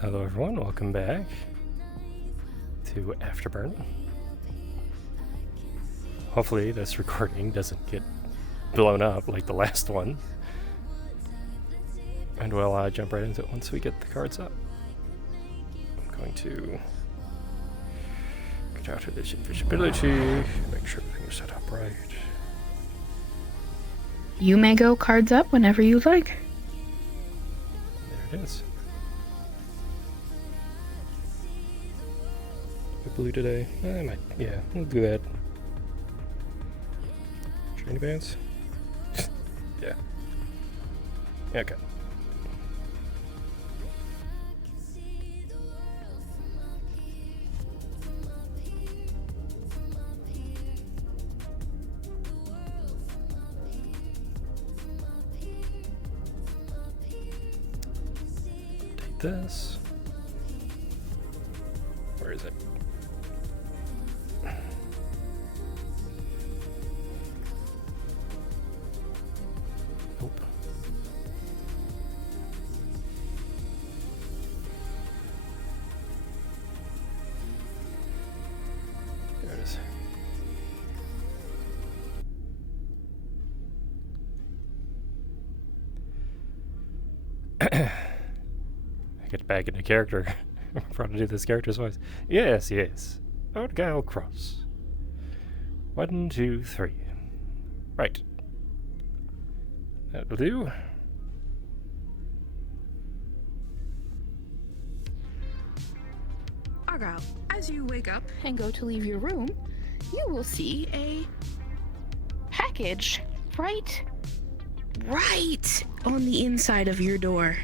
Hello everyone, welcome back to Afterburn. Hopefully this recording doesn't get blown up like the last one. And we'll jump right into it once we get the cards up. I'm going to get out of this invisibility, make sure everything is set up right. You may go cards up whenever you like. There it is. Blue today. I might, yeah, we'll do that. Training bands? Yeah. Okay. Take this. Where is it? Nope. There it is. I get back into character. I'm proud to do this character's voice. Yes, yes. Argyll Kross. 1, 2, 3. Right. That'll do. Argyll, as you wake up and go to leave your room, you will see a package right on the inside of your door.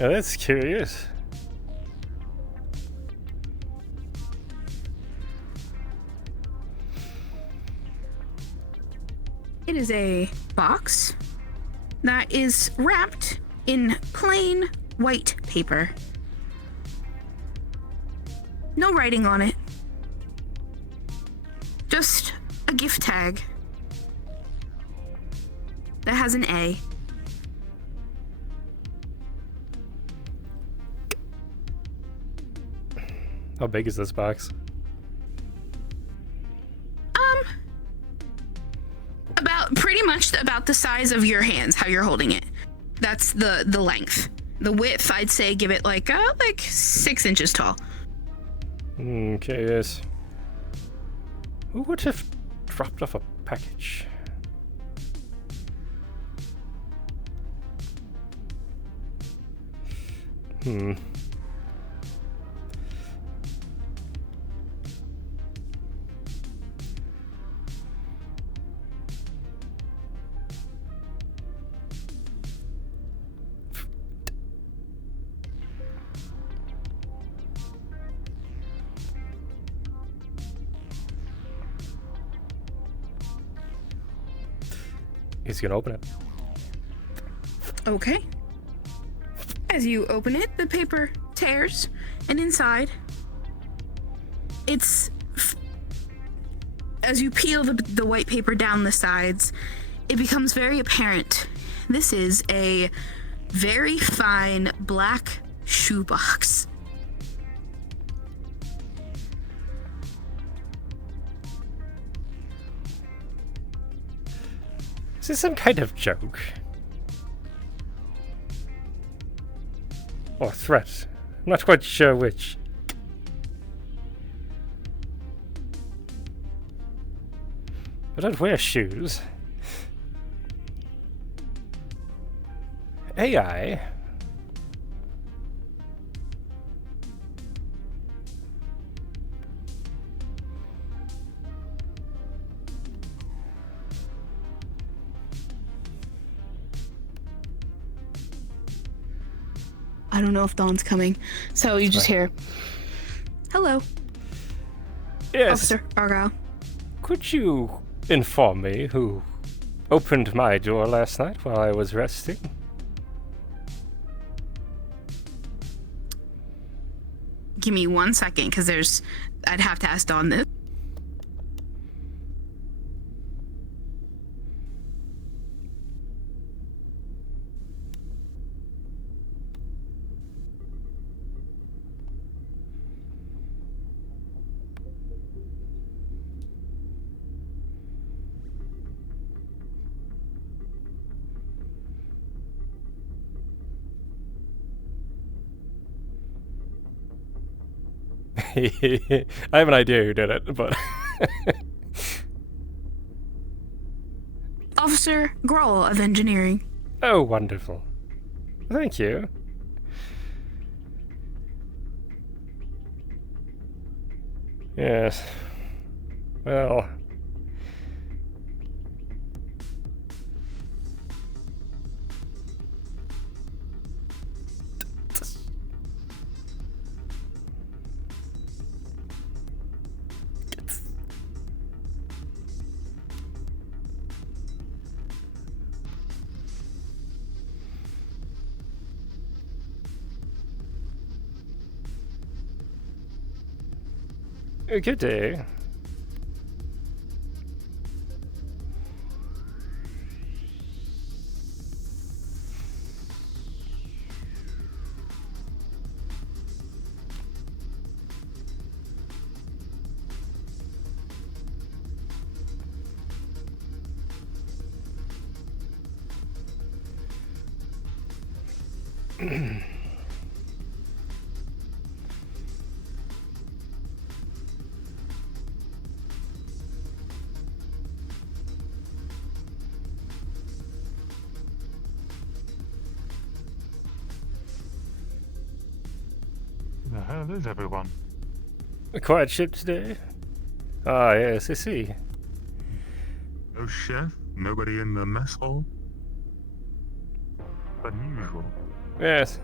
Now that's curious. It is a box that is wrapped in plain white paper. No writing on it. Just a gift tag that has an A. How big is this box? Pretty much about the size of your hands, how you're holding it. That's the length. The width, I'd say give it like 6 inches tall. Okay, yes. Who would have dropped off a package? He's gonna open it. Okay. As you open it, the paper tears, and inside, as you peel the white paper down the sides, it becomes very apparent. This is a very fine black shoebox. Is this some kind of joke? Or threat? I'm not quite sure which. I don't wear shoes. AI? I don't know if Dawn's coming, so you just hear, "Hello, Yes. Officer Argyll." Could you inform me who opened my door last night while I was resting? Give me 1 second, because I'd have to ask Dawn this. I have an idea who did it, but... Officer Groll of Engineering. Oh, wonderful. Thank you. Yes. Well... Good day. The hell is everyone? A quiet ship today? Ah, yes, I see. No chef? Nobody in the mess hall? Unusual. Yes.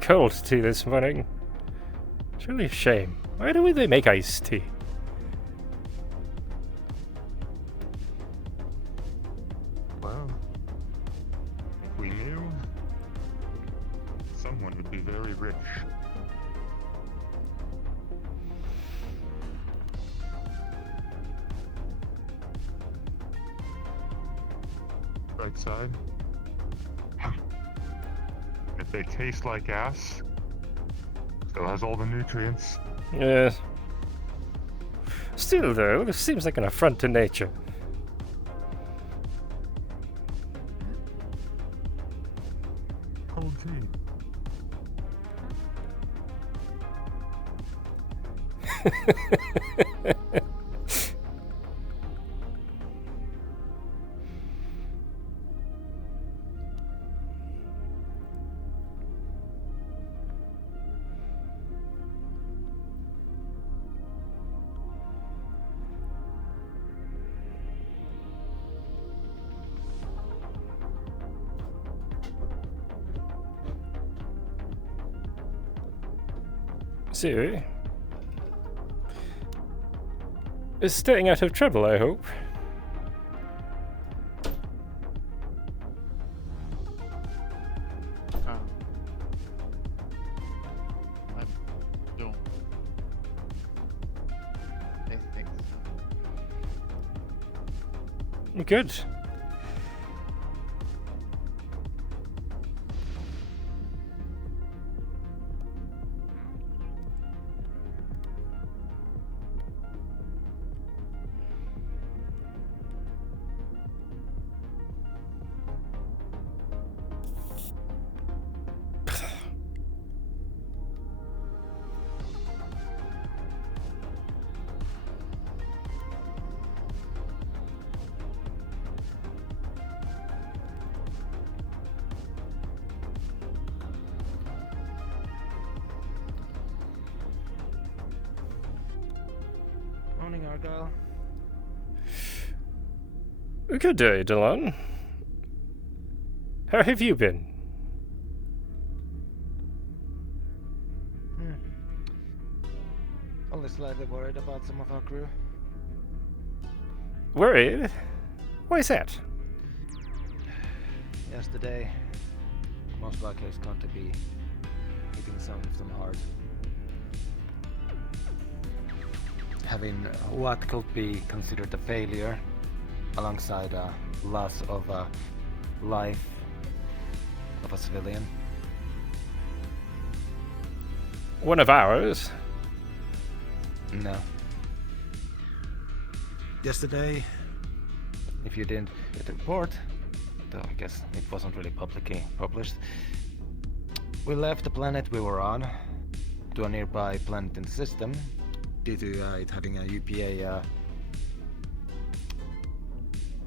Cold tea this morning. It's really a shame. Why do they make iced tea? Well, if we knew, someone would be very rich. Right side. If they taste like ass, still has all the nutrients. Yes. Still, though, this seems like an affront to nature. Cold tea. So, is staying out of trouble, I hope. I don't. I think so. Good. Morning, Argyll. Good day, Dylan. How have you been? Only slightly worried about some of our crew. Worried? Why is that? Yesterday, most likely it's going to be hitting some of them hard. having what could be considered a failure alongside a loss of a life of a civilian. One of ours? No. Yesterday, if you didn't get the report, though I guess it wasn't really publicly published, we left the planet we were on to a nearby planet in the system due to it having a UPA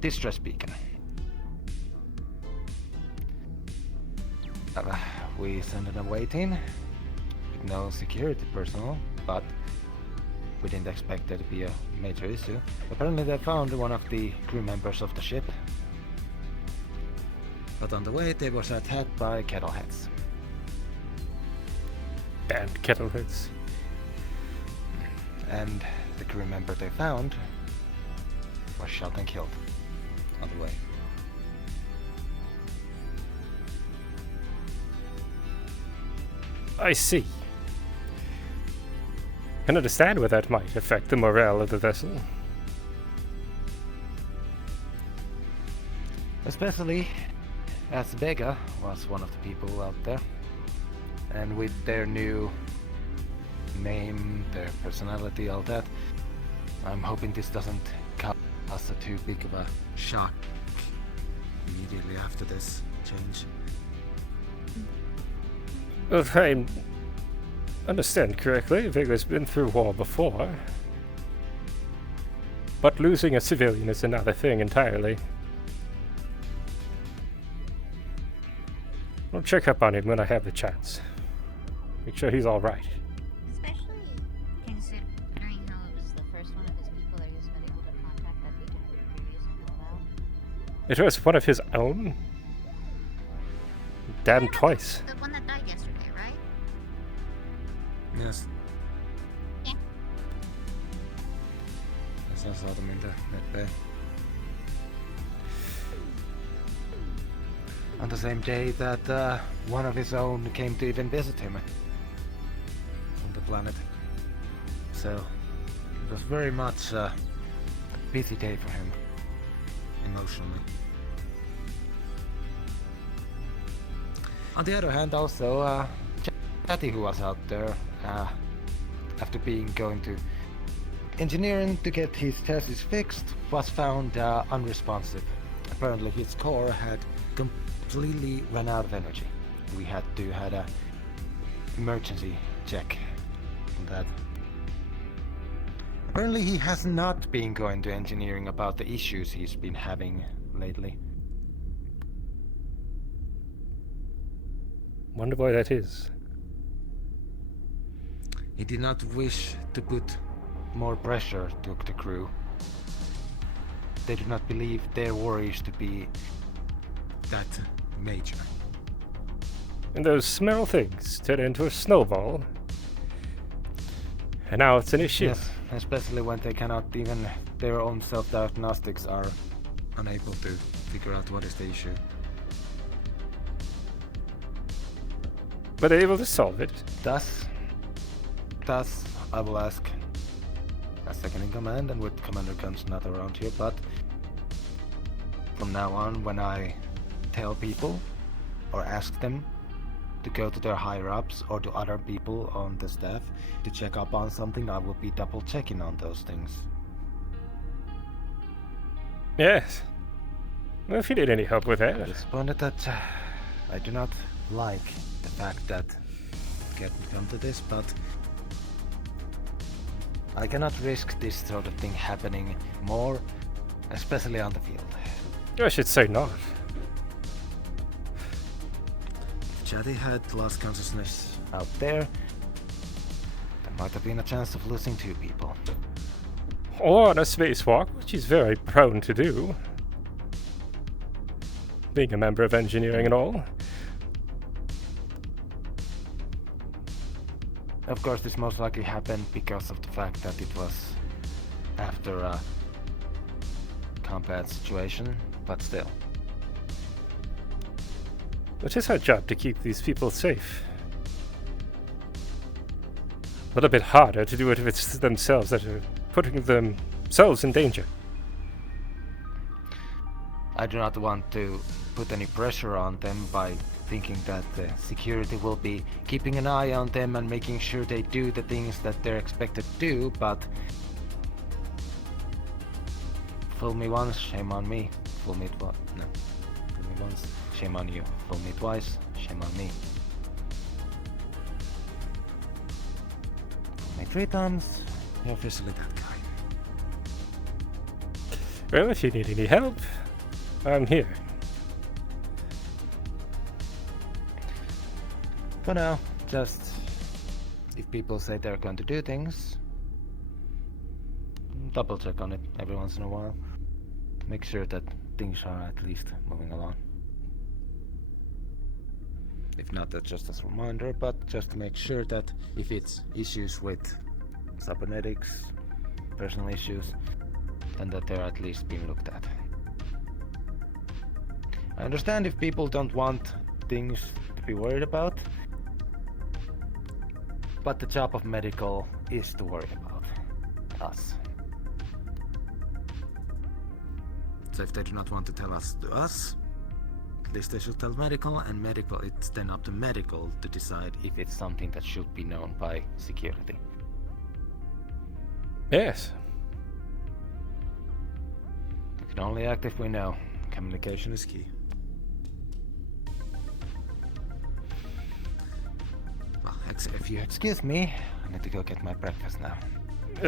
distress beacon. We sent an awaiting with no security personnel, but we didn't expect there to be a major issue. Apparently they found one of the crew members of the ship, but on the way they were attacked by kettleheads. Damned kettleheads. And the crew member they found was shot and killed on the way. I see. Can understand where that might affect the morale of the vessel. Especially as Vega was one of the people out there. And with their new name, their personality, all that, I'm hoping this doesn't cause us too big of a shock immediately after this change. Well, if I understand correctly, Vega's been through war before. But losing a civilian is another thing entirely. I'll check up on him when I have the chance. Make sure he's alright. Especially considering how it was the first one of his people that he's been able to contact that we didn't previously know about. It was one of his own? Damn, twice. The one that died yesterday, right? Yes. Yeah. Yes, I saw them in the med bay. On the same day that one of his own came to even visit him on the planet. So it was very much a busy day for him, emotionally. On the other hand, also Chatty, who was out there after going to engineering to get his chassis fixed, was found unresponsive. Apparently his core had completely run out of energy. We had to have a emergency check on that. Apparently he has not been going to engineering about the issues he's been having lately. Wonder why that is. He did not wish to put more pressure to the crew. They do not believe their worries to be that major. And those small things turn into a snowball. And now it's an issue. Yes, especially when they cannot even, their own self-diagnostics are unable to figure out what is the issue. But they're able to solve it. Thus, I will ask a second in command, and with Commander Guns not around here, but from now on, when I tell people or ask them to go to their higher-ups or to other people on the staff to check up on something, I will be double-checking on those things. Yes. Well, if you need any help with that. I'm disappointed that I do not like the fact that it can come to this, but I cannot risk this sort of thing happening more, especially on the field. I should say not. If Chatty had lost consciousness out there might have been a chance of losing 2 people. Or on a spacewalk, which he's very prone to do. Being a member of engineering and all. Of course, this most likely happened because of the fact that it was after a combat situation, but still. It is our job to keep these people safe. A little bit harder to do it if it's themselves that are putting themselves in danger. I do not want to put any pressure on them by thinking that security will be keeping an eye on them and making sure they do the things that they're expected to do, but fool me once, shame on me. Fool me twice, no. Fool me once, shame on you. Fool me twice, shame on me. Fool me 3 times, you're officially that guy. Well, if you need any help, I'm here. For now, just if people say they're going to do things, double check on it every once in a while. Make sure that things are at least moving along. If not, that's just as a reminder, but just to make sure that if it's issues with cybernetics, personal issues, then that they're at least being looked at. I understand if people don't want things to be worried about, but the job of medical is to worry about us. So if they do not want to tell us to us, at least they should tell medical, and medical, it's then up to medical to decide if it's something that should be known by security. Yes. We can only act if we know. Communication is key. Well, if you excuse me, I need to go get my breakfast now.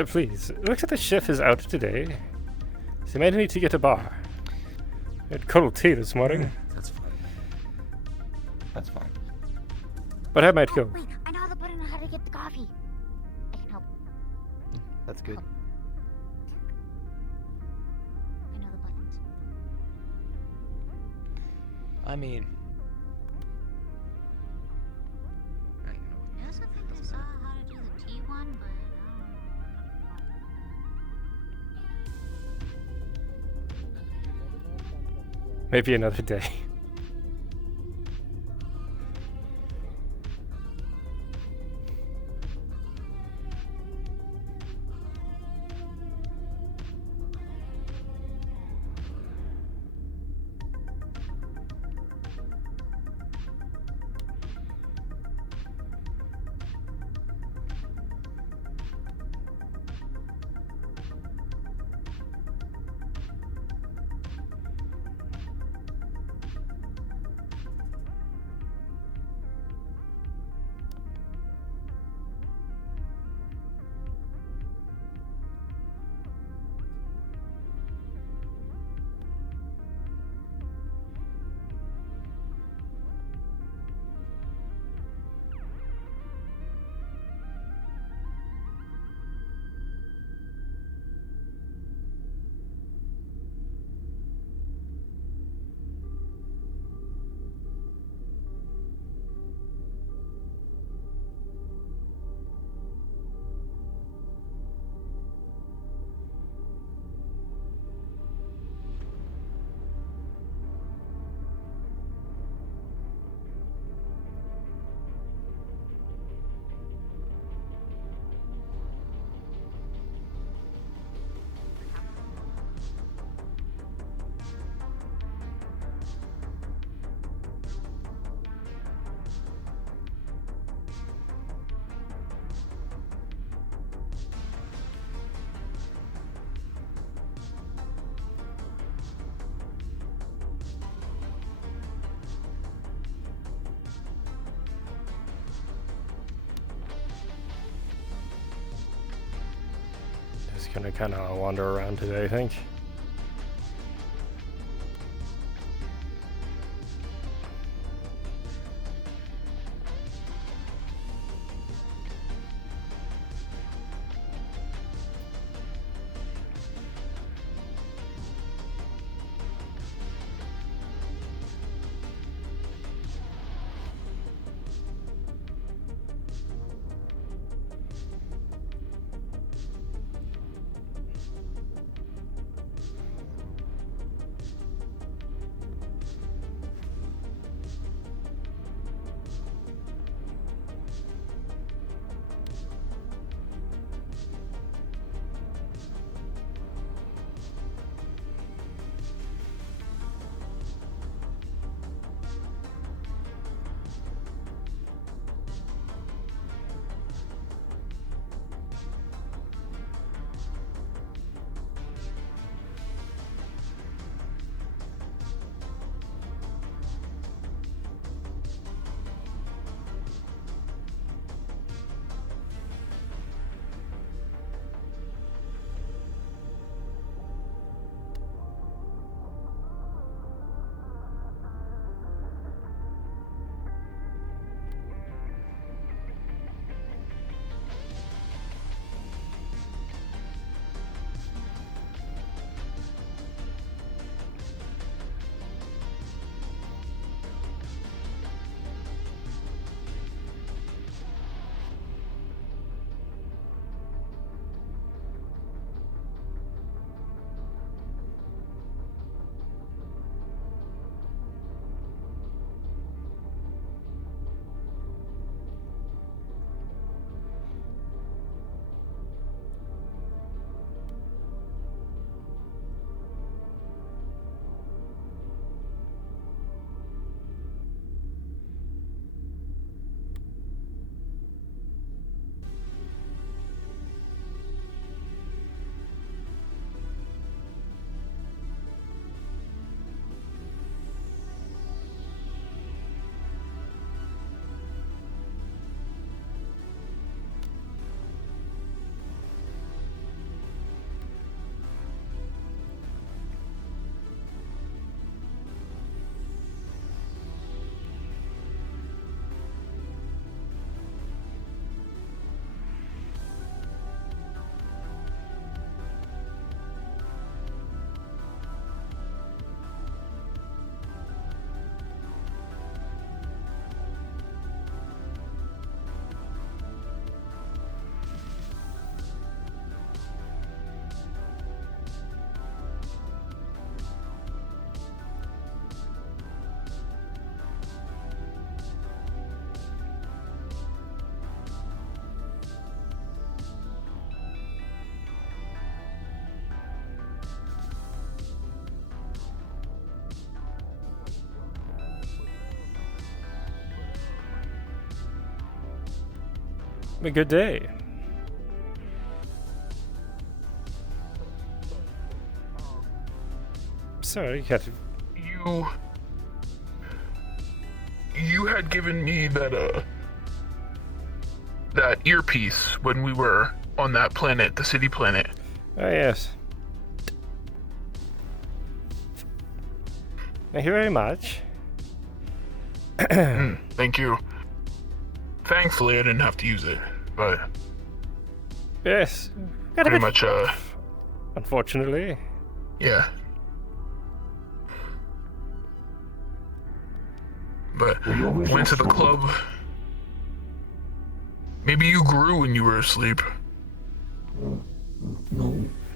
Please, it looks like the chef is out today. So you might need to get a bar. I had cold tea this morning, That's fine. That's fine. but I might Oh, go. wait, I know the button on how to get the coffee. I can help. That's good. I know the buttons. I mean, I also think I saw how to do the tea one, but Maybe another day. Just gonna kind of wander around today, I think. A good day. Sorry, Captain. You had given me that earpiece when we were on that planet, the city planet. Oh, yes. Thank you very much. Thank you. Thankfully, I didn't have to use it, but Yes. Got a pretty bit, much, unfortunately. yeah. But went to the club. Maybe you grew when you were asleep.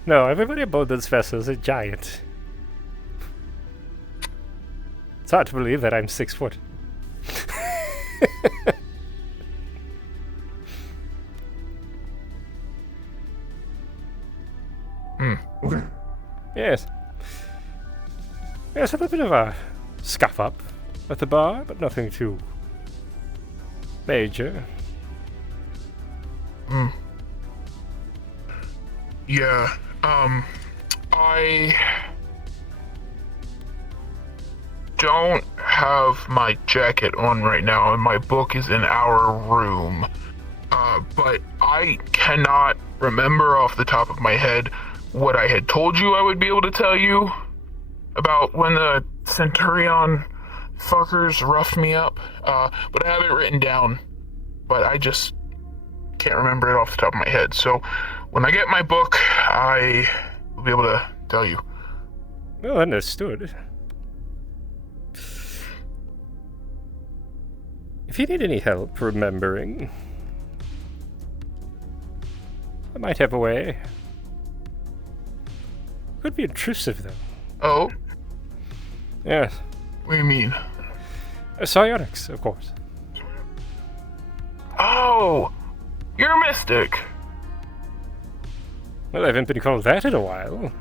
No, everybody aboard this vessel is a giant. It's hard to believe that I'm 6 foot. Yes. Yes, a little bit of a scuff up at the bar, but nothing too major. Yeah, I don't have my jacket on right now, and my book is in our room. But I cannot remember off the top of my head what I had told you I would be able to tell you about when the Centurion fuckers roughed me up. But I have it written down, but I just can't remember it off the top of my head. So when I get my book, I will be able to tell you. Well, understood. If you need any help remembering, I might have a way. Could be intrusive, though. Oh? Yes. What do you mean? Psionics, of course. Oh! You're a mystic. Well, I haven't been called that in a while.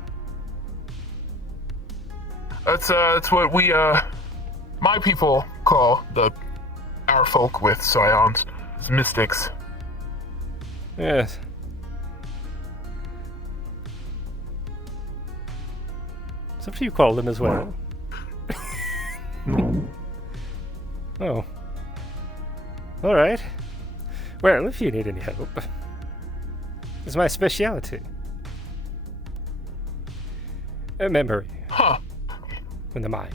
That's what we, my people call our folk with scions, is mystics. Yes. Some of you call them as well. Oh. Alright. Well, if you need any help, it's my speciality. A memory Huh. in the mind.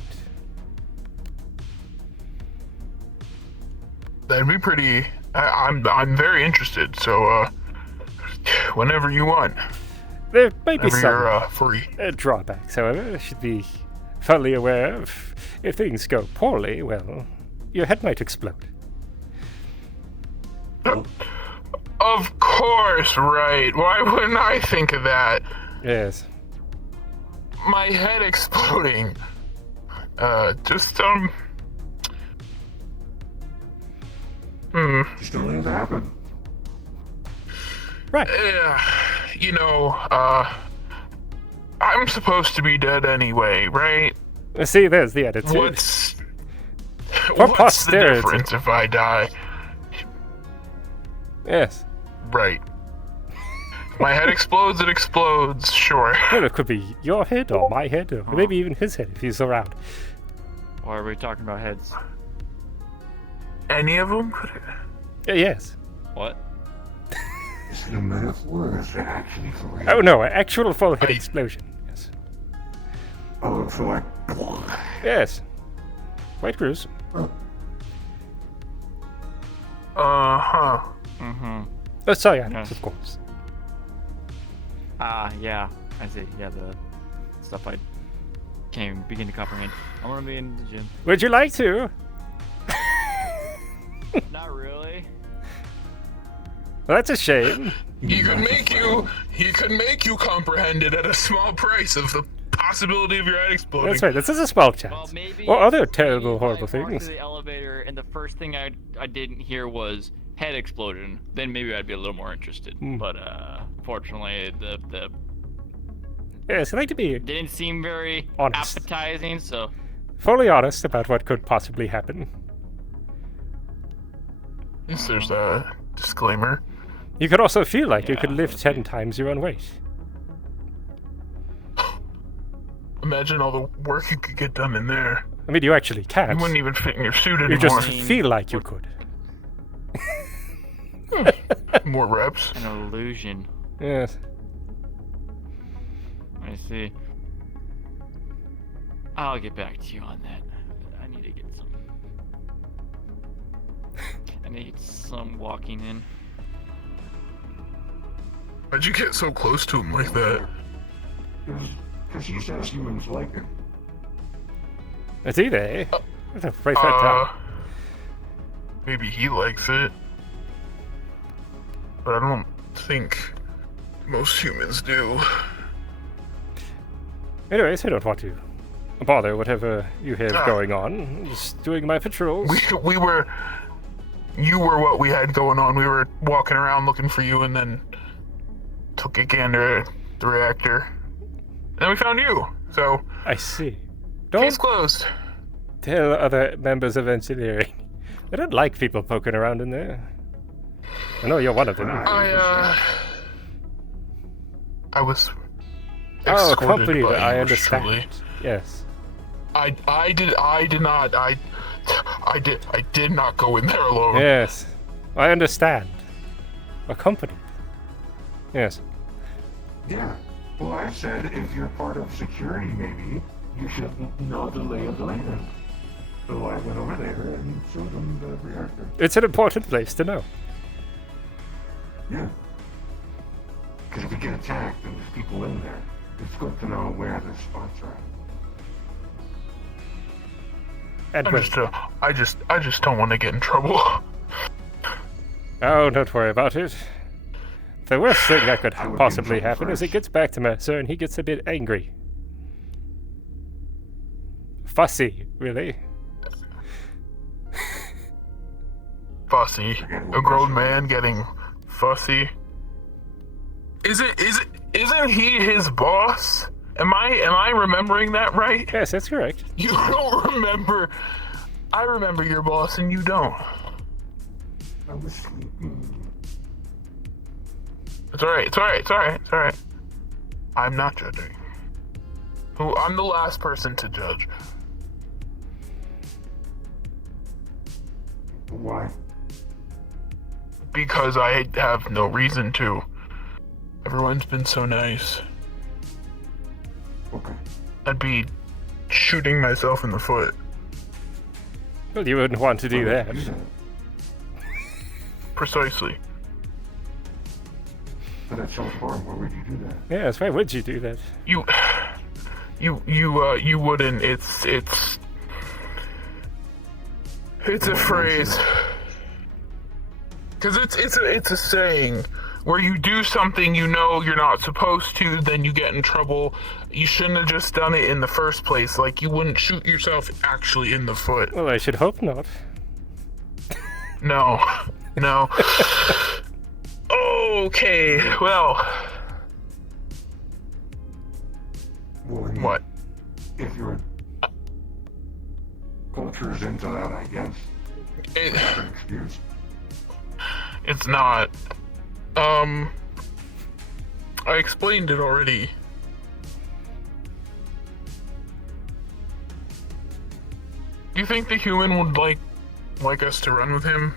That'd be pretty. I'm very interested. So, whenever you want, There might be whenever some you're free. drawbacks, however, I should be fully aware of. If things go poorly, well, your head might explode. Of course, right? Why wouldn't I think of that? Yes. My head exploding. Just Still needs to happen. Right. You know, I'm supposed to be dead anyway, right? See, there's the attitude. What's For the posterity. difference if I die? Yes. Right. My head explodes, it explodes, sure. Well, it could be your head or my head or maybe even his head if he's around. Why are we talking about heads? Any of them could Yes. What? Is it a metaphor or is it actually for real? Oh no, an actual full head Wait. explosion. Yes. Oh, so like... Yes. Quite gruesome. Uh-huh. Mm-hmm. Oh, psionics, Yes. of course. Yeah. I see. Yeah, the stuff I can't even begin to comprehend. I want to be in the gym. Would you like to? Not really. Well, that's a shame. He could make you comprehend it at a small price of the possibility of your head exploding. That's right. This is a small chance. Well, maybe. Or other maybe terrible, if horrible I walked things. to the elevator, and the first thing I didn't hear was head explosion. Then maybe I'd be a little more interested. But fortunately, the Yes, I like to be didn't seem very Honest. appetizing. So fully honest about what could possibly happen. Yes, there's a disclaimer. You could also feel like you Yeah, could lift okay. 10 times your own weight. Imagine all the work you could get done in there. I mean, you actually You can't. wouldn't even fit in your suit You anymore. just I mean, feel like you could. More reps. An illusion. Yes. I see. I'll get back to you on that. I need to get some. I need some walking in. Why'd you get so close to him like that? Because he says humans like him. It's either, eh? What a right that down. Maybe he likes it. But I don't think most humans do. Anyways, I don't want to bother whatever you have going on. Just doing my patrols. We were... You were what we had going on. We were walking around looking for you and then took a gander at the reactor. And then we found you. So, I see. case Don't closed. tell other members of engineering. I don't like people poking around in there. I know you're one of them. I was Oh, escorted company, by I yours understand. truly. Yes. I did not go in there alone. Yes. I understand. Accompanied. Yes. Yeah. Well, I said if you're part of security, maybe you should know the lay of the land. So I went over there and showed them the reactor. It's an important place to know. Yeah. Because if you get attacked and there's people in there, it's good to know where the spots are at. And I just don't want to get in trouble. oh, don't worry about it. The worst thing that could I would be in possibly trouble happen is it first. gets back to Mercer and he gets a bit angry. Fussy, really. Fussy. A grown man getting fussy. Isn't he his boss? Am I remembering that right? Yes, that's correct. You don't remember. I remember your boss and you don't. I was sleeping. It's alright. I'm not judging. I'm the last person to judge. Why? Because I have no reason to. Everyone's been so nice. Okay. I'd be shooting myself in the foot. Well, you wouldn't want to do that. Precisely. But that's so far. Why would you do that? Yes, why would you do that? You wouldn't. It's a phrase. Cause it's a saying where you do something you know you're not supposed to, then you get in trouble. You shouldn't have just done it in the first place. Like, you wouldn't shoot yourself actually in the foot. Well, I should hope not. No. Okay, well, Well, I mean, what? if your culture's into that, I guess. It, That's an excuse. it's not. I explained it already. Do you think the human would like us to run with him?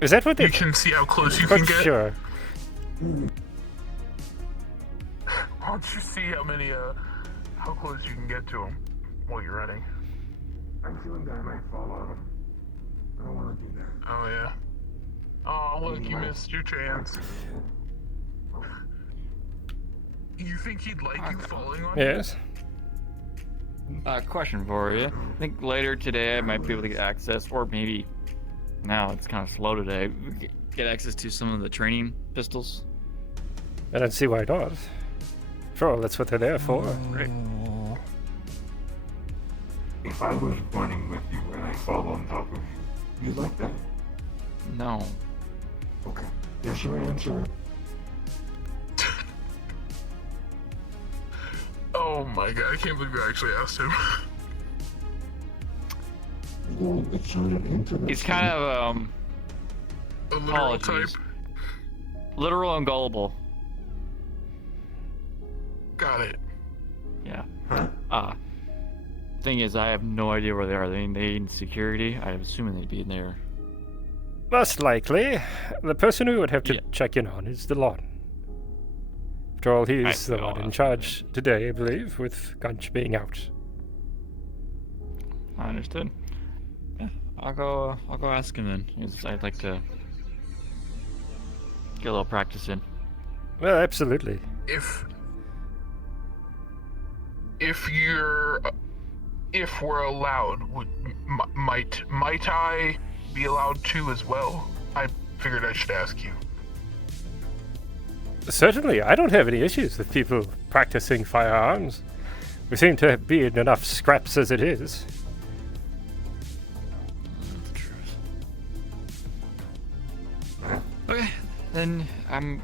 Is that what they... You can see how close you But can get. sure. Why don't you see how close you can get to him while you're running? I'm feeling that I might fall on him. I don't want to do that. Oh yeah. Oh look, you missed your chance. You think he'd like you falling on him? Yes. Question for you. I think later today I might be able to get access, or maybe now it's kind of slow today. Get access to some of the training pistols. I don't see why not. Sure, that's what they're there for. Right. If I was running with you and I fall on top of you, you'd like that? No. Okay. Yes, your answer. Oh my god, I can't believe you actually asked him. Well, it's sort of interesting. He's kind of A literal Apologies. type. Literal and gullible. Got it. Yeah. Thing is, I have no idea where they are. They in security? I'm assuming they'd be in there. Most likely, the person we would have to Yeah. check in on is the Lord. After all, he's the know one in that. charge today, I believe, with Gunch being out. I understood. Yeah, I'll go ask him then. I'd like to get a little practice in. Well, absolutely. If we're allowed, might I be allowed to as well? I figured I should ask you. Certainly, I don't have any issues with people practicing firearms. We seem to be in enough scraps as it is. Okay, then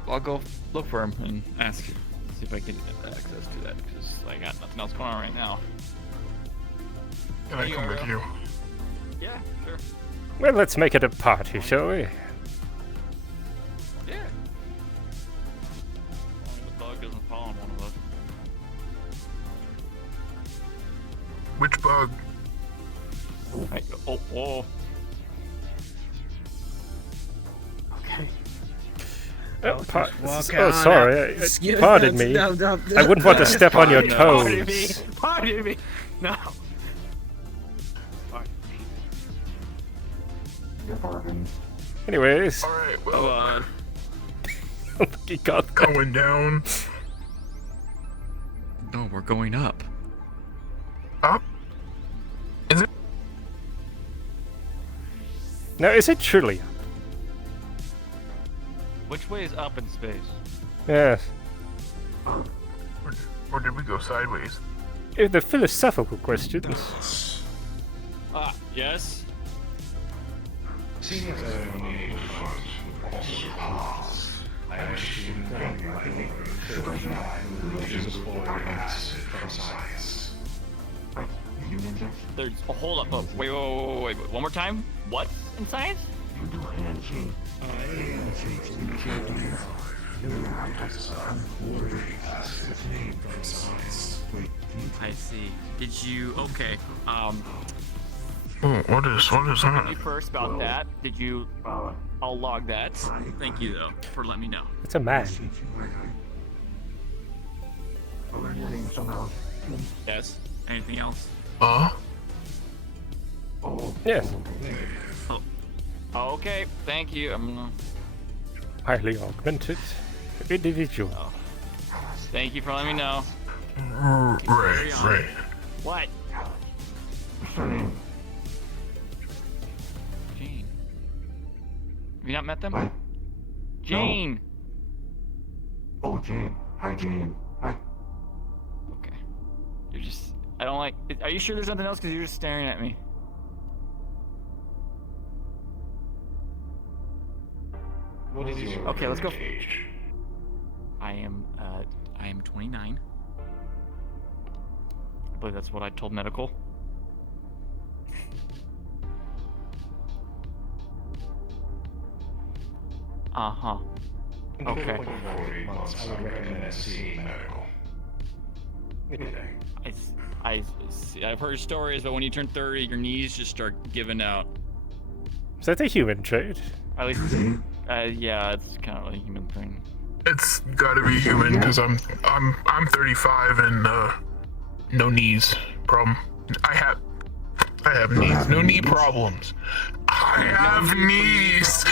I'll go look for him and ask him. See if I can get access to that, because I got nothing else going on right now. Can I come with you? Yeah, sure. Well, let's make it a party, shall we? Yeah. Only the bug doesn't fall on one of us. Which bug? Oh. Sorry. Pardon me. No. I wouldn't want to step on your toes. Pardon me. No. Anyways, Alright, well, he got going down. No, we're going up. Up? Is it? Now, is it truly? Which way is up in space? Yes. Or did we go sideways? The philosophical questions. Yes. There's hold up. Oh, wait. One more time. What in science? I see. Did you? Okay. Oh, what is that? You first about that. Did you? I'll log that. Thank you though for letting me know. It's a man. Yes. Anything else? Yes. Oh, okay. Thank you. I'm gonna. Highly augmented individual. Thank you for letting me know. Right. What? Jane. Have you not met them? Jane. Oh, Jane. Hi, Jane. Hi. Okay. You're just. I don't like. Are you sure there's nothing else? Because you're just staring at me. What is your Okay, let's go. age? I am 29. I believe that's what I told medical. Uh-huh. Okay. 4 months, I would recommend seeing medical. I've heard stories, but when you turn 30, your knees just start giving out. Is that a human trait? At least, yeah, it's kind of a human thing. It's gotta be human because I'm 35 and no knees problem. I have knees. No knee problems. I have knees.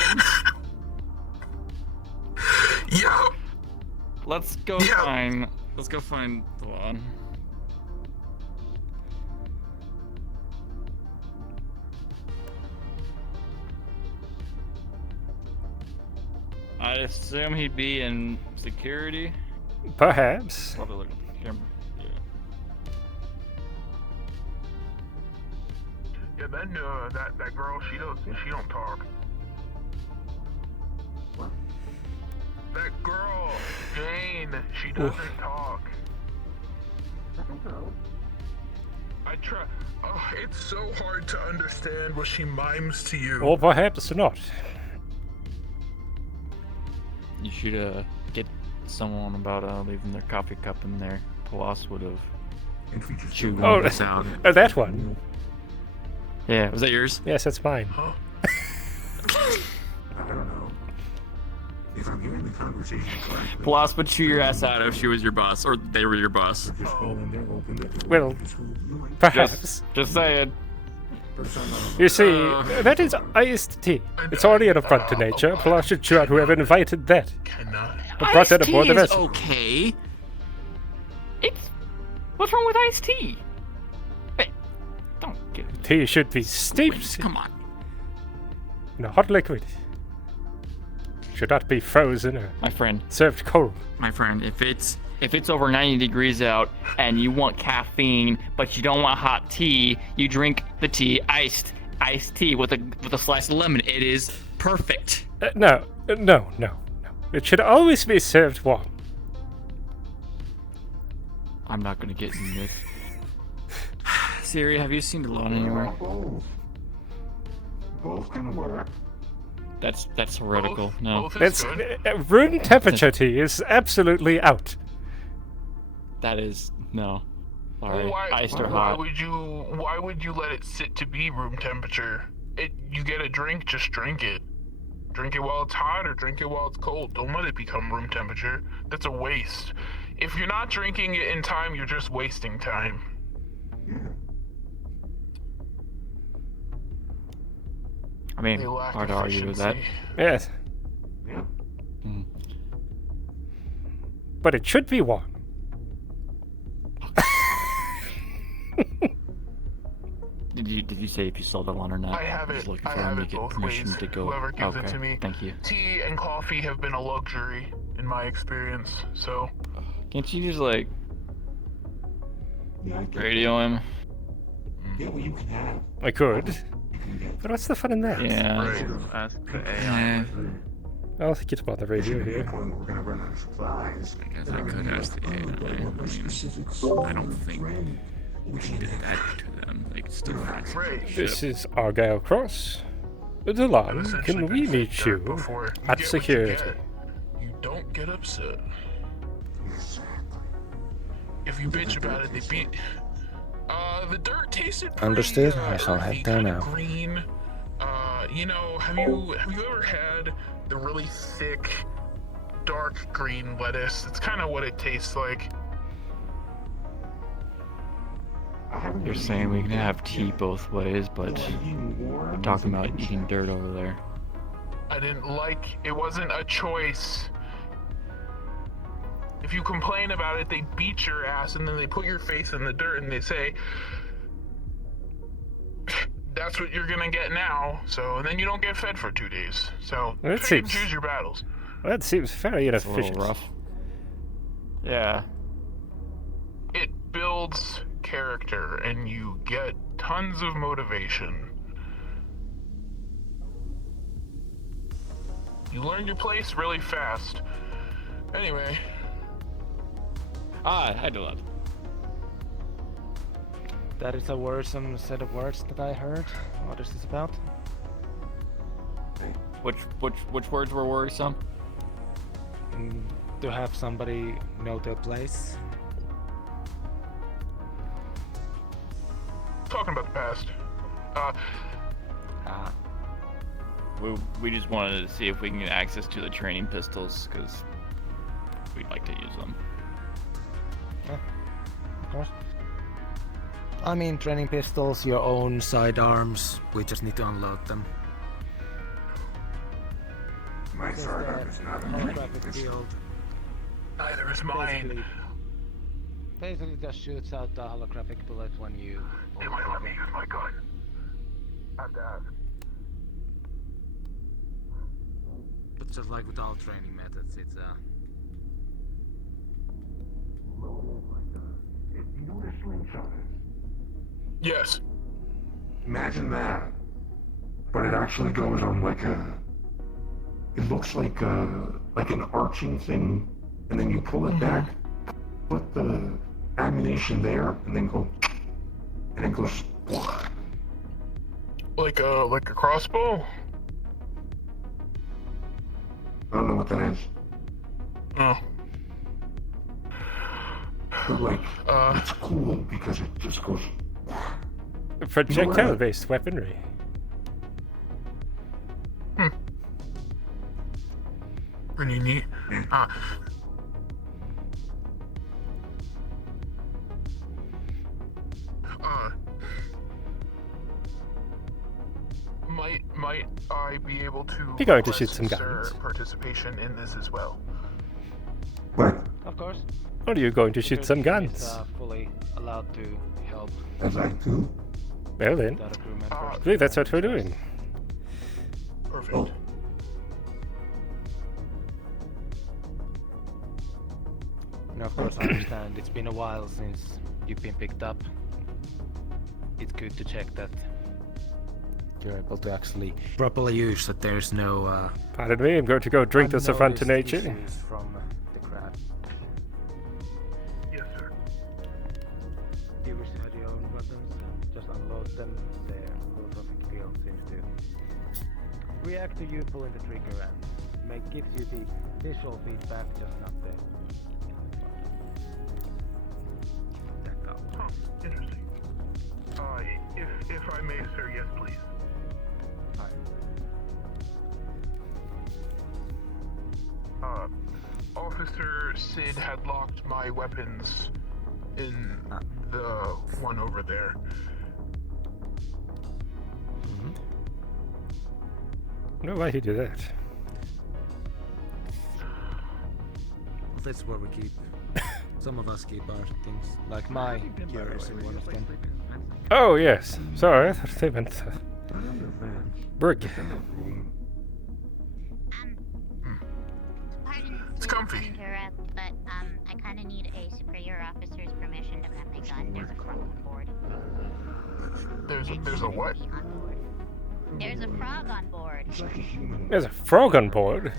Yo. Let's go Yeah. Let's go find the one. I assume he'd be in security. Perhaps. Probably looking for him. Yeah. Yeah, then that girl, she don't talk. That girl, Jane, she doesn't talk. I try. Oh, it's so hard to understand what she mimes to you. Or perhaps not. You should get someone about leaving their coffee cup in there. Colossus would have chewed one of this out. Oh, that one. Yeah, was that yours? Yes, that's mine. Huh? I don't know. If I'm hearing the conversation correctly, Colossus would chew your ass out if she was your boss, or they were your boss. just go in there, open the door, Well, just hold you like Perhaps. Just saying. for some You see, that is iced tea. It's already an affront to nature. Plus, should chew out whoever invited that. Cannot. And brought that aboard the Iced tea is vessel. okay. It's what's wrong with iced tea? Hey, don't get Tea should be steeped Come on, in a hot liquid. Should not be frozen or my friend. served cold. My friend, if it's over 90 degrees out and you want caffeine but you don't want hot tea, you drink the tea iced tea with a slice of lemon. It is perfect. No. It should always be served warm. I'm not gonna get in this. Siri, have you seen Alone Anywhere? both can work. That's heretical. No, Both is It's good. room temperature tea is absolutely out. that is no. Sorry, Why, iced or why hot. would you let it sit to be room temperature? You get a drink, just drink it. Drink it while it's hot or drink it while it's cold. Don't let it become room temperature. That's a waste. If you're not drinking it in time, you're just wasting time. I mean, They lack hard to argue with that. efficiency. Yes. Yeah. But it should be warm. Did you say if you saw the one or not? I have was it. looking I for him have to it get both permission ways. to go. Whoever gives okay. it to me. Thank you. Tea and coffee have been a luxury in my experience. So Can't you just like Yeah, I get radio him? Get what you can have. I could. You can get But what's the fun in that? Yeah. right. Ask the AI. I'll get about the radio At a here. point where we're gonna run out of supplies. I guess I could ask the AI. I don't think we did that to them. They could still find something Right. to This ship. is Argyll Kross. I've Delon, essentially can been we fed meet dirt you before. You at get what you security? get. You don't get upset. If you bitch about it, they beat. The dirt tasted pretty, Understood. I shall earthy, head there kinda now. Green. You know, have you ever had the really thick, dark green lettuce? It's kind of what it tastes like. You're saying we can have tea both ways, but we're talking about eating dirt over there. I didn't like. It wasn't a choice. If you complain about it, they beat your ass and then they put your face in the dirt and they say, that's what you're gonna get now. So, and then you don't get fed for 2 days. So, That pick and seems- choose your battles. That seems very It's a little inefficient. rough. Yeah. It builds character and you get tons of motivation. You learn your place really fast. Anyway, I do that. That is a worrisome set of words that I heard. What is this about? Which words were worrisome? To have somebody know their place. talking about the past. We just wanted to see if we can get access to the training pistols, because we'd like to use them. Of course. I mean, training pistols, your own sidearms. We just need to unload them. My sidearm is not a training Holographic pistol. field Neither is mine. basically just shoots out the holographic bullet when you. They might let me use my gun. I have to ask. But just like with all training methods, it's You know what a slingshot is? Yes. Imagine that. But it actually goes on like a. It looks like an arching thing, and then you pull it back, put the ammunition there, and then go, and it goes. Like a crossbow? I don't know what that is. Oh. But like, it's cool because it just goes. Projectile-based weaponry. Pretty neat. Might I be able to You're going to shoot some request, guns. sir, participation in this as well? But Of course. Or are you going to shoot some Security guns? is fully allowed to help as I do. Well then, the other crew I members. believe that's what we're doing. Perfect. Oh, And of course, I understand it's been a while since you've been picked up. It's good to check that you're able to actually properly use that there's no Pardon me, I'm going to go drink this affront to unnoticed nature. issues from the crowd. Yes, sir. You wish you had your own weapons, just unload them. Their holographic field seems to react to you pulling the trigger and gives you the visual feedback, just not the Huh, interesting. If I may, sir, yes, please. Officer Sid had locked my weapons in the one over there. No, why he do that? That's where we keep. Some of us keep our things, like my gears in one of them. Oh yes, sorry, I thought they meant Brig. Pardon It's the comfy. interrupt, but I kind of need a superior officer's permission to grab my gun. There's a frog on board. There's a what? On board. There's a frog on board. There's a frog on board.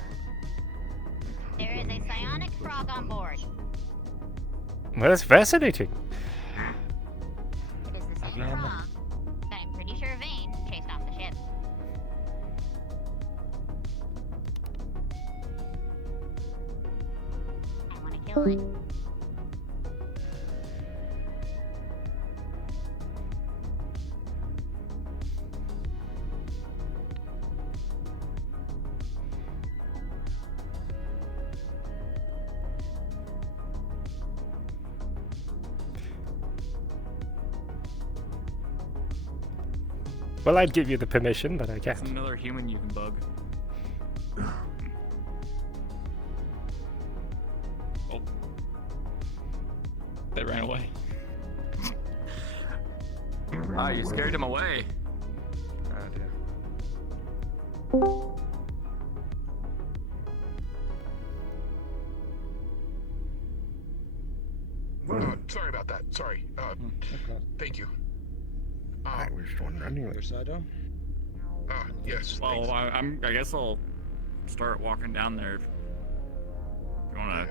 There is a psionic frog on board. Well, that's fascinating. It is the same Again. frog that I'm pretty sure Vane chased off the ship. I want to kill it. Well, I'd give you the permission, but I It's can't. another human you can bug. Oh. They ran away. Ah, you scared him away. Oh dear. Sorry about that. Sorry. Okay. Thank you. I was wondering. Your side on? Yes. Well, I guess I'll start walking down there. If you want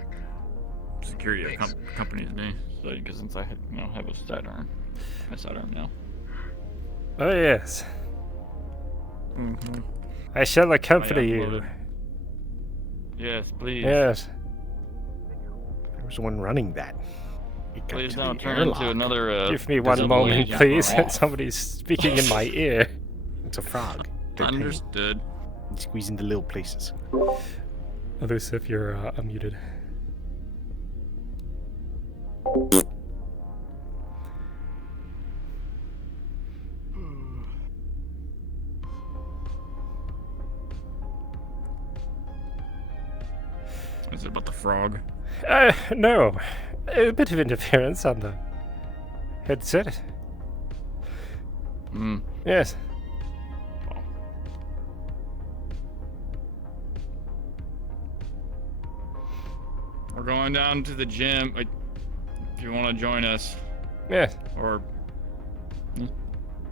to secure your Thanks. company with me, so because since I have a sidearm, my sidearm now. Oh yes, Mm-hmm. I shall accompany you. uploaded. Yes, please. Yes. There was one running that. It got Please to don't the turn airlock. into another. Give me one visible moment, agent. please. Somebody's speaking in my ear. It's a frog. They're paying. Understood. Squeezing the little places. Elusive, you're unmuted. Is it about the frog? No. A bit of interference on the headset. Hmm. Yes. We're going down to the gym. Like, if you want to join us, Yes. or.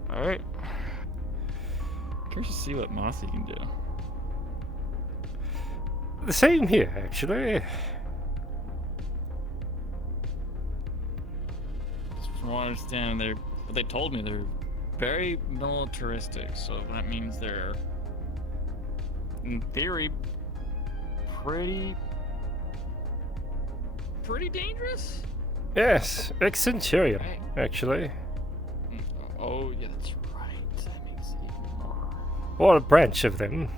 All right. Curious to see what Mossy can do. The same here, actually. From what I understand, what they told me, they're very militaristic, so that means they're, in theory, pretty pretty dangerous? Yes, ex-Centurion, Right. actually. Oh, yeah, that's right. That makes it even more. Or a branch of them.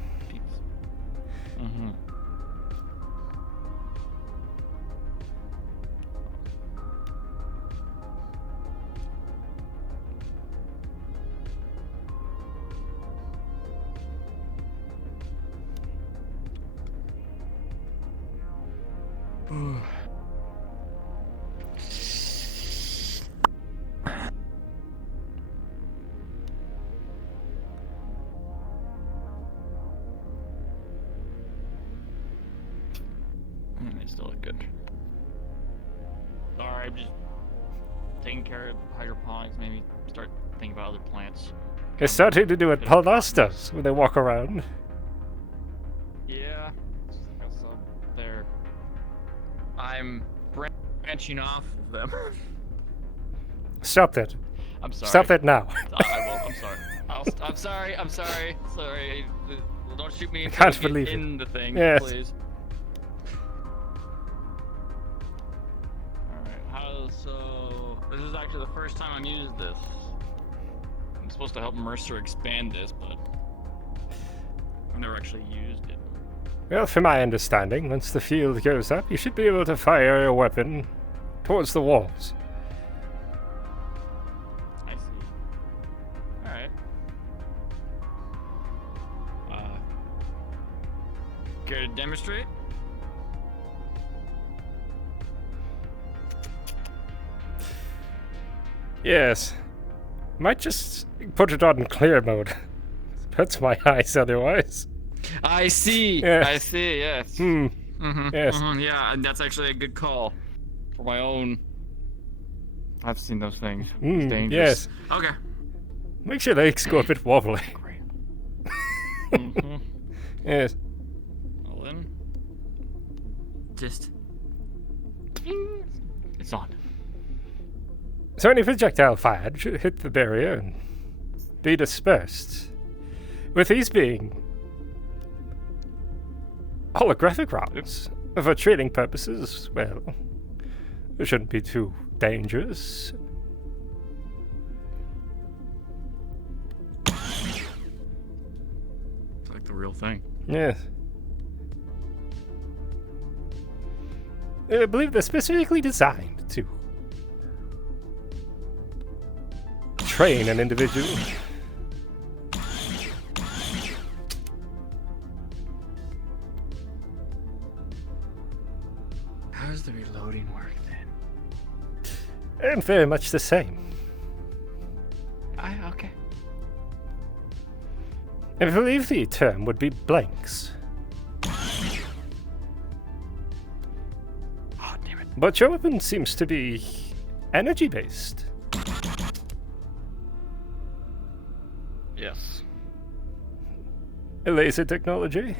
Mm-hmm. They still look good. Alright, I'm just taking care of hydroponics, maybe start thinking about other plants. It's starting to do what Palnas does when they walk around. Yeah, I saw there. I'm branching off of them. Stop that. I'm sorry. Stop that now. I will. I'm sorry. I'm sorry. I'm sorry. Sorry. Don't shoot me. I can't until we believe get it. in the thing, Yes. please. Alright, so this is actually the first time I've used this. I'm supposed to help Mercer expand this, but I've never actually used it. Well, from my understanding, once the field goes up, you should be able to fire your weapon towards the walls. I see. Alright. Care to demonstrate? Yes. Might just put it on clear mode. Hurts my eyes otherwise. I see. Yes. I see. Yes. Mm-hmm. Yes. Yeah, and that's actually a good call for my own. I've seen those things. It's Mm, dangerous. yes. Okay. Makes your legs go a bit wobbly. Mm-hmm. Yes. Well then, just. It's on. So any projectile fired should hit the barrier and be dispersed. With these being holographic rounds, for training purposes, well, it shouldn't be too dangerous. It's like the real thing. Yes. I believe they're specifically designed to train an individual. How does the reloading work then? And very much the same. Okay. I believe the term would be blanks. Oh, damn it. But your weapon seems to be energy-based. Yes. Laser technology?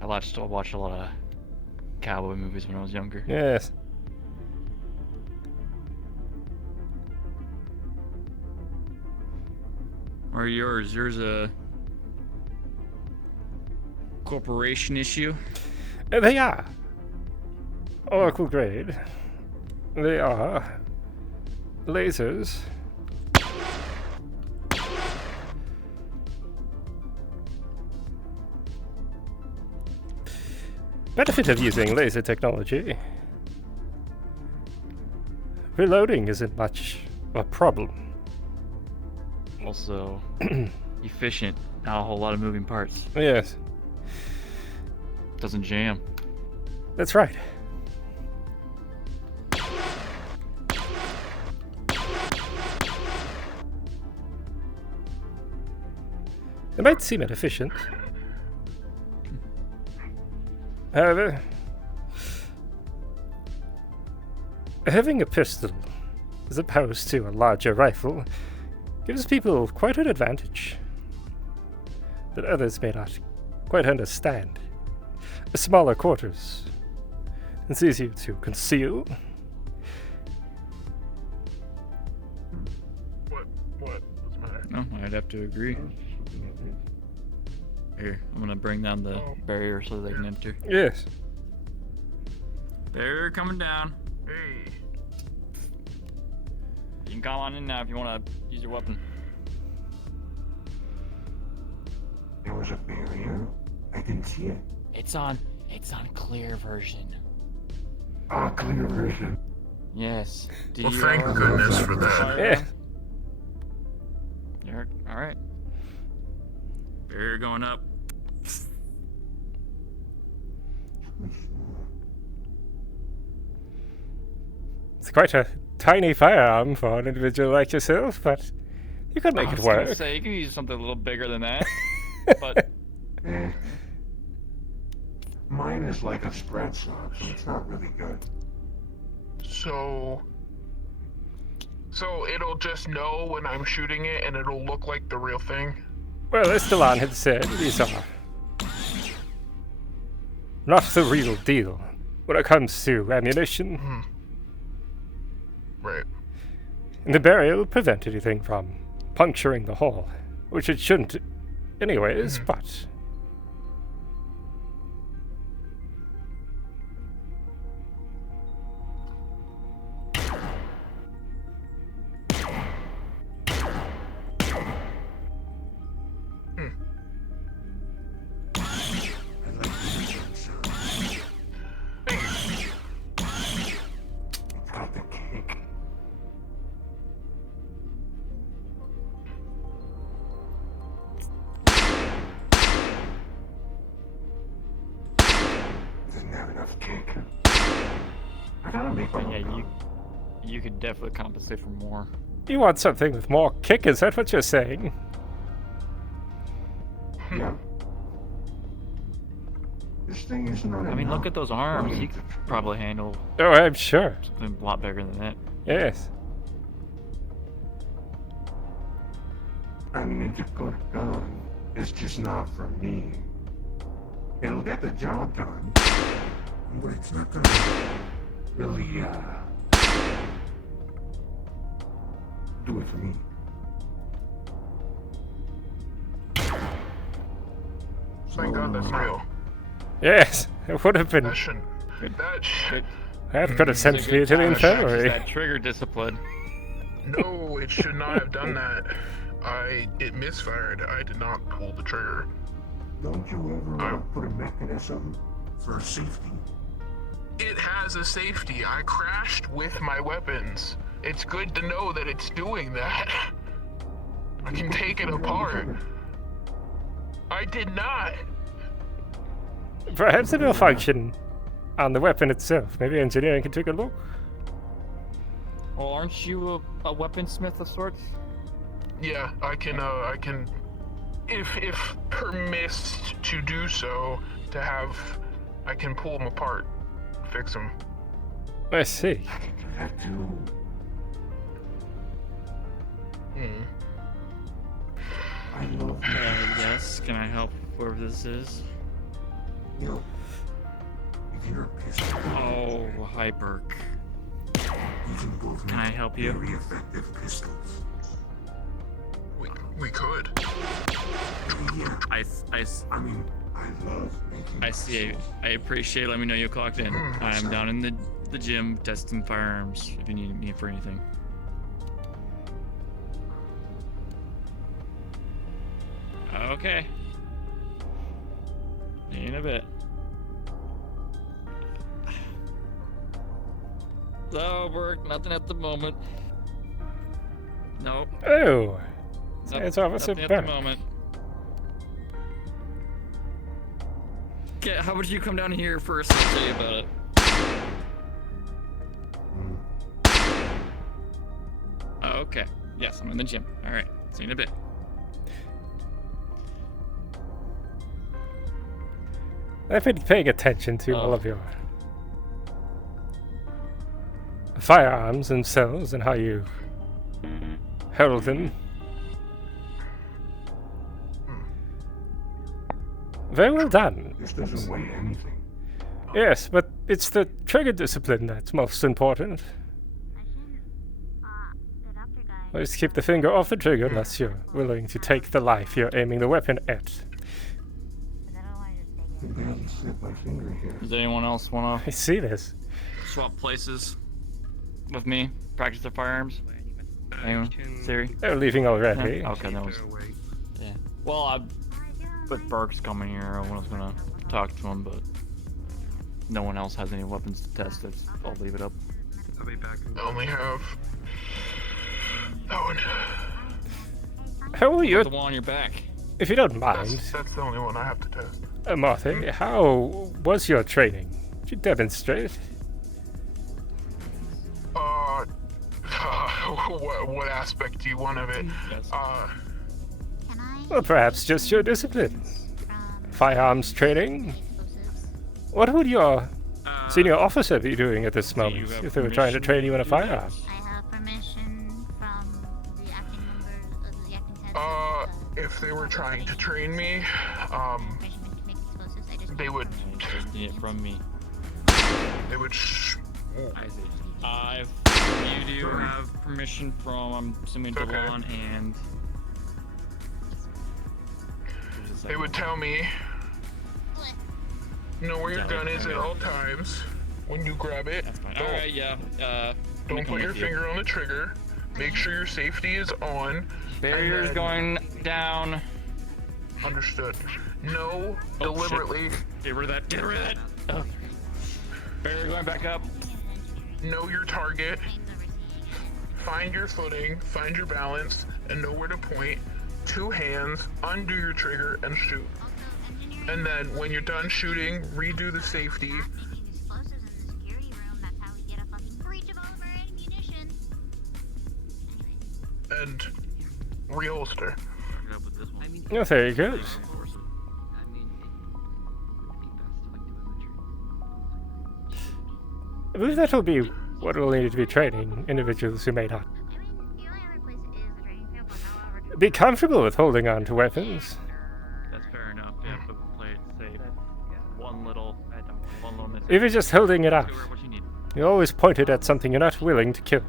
I watched a lot of cowboy movies when I was younger. Yes. Or yours? Yours a corporation issue? They are. Oracle grade. They are lasers. Benefit of using laser technology. Reloading isn't much of a problem. Also, efficient. Not a whole lot of moving parts. Yes, Doesn't jam. that's right. It might seem inefficient. However, having a pistol as opposed to a larger rifle gives people quite an advantage that others may not quite understand. Smaller quarters. It's easier to conceal. What? What's the matter? No, I'd have to agree. Here, I'm gonna bring down the barrier so they can enter. Yes. Barrier coming down. Hey. You can come on in now if you want to use your weapon. There was a barrier. I didn't see it. It's on clear version. Ah, clear version. Yes. Do Well, you, thank goodness for that. Yeah. You're, all right. Barrier going up. It's quite a tiny firearm for an individual like yourself, but you could make I it was gonna work. say you can use something a little bigger than that, but Eh. Mine is like a spread saw, so it's not really good. So it'll just know when I'm shooting it, and it'll look like the real thing. Well, as Delan had said, these are not the real deal when it comes to ammunition. Right. And the barrier will prevent anything from puncturing the hull, which it shouldn't anyways, but... It's got the kick. Doesn't have enough kick. I gotta make one. yeah, you could definitely compensate for more. You want something with more kick, is that what you're saying? Yeah. This thing isn't on I mean, look at those arms. You could probably handle Oh, I'm sure. something a lot bigger than that. Yes. I mean, it's a good gun. It's just not for me. It'll get the job done, but it's not gonna really, do it for me. Thank God that's real. Yes, it would have been... That shouldn't. That could have sent me to the infirmary. That trigger discipline. No, it should not have done that. It misfired. I did not pull the trigger. Don't you ever put a mechanism for safety? It has a safety. I crashed with my weapons. It's good to know that it's doing that. I can take it apart. I did not. Perhaps it will function on the weapon itself. Maybe engineering can take a look. Well, aren't you a weaponsmith of sorts? Yeah, I can, if permissed to do so, I can pull them apart, fix them. I see. I can do that too. I love you. Yes. Can I help whoever this is? You know, if you're a pistol, Oh, hi, Burke. you can both Can I make help you? very effective pistols. We could. Yeah, I mean, I love making I see. I appreciate. Let me know you clocked in. I'm down in the gym testing firearms. If you need me for anything. Okay. See you in a bit. No, Burke. Nothing at the moment. Nope. Oh. Nope, It's Officer nothing at the Burke. moment. Okay, how about you come down here first and I'll tell you about it. Okay. Yes, I'm in the gym. All right. See you in a bit. I've been paying attention to all Oh. of your firearms themselves and how you held them. Very well done. This doesn't weigh anything. Yes, but it's the trigger discipline that's most important. I shouldn't. The doctor guy Always keep the finger off the trigger unless you're willing to take the life you're aiming the weapon at. Is that all I just take it? Maybe I can slip my finger here. Does anyone else want I see this. to swap places with me? Practice their firearms? Anyone? Siri? They're leaving already. Yeah. Okay, that was. Yeah. Well, with Burke's coming here, I was gonna talk to him, but no one else has any weapons to test. I'll leave it up. I'll be back. I only have that one. How are you? The one on your back. If you don't mind, That's the only one I have to test. Martha, how was your training? Did you demonstrate? What aspect do you want of it? Can I? Or perhaps just your discipline? Firearms training? Explosives? What would your senior officer be doing at this do you moment have if they were trying to train you in a permission to do firearm? I have permission from the acting members of the acting heads. If they were trying to train me, Permission to make explosives. I just they would, You just need it from me. they would. You do have permission from, I'm assuming, Okay. Delon and. They would tell me, know where your gun is at all times. When you grab it, That's fine. don't, Alright, yeah. don't put your finger on the trigger. Make sure your safety is on. Barrier's then- going down. Understood. No, Oh, deliberately. Get rid of that. Get rid of that. Oh. Barrier going back up. Know your target. Find your footing. Find your balance, and know where to point. 2 hands. Undo your trigger and shoot. And then when you're done shooting, redo the safety. Explosives in the security room. That's how we get a fucking breach of all of our ammunition. Anyways. And reholster. Oh, there he goes. I believe that will be what will need to be training individuals who may not I mean, the only other place is the training field, but however. be comfortable with holding on to weapons. That's fair enough. Yeah, but we'll play it safe. One little miss. If you're just holding it up, What you need. you always point it at something you're not willing to kill.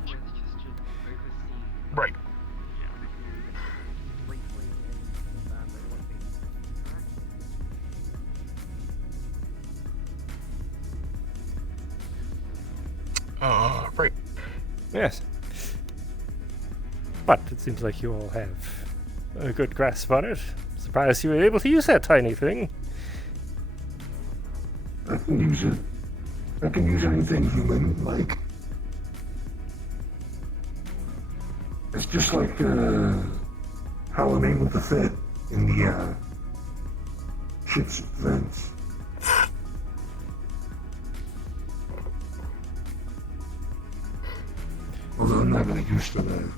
Right. Right. Yes. But it seems like you all have a good grasp on it. Surprised you were able to use that tiny thing. I can use it. I can use anything human, like. It's just like how I'm able to fit in the ship's vents. Although I'm not really used to that.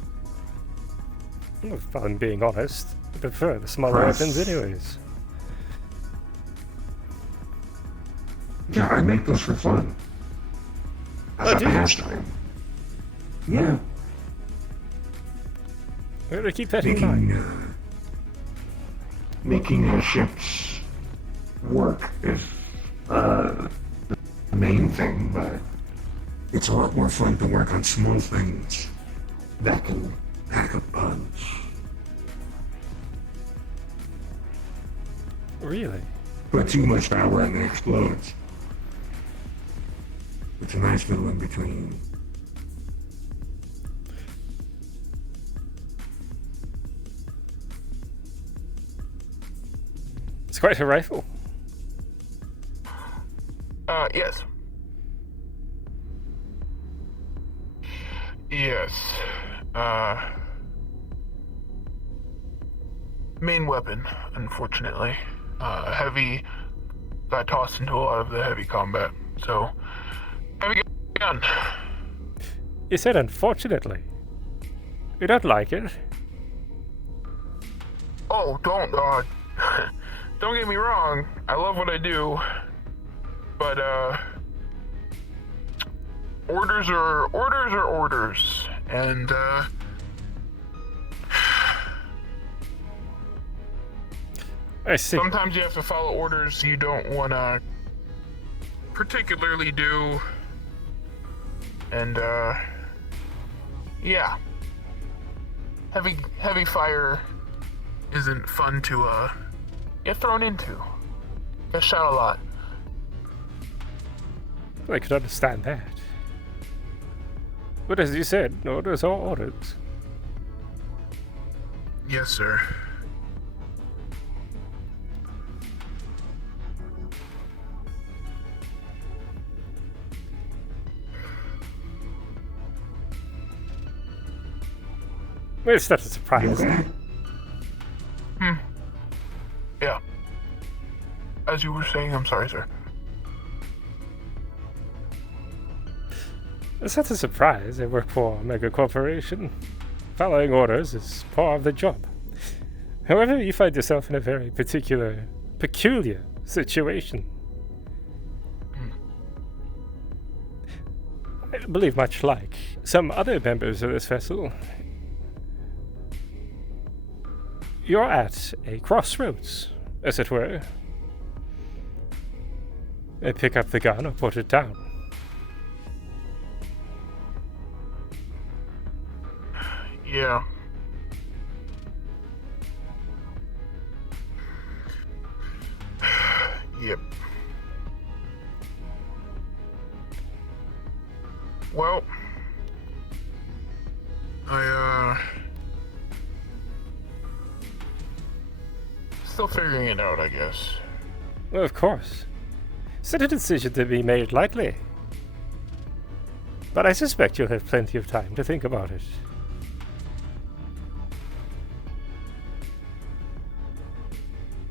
If I'm being honest, I prefer the smaller Press. weapons anyways. Yeah, I make those for fun. As Oh, a do you? pastime. Yeah, We're gonna keep that in mind. making ships work is the main thing, but it's a lot more fun to work on small things that can pack a punch. Really? Put too much power and it explodes. It's a nice little in between. It's quite a rifle. Yes. Yes. Main weapon, unfortunately. Heavy. Got tossed into a lot of the heavy combat. So, heavy gun. You said unfortunately. You don't like it. Oh, don't don't get me wrong. I love what I do. But, orders are orders. And, I see. sometimes you have to follow orders you don't want to particularly do. And, yeah. heavy fire isn't fun to get thrown into. Get shot a lot. I could understand that. But as you said, orders are orders. Yes, sir. Well, it's not a surprise. Yeah. As you were saying, I'm sorry, sir. It's not a surprise. I work for a mega corporation. Following orders is part of the job. However, you find yourself in a very peculiar situation. I believe much like some other members of this vessel, you're at a crossroads, as it were. I pick up the gun or put it down. Yeah. Yep. Well, still figuring it out, I guess. Well, of course. It's not a decision to be made lightly. But I suspect you'll have plenty of time to think about it.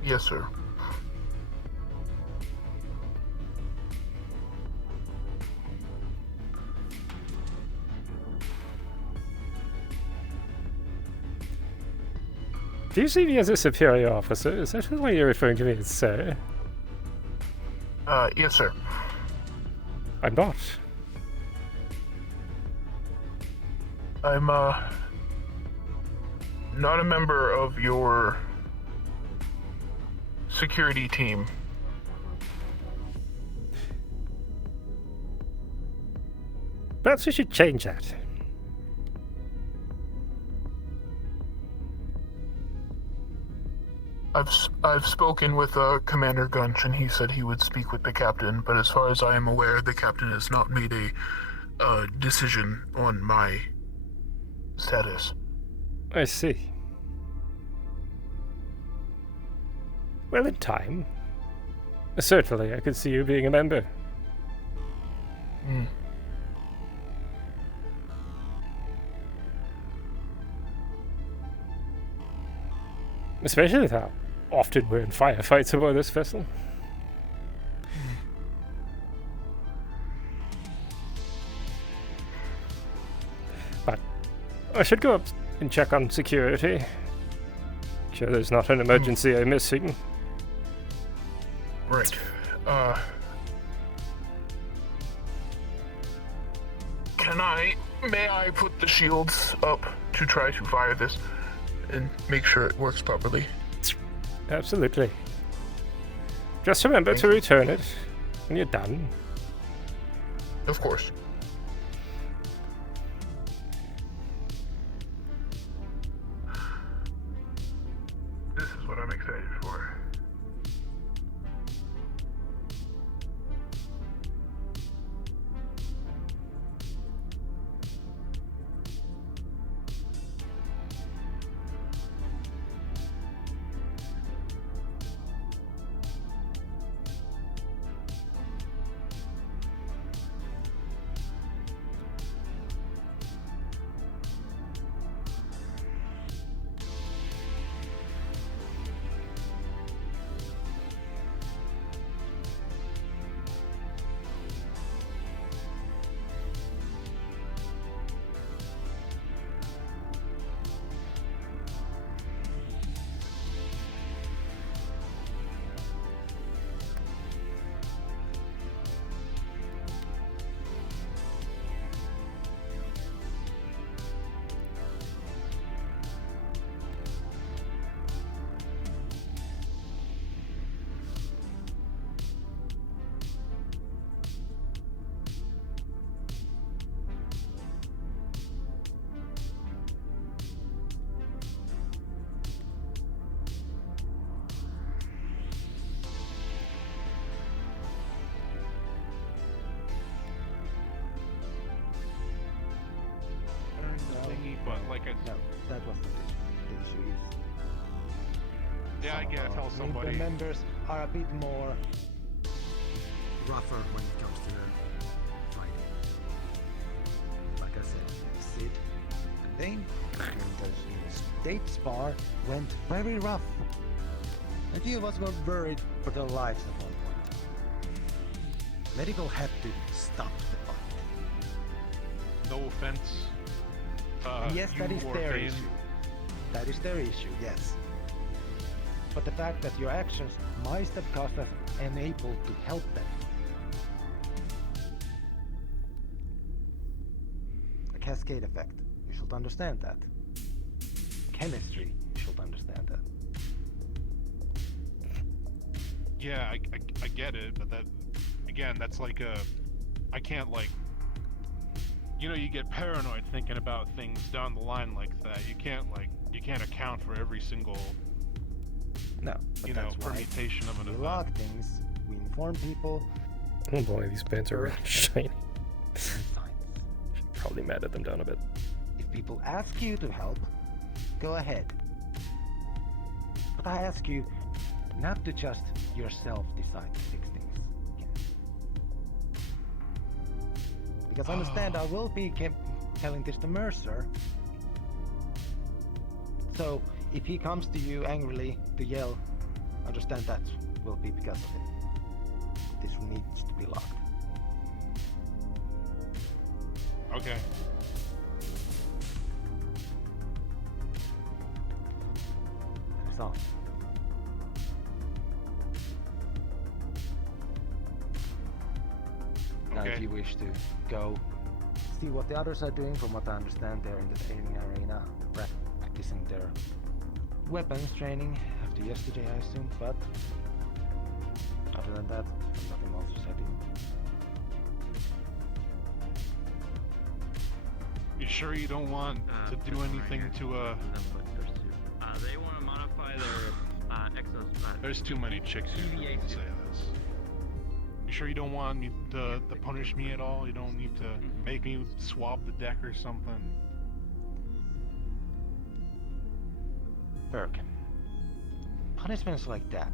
Yes, sir. Do you see me as a superior officer? Is that why you're referring to me as sir? Yes, sir. I'm not. I'm, not a member of your security team. Perhaps we should change that. I've spoken with Commander Gunch, and he said he would speak with the captain, but as far as I am aware, the captain has not made a decision on my status. I see. Well, in time. Certainly, I could see you being a member. Especially with how often we're in firefights aboard this vessel. But I should go up and check on security. Make sure there's not an emergency I'm missing. Right. May I put the shields up to try to fire this and make sure it works properly? Absolutely. Just remember to return it when you're done. Of course. This is what I'm excited for. but like I No, that was the issue. Is yeah, I get it. Tell the somebody. members are a bit more. Rougher when it comes to the fighting. Like I said, Sid and Dane in the state spar went very rough. A few of us were worried for their lives at one point. Medical had to stop the fight. No offense. And yes, that you is or their Dane. issue. That is their issue, yes. But the fact that your actions might have caused us unable to help them. A cascade effect. You should understand that. Chemistry. You should understand that. Yeah, I get it, but that again, that's like I can't like. You know, you get paranoid thinking about things down the line like that. You can't account for every single No, but that's why permutation of an we event. log things. We inform people. Oh boy, these pants are really shiny. And signs. Should probably matted them down a bit. If people ask you to help, go ahead. But I ask you not to just yourself decide to fix things again. Because understand, I will be telling this to Mercer. So if he comes to you angrily to yell, understand that will be because of it. This needs to be locked. Okay. That is all. Now, if Okay. you wish to go see what the others are doing, from what I understand, they're in the training arena practicing their weapons training after yesterday, I assume. But other than that, nothing else is happening. You sure you don't want to do anything to They want to modify their exos. There's too many chicks here to say this. You sure you don't want me to punish me at all? You don't need to make me swab the deck or something? Berg, punishments like that,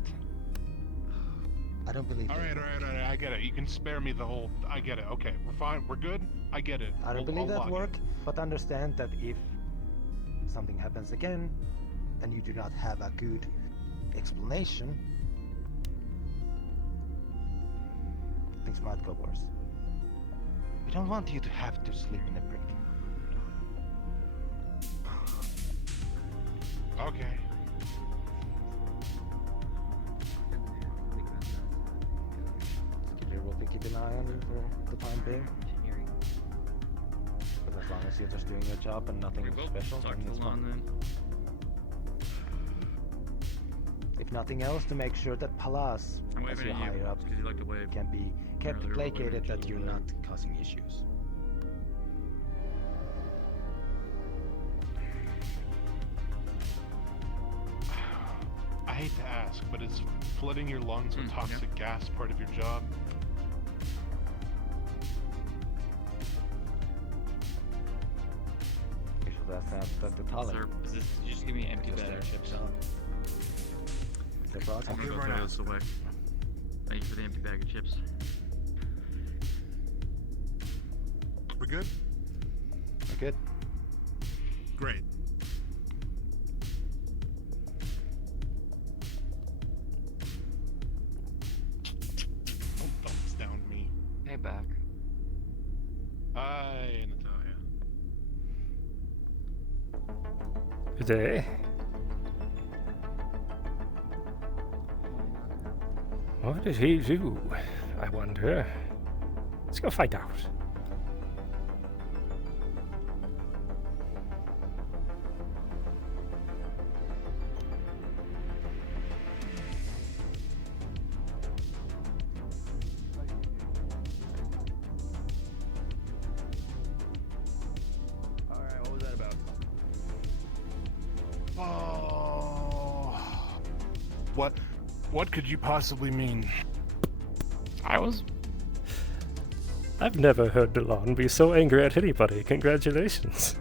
I don't believe. Alright, I get it. You can spare me the whole. I get it. Okay, we're fine. We're good. I get it. I don't believe I'll that log work, it. but understand that if something happens again, and you do not have a good explanation, things might go worse. We don't want you to have to sleep in a brick. Okay. Skiller will be keeping an eye on you for the time being. But as long as you're just doing your job and nothing special, then it's fine. If nothing else, to make sure that Palas, as your higher up, can be kept placated that you're not causing issues. I hate to ask, but is flooding your lungs with toxic gas part of your job? You should ask that the Talon. Sir, you just give me an empty bag of chips. The box. I'm gonna go throw this away. Thank you for the empty bag of chips. We're good? We're good. Great. Don't thumbs down me. Hey, back. Hi, Natalia. Good day. What did he do? I wonder. Let's go find out. Alright, what was that about? Oh. What could you possibly mean? I've never heard Delon be so angry at anybody. Congratulations.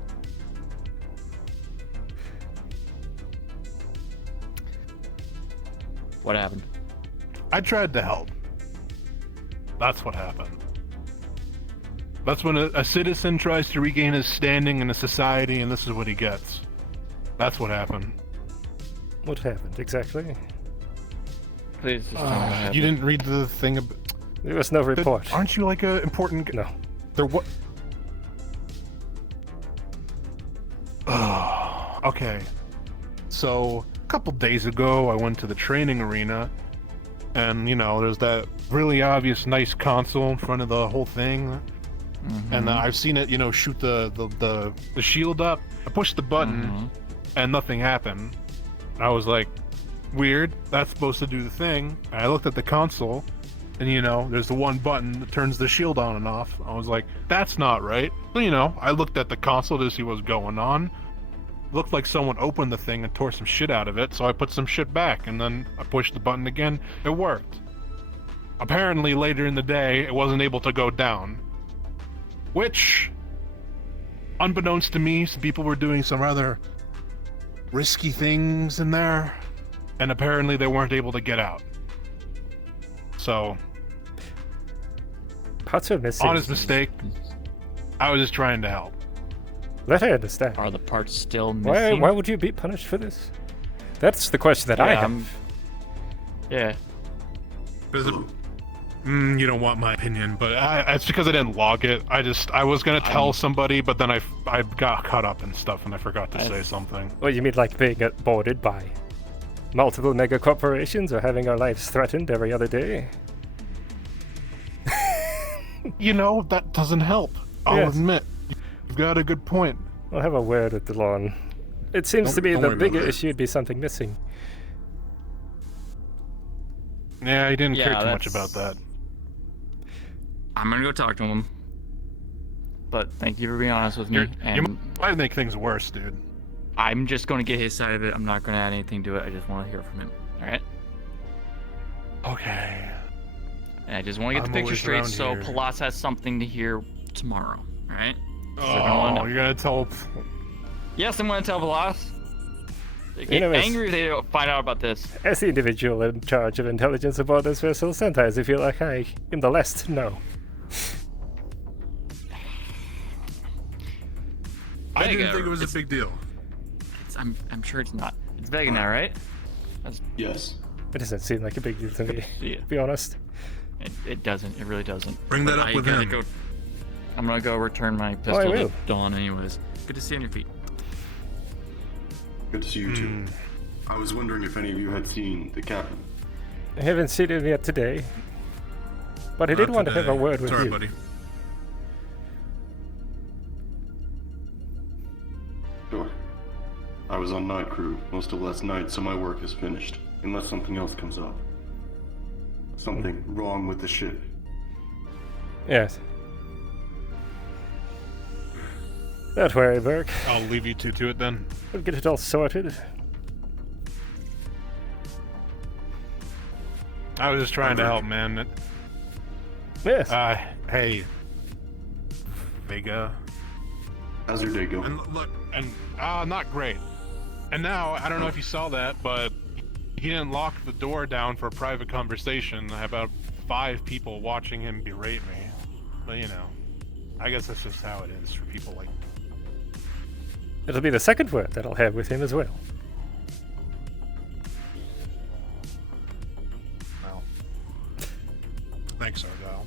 What happened? I tried to help. That's what happened. That's when a citizen tries to regain his standing in a society, and this is what he gets. That's what happened. What happened exactly? Please just tell me what happened. You didn't read the thing. There was no report. Aren't you like a important? No. There what? Okay. So a couple days ago, I went to the training arena, and there's that really obvious nice console in front of the whole thing, and I've seen it, shoot the shield up. I pushed the button, and nothing happened. And I was like, weird. That's supposed to do the thing. And I looked at the console, and there's the one button that turns the shield on and off. I was like, that's not right. So, I looked at the console to see what's going on. Looked like someone opened the thing and tore some shit out of it, so I put some shit back, and then I pushed the button again. It worked. Apparently, later in the day, it wasn't able to go down. Which, unbeknownst to me, some people were doing some rather risky things in there, and apparently they weren't able to get out. So, parts are missing. Honest mistake. I was just trying to help. That I understand. Are the parts still missing? Why would you be punished for this? That's the question that I have. Yeah. You don't want my opinion, but it's because I didn't log it. I was gonna tell somebody, but then I got caught up in stuff and I forgot to say something. Well, you mean like being boarded by multiple mega corporations or having our lives threatened every other day? That doesn't help. I'll admit. You've got a good point. I'll have a word with the lawn. It seems to be the bigger issue would be something missing. Yeah, he didn't care too much about that. I'm gonna go talk to him. But thank you for being honest with me. You might make things worse, dude. I'm just gonna get his side of it. I'm not gonna add anything to it. I just want to hear from him. Alright? Okay. And I just want to get the picture straight so Palas has something to hear tomorrow. Alright? You're gonna tell... Yes, I'm gonna tell Palas. They get angry if they don't find out about this. As the individual in charge of intelligence aboard this vessel, sometimes I feel like I am the last to know. I didn't think it was a big deal. I'm sure it's not. It's Vega now, right? Yes. It doesn't seem like a big deal to me, to be honest. It doesn't. It really doesn't. Bring that up with him. I'm gonna go return my pistol to Dawn anyways. Good to see you on your feet. Good to see you too. I was wondering if any of you had seen the captain. I haven't seen him yet today. But I did want to have a word with you. Sorry, buddy. Sure. I was on night crew most of last night, so my work is finished. Unless something else comes up. Something wrong with the ship. Yes. Don't worry, Burke. I'll leave you two to it then. We'll get it all sorted. I was just trying to help, man. Yes. Hey, Vega. How's your day going? And look, not great. And now, I don't know if you saw that, but he didn't lock the door down for a private conversation. I have about 5 people watching him berate me. But I guess that's just how it is for people like me. It'll be the second word that I'll have with him as well. Well, thanks, Argyll.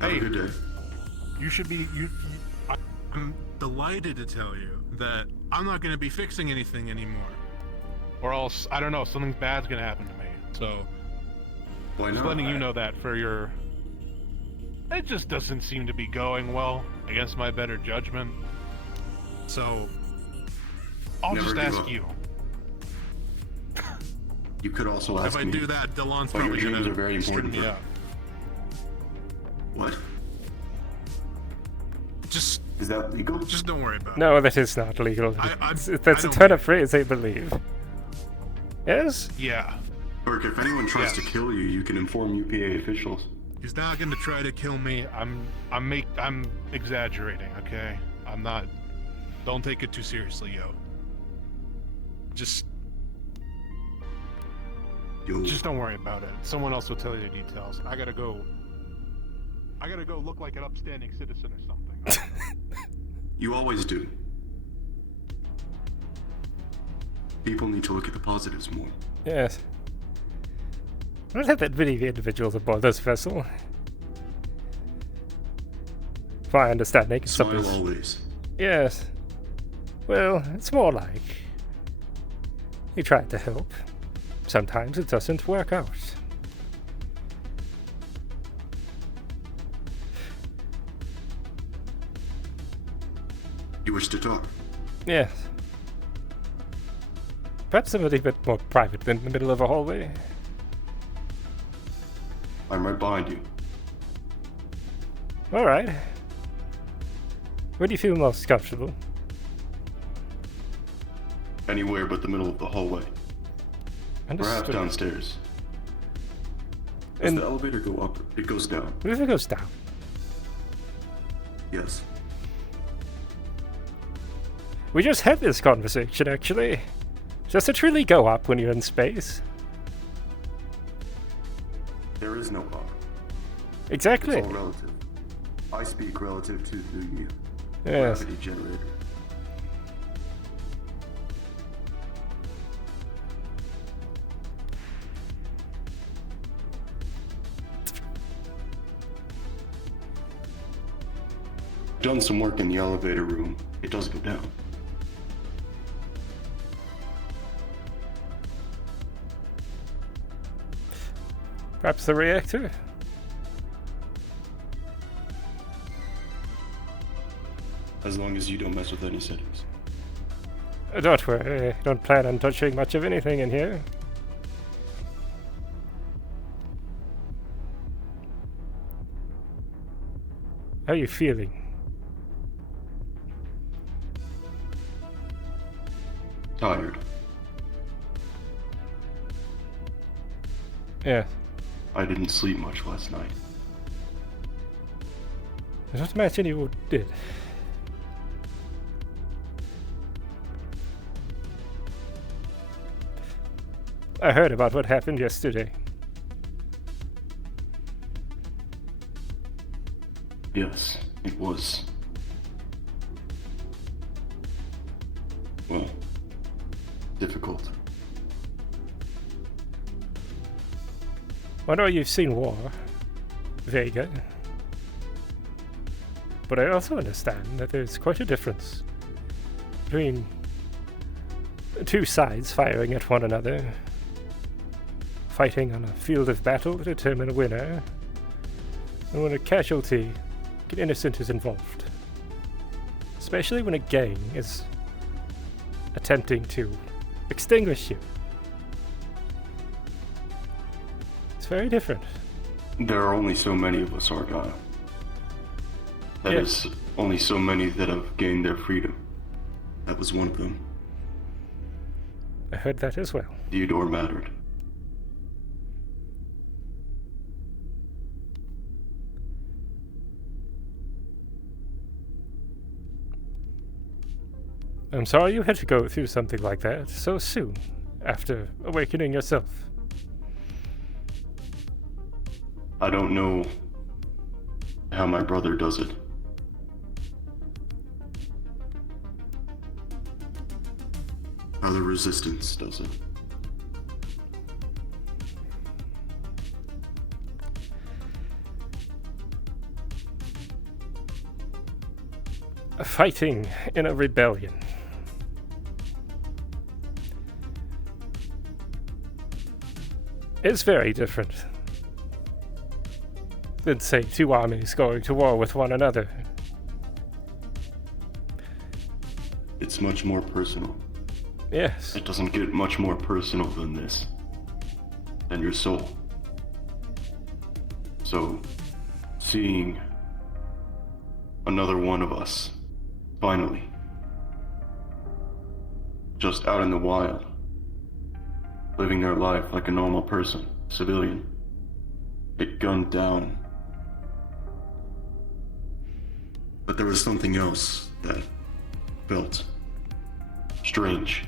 Have a good day. You should be. I'm delighted to tell you that I'm not going to be fixing anything anymore, or else I don't know, something bad's going to happen to me. So, just letting you know that for your. It just doesn't seem to be going well against my better judgment. So, I'll just ask you. You could also ask me. If I do that, Delon's but your probably dreams are very going to important. me up. What? Just. Is that legal? Just don't worry about it. No, that is not legal. That's a turn of phrase, I believe. Yes? Yeah. Burke, if anyone tries to kill you, you can inform UPA officials. He's not gonna try to kill me. I'm exaggerating, okay? I'm not. Don't take it too seriously, yo. Just Just don't worry about it. Someone else will tell you the details. I gotta go look like an upstanding citizen or something. You always do. People need to look at the positives more. Yes. I don't have that many individuals aboard this vessel. If I understand, they can Smile always. Yes. Well, it's more like you try to help. Sometimes it doesn't work out. You wish to talk? Yes. Perhaps a little bit more private than the middle of a hallway. I'm right behind you. Alright. Where do you feel most comfortable? Anywhere but the middle of the hallway. Perhaps Understood. downstairs. Does the elevator go up? It goes down. What if it goes down? Yes. We just had this conversation, actually. Does it really go up when you're in space? There is no up. Exactly. It's all relative. I speak relative to the Yes. gravity generator. Done some work in the elevator room. It does go down. Perhaps the reactor? As long as you don't mess with any settings. Don't worry, I don't plan on touching much of anything in here. How are you feeling? Tired. Yeah. I didn't sleep much last night. I don't imagine you did. I heard about what happened yesterday. Yes, it was. Well, difficult. I know you've seen war, Vega. But I also understand that there's quite a difference between two sides firing at one another, fighting on a field of battle to determine a winner, and when a casualty, an innocent is involved. Especially when a gang is attempting to extinguish you. It's very different. There are only so many of us, Argyll. That is, only so many that have gained their freedom. That was one of them. I heard that as well. Theodore mattered. I'm sorry you had to go through something like that so soon after awakening yourself. I don't know how my brother does it. How the Resistance does it. Fighting in a rebellion. It's very different than, say, two armies going to war with one another. It's much more personal. Yes. It doesn't get much more personal than this. Than your soul. So, seeing another one of us, finally, just out in the wild, living their life like a normal person, civilian, get gunned down. But there was something else that felt strange.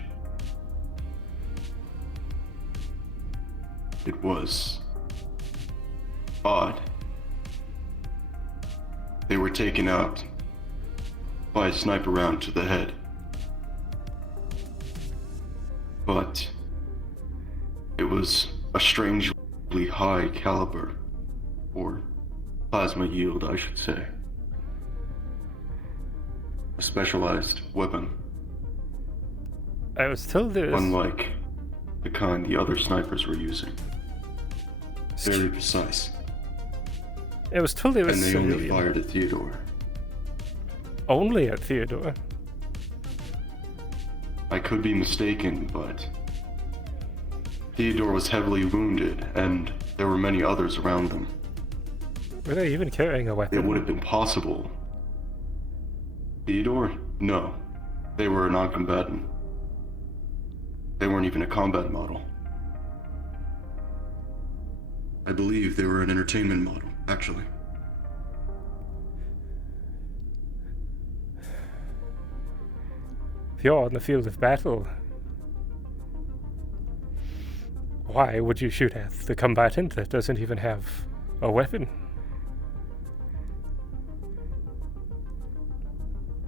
It was odd. They were taken out by a sniper round to the head. But it was a strangely high caliber, or plasma yield, I should say. A specialized weapon. I was told it was... Unlike the kind the other snipers were using. Very precise. I was told it was And they civilian. only fired at Theodore. Only at Theodore? I could be mistaken, but Theodore was heavily wounded, and there were many others around them. Were they even carrying a weapon? It would have been possible. Theodore? No. They were a non-combatant. They weren't even a combat model. I believe they were an entertainment model, actually. If you're on the field of battle, why would you shoot at the combatant that doesn't even have a weapon?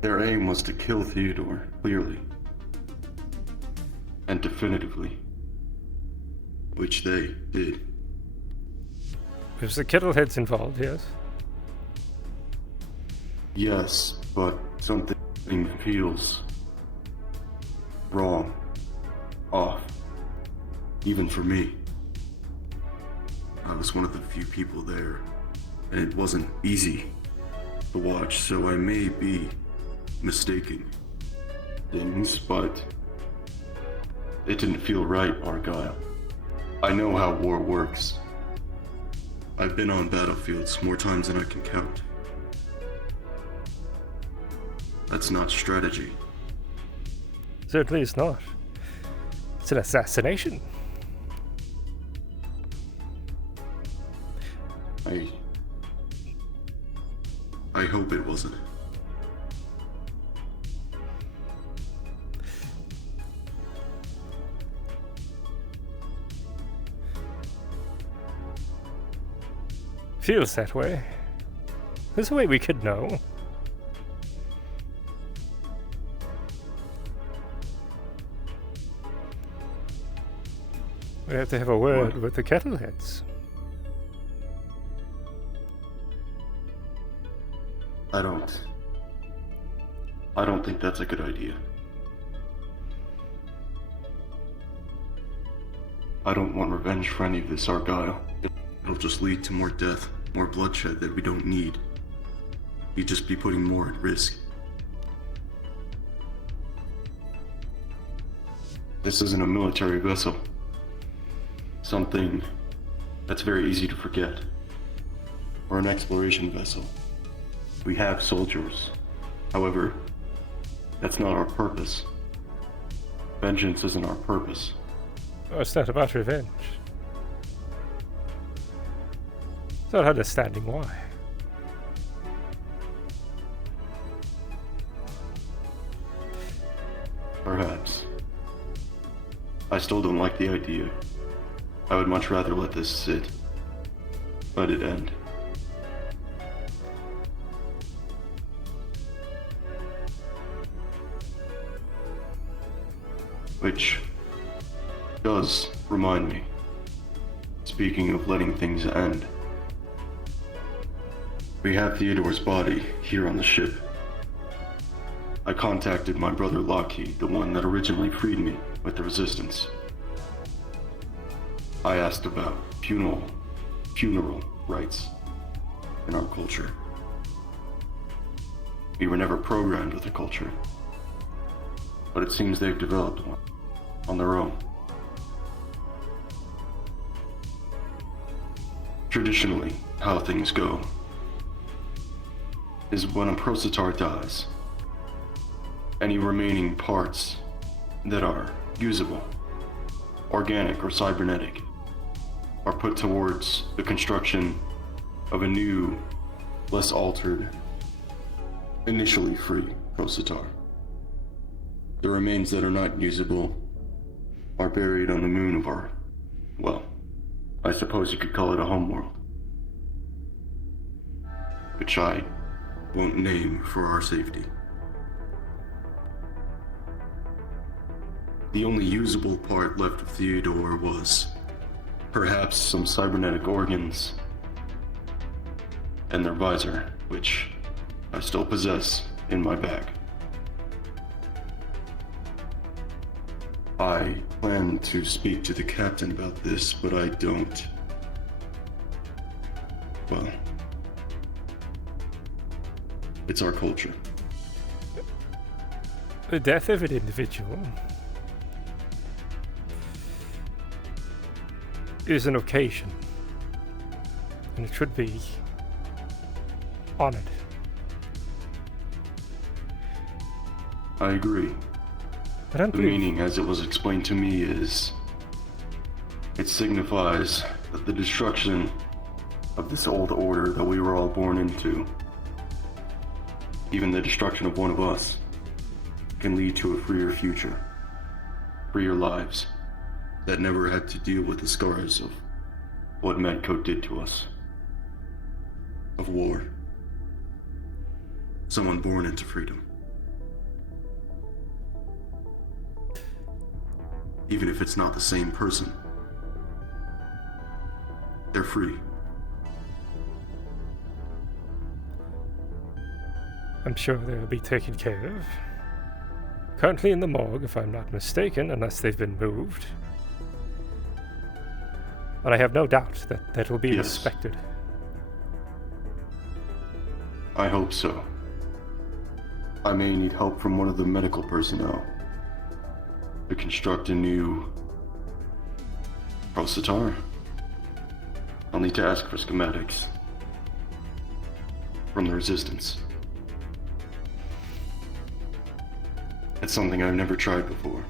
Their aim was to kill Theodore, clearly. And definitively. Which they did. Was the Kettleheads involved, yes? Yes, but something feels wrong. Off. Even for me. I was one of the few people there, and it wasn't easy to watch, so I may be mistaken things, but it didn't feel right, Argyll. I know how war works. I've been on battlefields more times than I can count. That's not strategy. Certainly it's not. It's an assassination. I hope it wasn't. Feels that way. There's a way we could know. We have to have a word with the Kettleheads. I don't think that's a good idea. I don't want revenge for any of this, Argyll. It'll just lead to more death, more bloodshed that we don't need. You'd just be putting more at risk. This isn't a military vessel. Something that's very easy to forget. Or an exploration vessel. We have soldiers. However, that's not our purpose. Vengeance isn't our purpose. Oh, it's not about revenge. It's not understanding why. Perhaps. I still don't like the idea. I would much rather let this sit. Let it end. Which does remind me, speaking of letting things end, we have Theodore's body here on the ship. I contacted my brother Lockheed, the one that originally freed me with the Resistance. I asked about funeral rites in our culture. We were never programmed with a culture, but it seems they've developed one on their own. Traditionally, how things go is when a Prototar dies, any remaining parts that are usable, organic or cybernetic, are put towards the construction of a new, less altered, initially free Prototar. The remains that are not usable are buried on the moon of our, well, I suppose you could call it a homeworld. Which I won't name for our safety. The only usable part left of Theodore was perhaps some cybernetic organs and their visor, which I still possess in my bag. I plan to speak to the captain about this, but I don't. Well, it's our culture. The death of an individual is an occasion, and it should be honored. I agree. The meaning, as it was explained to me, is it signifies that the destruction of this old order that we were all born into, even the destruction of one of us, can lead to a freer future, freer lives that never had to deal with the scars of what Medco did to us, of war. Someone born into freedom. Even if it's not the same person, they're free. I'm sure they'll be taken care of. Currently in the morgue, if I'm not mistaken, unless they've been moved. And I have no doubt that that will be respected. I hope so. I may need help from one of the medical personnel to construct a new Prosatar. I'll need to ask for schematics from the Resistance. It's something I've never tried before.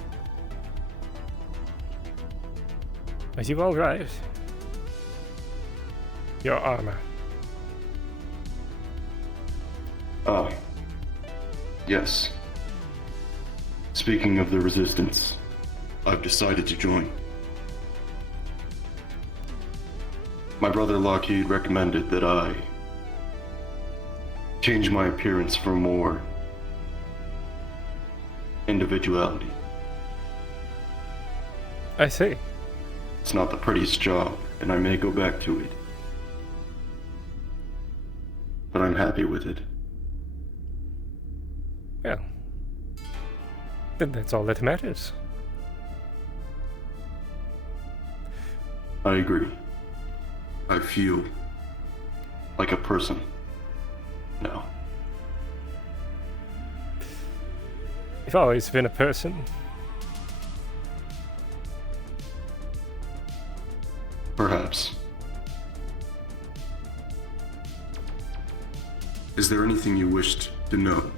Are you alright? Your armor. Yes. Speaking of the Resistance, I've decided to join. My brother Lockheed recommended that I change my appearance for more individuality. I see. It's not the prettiest job, and I may go back to it. But I'm happy with it. Well, then that's all that matters. I agree. I feel like a person now. You've always been a person. Perhaps. Is there anything you wished to know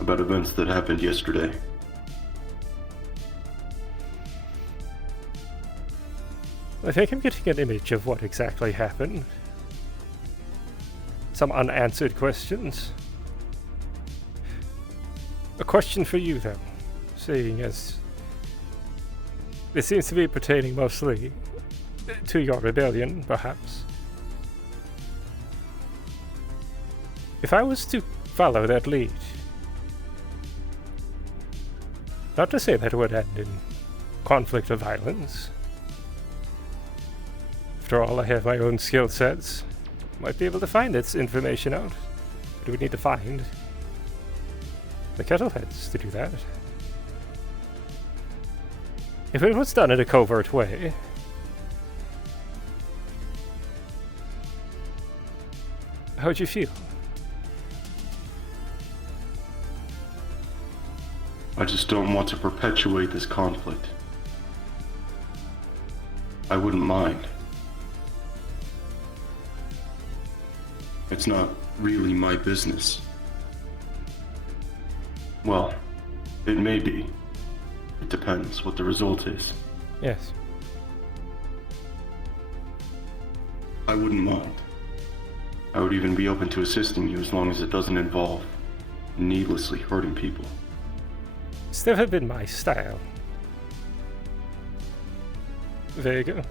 about events that happened yesterday? I think I'm getting an image of what exactly happened. Some unanswered questions. A question for you, though, seeing as this seems to be pertaining mostly to your rebellion, perhaps. If I was to follow that lead, not to say that it would end in conflict or violence. After all, I have my own skill sets. Might be able to find this information out. But we need to find the kettleheads to do that. If it was done in a covert way, how'd you feel? I just don't want to perpetuate this conflict. I wouldn't mind. It's not really my business. Well, it may be. It depends what the result is. Yes. I wouldn't mind. I would even be open to assisting you as long as it doesn't involve needlessly hurting people. It's never been my style. Vega.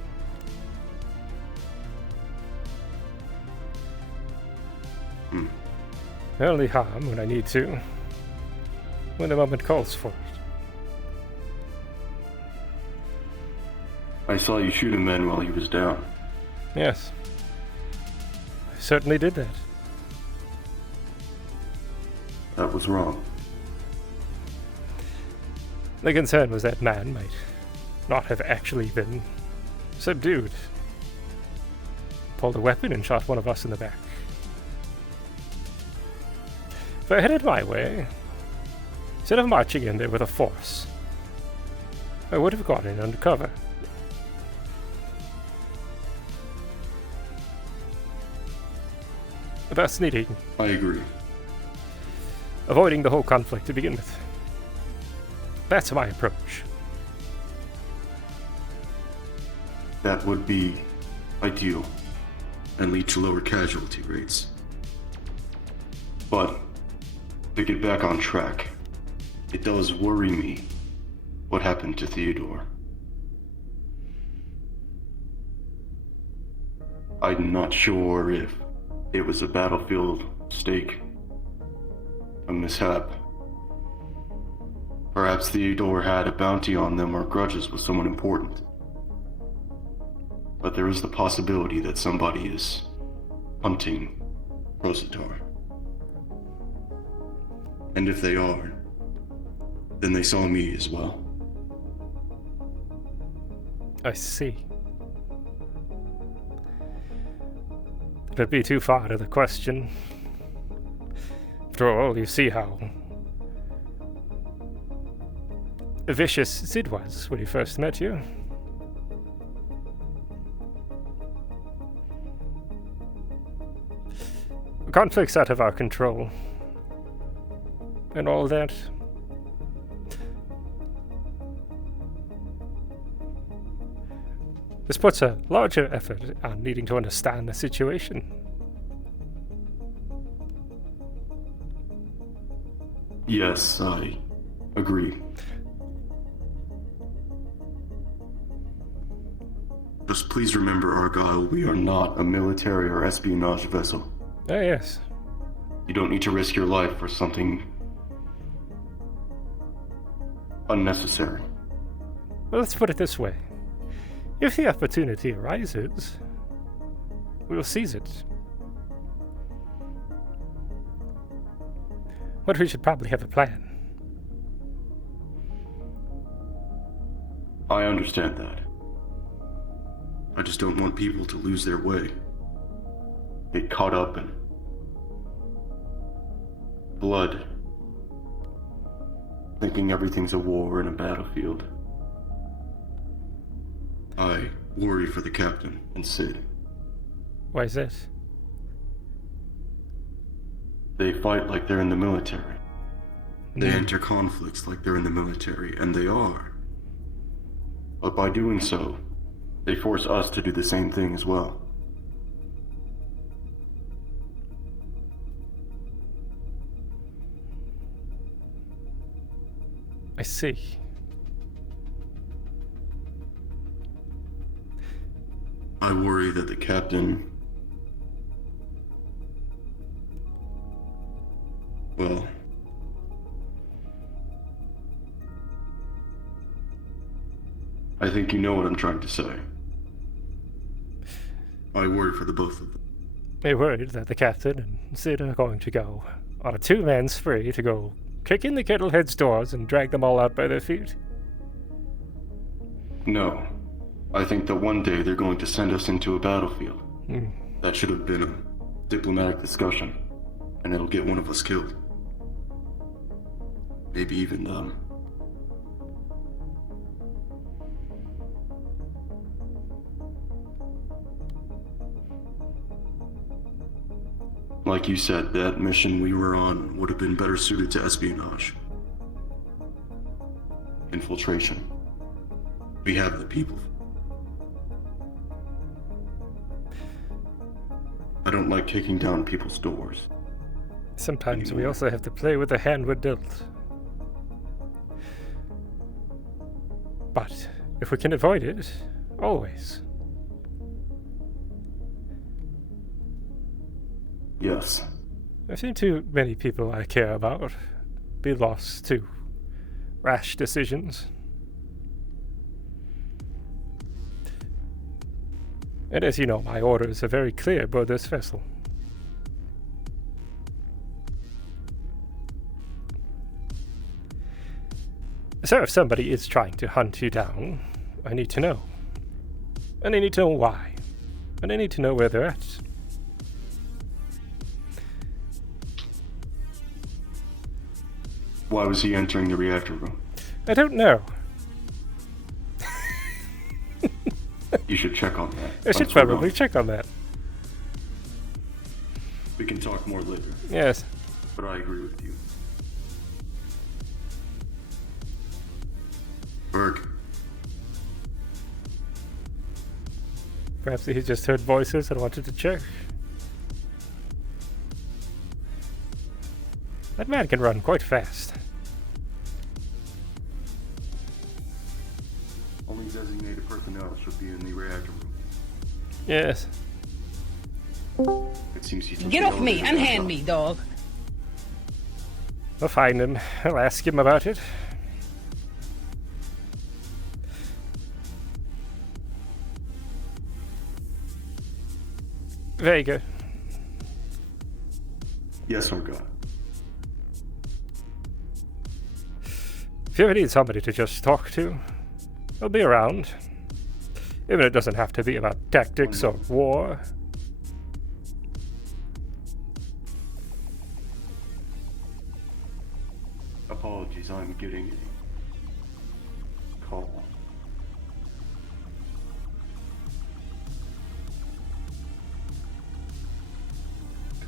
I only harm when I need to. When the moment calls for it. I saw you shoot a man while he was down. Yes. I certainly did that. That was wrong. The concern was that man might not have actually been subdued. Pulled a weapon and shot one of us in the back. If I had it my way, instead of marching in there with a force, I would have gone in undercover. Thus needing. I agree. Avoiding the whole conflict to begin with. That's my approach. That would be ideal and lead to lower casualty rates. But to get back on track, it does worry me what happened to Theodore. I'm not sure if it was a battlefield mistake, a mishap. Perhaps Theodore had a bounty on them or grudges with someone important. But there is the possibility that somebody is hunting Rositar. And if they are, then they saw me as well. I see. It'd be too far to the question. After all, you see how vicious Sid was when he first met you. Conflicts out of our control. And all that. This puts a larger effort on needing to understand the situation. Yes, I agree. Just please remember, Argyll, we are not a military or espionage vessel. Ah, yes. You don't need to risk your life for something unnecessary. Well, let's put it this way. If the opportunity arises, we'll seize it. But we should probably have a plan. I understand that. I just don't want people to lose their way. Get caught up in blood. Thinking everything's a war and a battlefield. I worry for the captain and Sid. Why is that? They fight like they're in the military. They enter conflicts like they're in the military, and they are. But by doing so, they force us to do the same thing as well. I see. I worry that the captain... Well... I think you know what I'm trying to say. I worry for the both of them. We're worried that the captain and Sid are going to go on a two-man spree to go kick in the Kettlehead's doors and drag them all out by their feet. No. I think that one day they're going to send us into a battlefield. That should have been a diplomatic discussion, and it'll get one of us killed. Maybe even them. Like you said, that mission we were on would have been better suited to espionage. Infiltration. We have the people. I don't like kicking down people's doors. Sometimes we also have to play with the hand we're dealt. But if we can avoid it, always. Yes, I've seen too many people I care about be lost to rash decisions. And as you know, my orders are very clear aboard this vessel. So if somebody is trying to hunt you down, I need to know. And I need to know why. And I need to know where they're at. Why was he entering the reactor room? I don't know. You should check on that. I should probably check on that. We can talk more later. Yes. But I agree with you. Berg. Perhaps he just heard voices and wanted to check. That man can run quite fast. Only designated personnel should be in the reactor room. Yes. It seems he's Get off me, unhand me, dog. I'll find him. I'll ask him about it. Vega. Yes, Argyll. If you ever need somebody to just talk to, I'll be around. Even if it doesn't have to be about tactics or war. Apologies, I'm getting a call.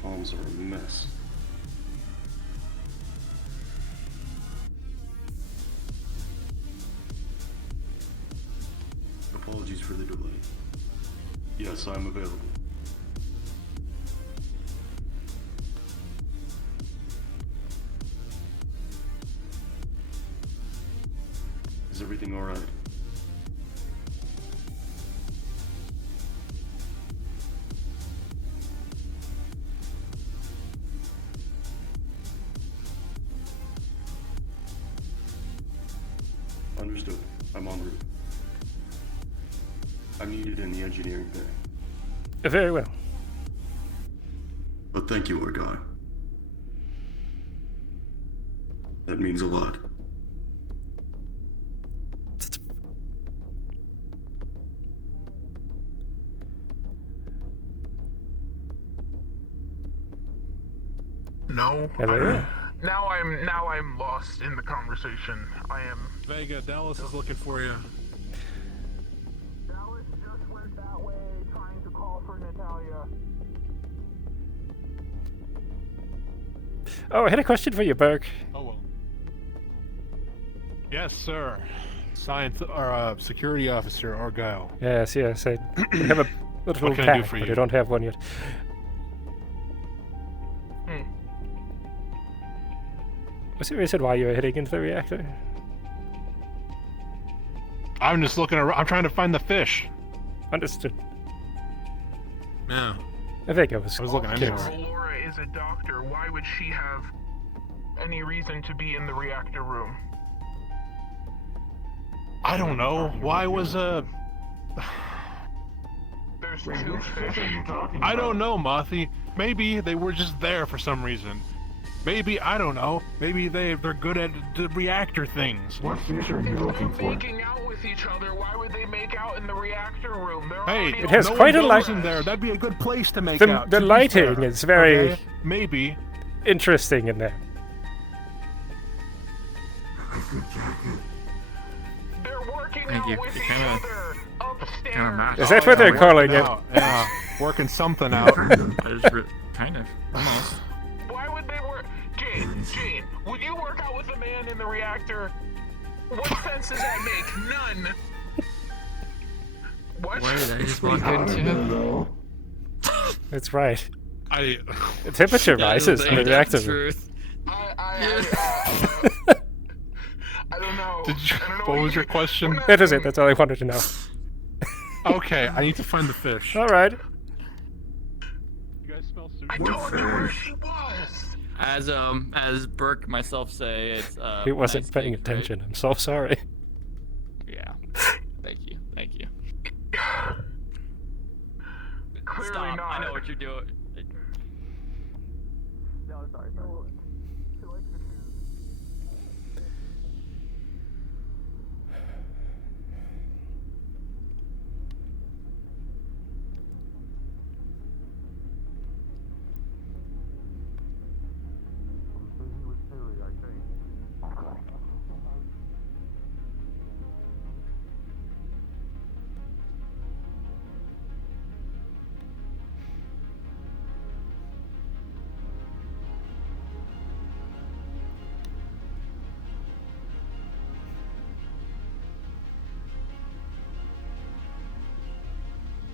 Comms are a mess. Apologies for the delay. Yes, I'm available. Is everything alright? Understood. I'm en route. I'm needed in the engineering bay. Very well. But thank you, Argyll. That means a lot. No. Hello? Now I'm lost in the conversation. I am. Vega, Dallas is looking for you. Dallas just went that way, trying to call for Natalia. Oh, I had a question for you, Berg. Oh well. Yes, sir. Science or security officer Argyll. Yes, yes. I have a little What can I do pack, for but you? I don't have one yet. Was there a reason why you were heading into the reactor? I'm just looking around. I'm trying to find the fish. Understood. Yeah. I think I was looking curious. anywhere. Laura is a doctor. Why would she have any reason to be in the reactor room? I don't know. Why was There's two fish. I don't know, Mothy. Maybe they were just there for some reason. Maybe, I don't know. Maybe they're good at the reactor things. What fish are you looking for? Making out with each other. Why would they make out in the reactor room? They're Hey, already it has no quite one a goes light- in there. That'd be a good place to make The out. to be lighting fair. is very Okay? Maybe. interesting in there. They're working Thank out you. with You each kinda- other upstairs. Kinda matched. Is that what they're calling it? Yeah, working something out. Kind of. Almost. Why would they work? Jane, would you work out with a man in the reactor? What sense does that make? None. What? Wait, I just walked into. That's right. I. The temperature That is rises in the reactor room. truth. I don't know. Did you, I don't know what was you your question? That is it. That's all I wanted to know. Okay, I need to find the fish. All right. You guys smell sushi? I told you where she was. As Burke myself say, it's He wasn't nice paying gig, attention. I'm so sorry. Right? Yeah. Thank you. Clearly Stop. not. I know what you're doing. No, sorry.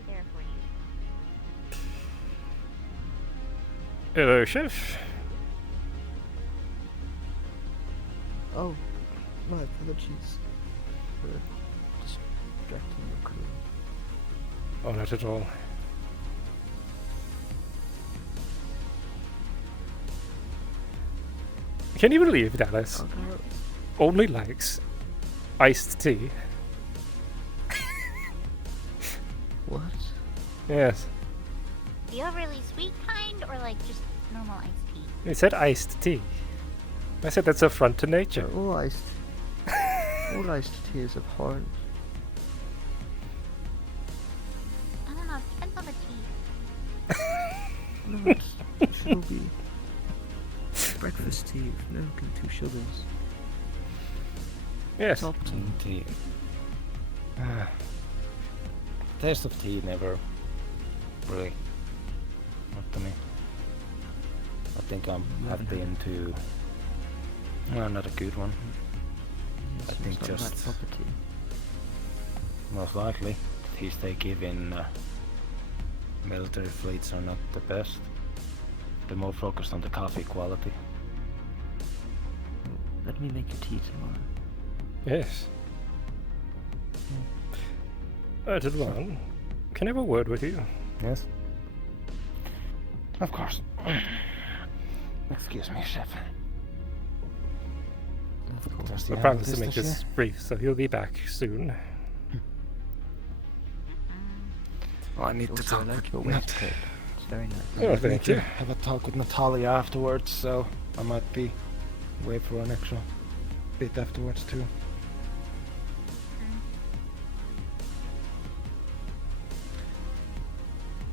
There for you. Hello, Chef. Oh, my apologies for distracting your crew. Oh, not at all. Can you believe Dallas only likes iced tea? What? Yes. The overly sweet kind, or like just normal iced tea? He said iced tea. I said that's affront to nature. All iced tea is abhorrent. I don't know, it depends on the tea. No, it should be breakfast tea with milk and 2 sugars. Yes. Top tea. Taste of tea never really not to me. I think have been to not a good one. I think just most likely the teas they give in military fleets are not the best. They're more focused on the coffee quality. Let me make you tea tomorrow. Yes. One. Can I have a word with you? Yes. Of course. Excuse me, Chef. I promise to make this brief, so you'll be back soon. Well, I need to talk with It's very nice. Oh, thank you. Have a talk with Natalia afterwards, so I might be away for an extra bit afterwards too.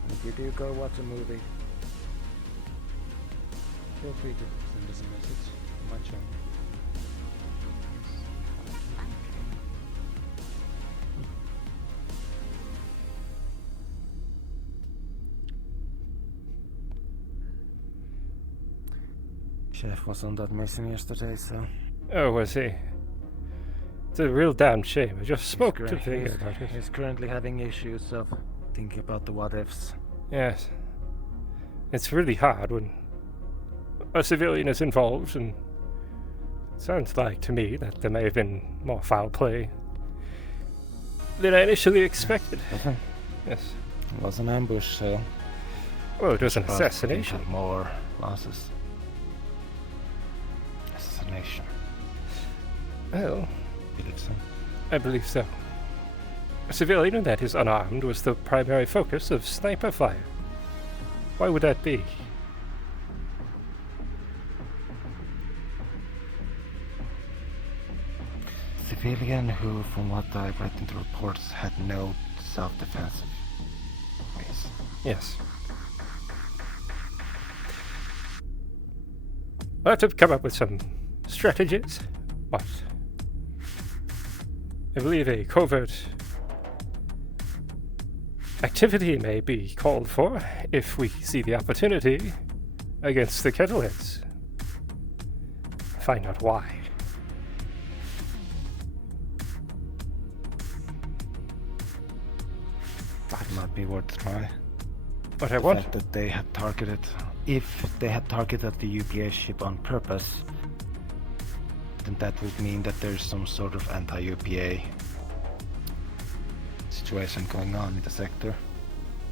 If you do go watch a movie, feel free to send us a message on my channel. Chef was on that mission yesterday, so... Oh, was he? It's a real damn shame. I just spoke to Vega about it. He's currently having issues of thinking about the what-ifs. Yes. It's really hard when a civilian is involved, and it sounds like to me that there may have been more foul play than I initially expected. Yes. It was an ambush, so... Well, it was an Probably assassination. have more losses. Assassination. Well, Believe so. I believe so. A civilian that is unarmed was the primary focus of sniper fire. Why would that be? Civilian who, from what I read in the reports, had no self-defensive ways. Yes. I'll have to come up with some strategies, but I believe a covert activity may be called for if we see the opportunity against the Kettleheads. Find out why. It might be worth a try. But I The want... fact that they had targeted... If they had targeted the UPA ship on purpose, then that would mean that there's some sort of anti-UPA situation going on in the sector.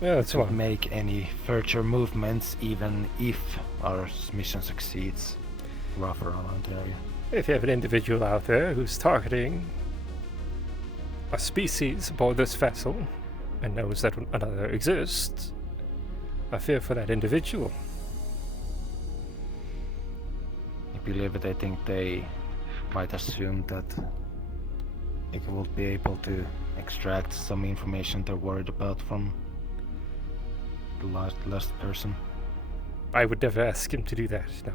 Yeah, that's to one. make any further movements, even if our mission succeeds, rougher around the area. If you have an individual out there who's targeting a species aboard this vessel and knows that another exists, I fear for that individual. I believe they think they might assume that they will be able to extract some information they're worried about from the last person. I would never ask him to do that, no.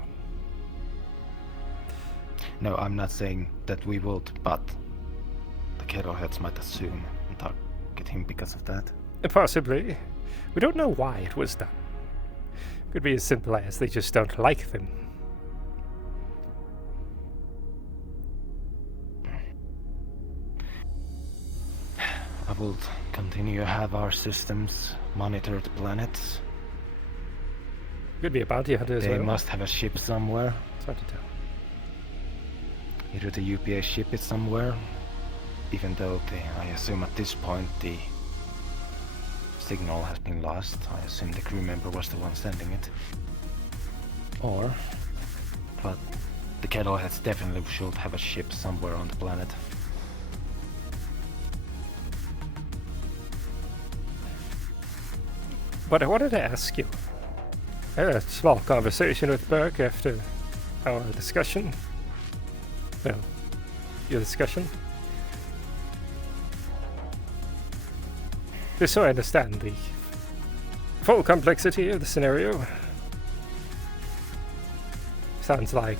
No, I'm not saying that we would, but the Kettleheads might assume and target him because of that. Possibly. We don't know why it was done. Could be as simple as they just don't like them. I will continue to have our systems monitor the planets. Could be a bounty hunter as well. They must have a ship somewhere. It's hard to tell. Either the UPA ship is somewhere, even though I assume at this point the signal has been lost. I assume the crew member was the one sending it. But the Kettleheads definitely should have a ship somewhere on the planet. But I wanted to ask you. I had a small conversation with Burke after our discussion. Well, your discussion. Just so I understand the full complexity of the scenario. Sounds like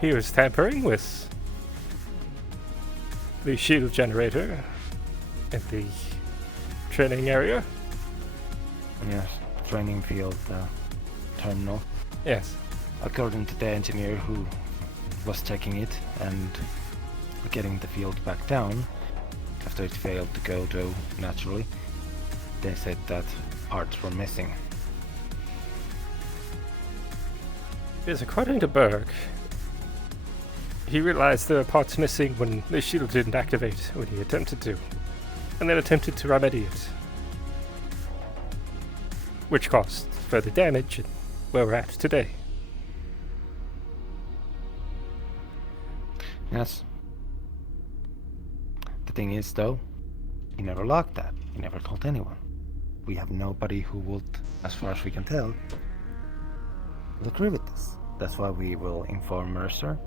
he was tampering with the shield generator in the training area. Yes, training field terminal. Yes. According to the engineer who was checking it and getting the field back down after it failed to go though naturally, they said that parts were missing. Yes, according to Burke, he realized there were parts missing when the shield didn't activate when he attempted to, and then attempted to remedy it, which caused further damage and where we're at today. Yes. The thing is though, he never logged that. He never told anyone. We have nobody who would, as far as we can tell, will agree with this. That's why we will inform Mercer,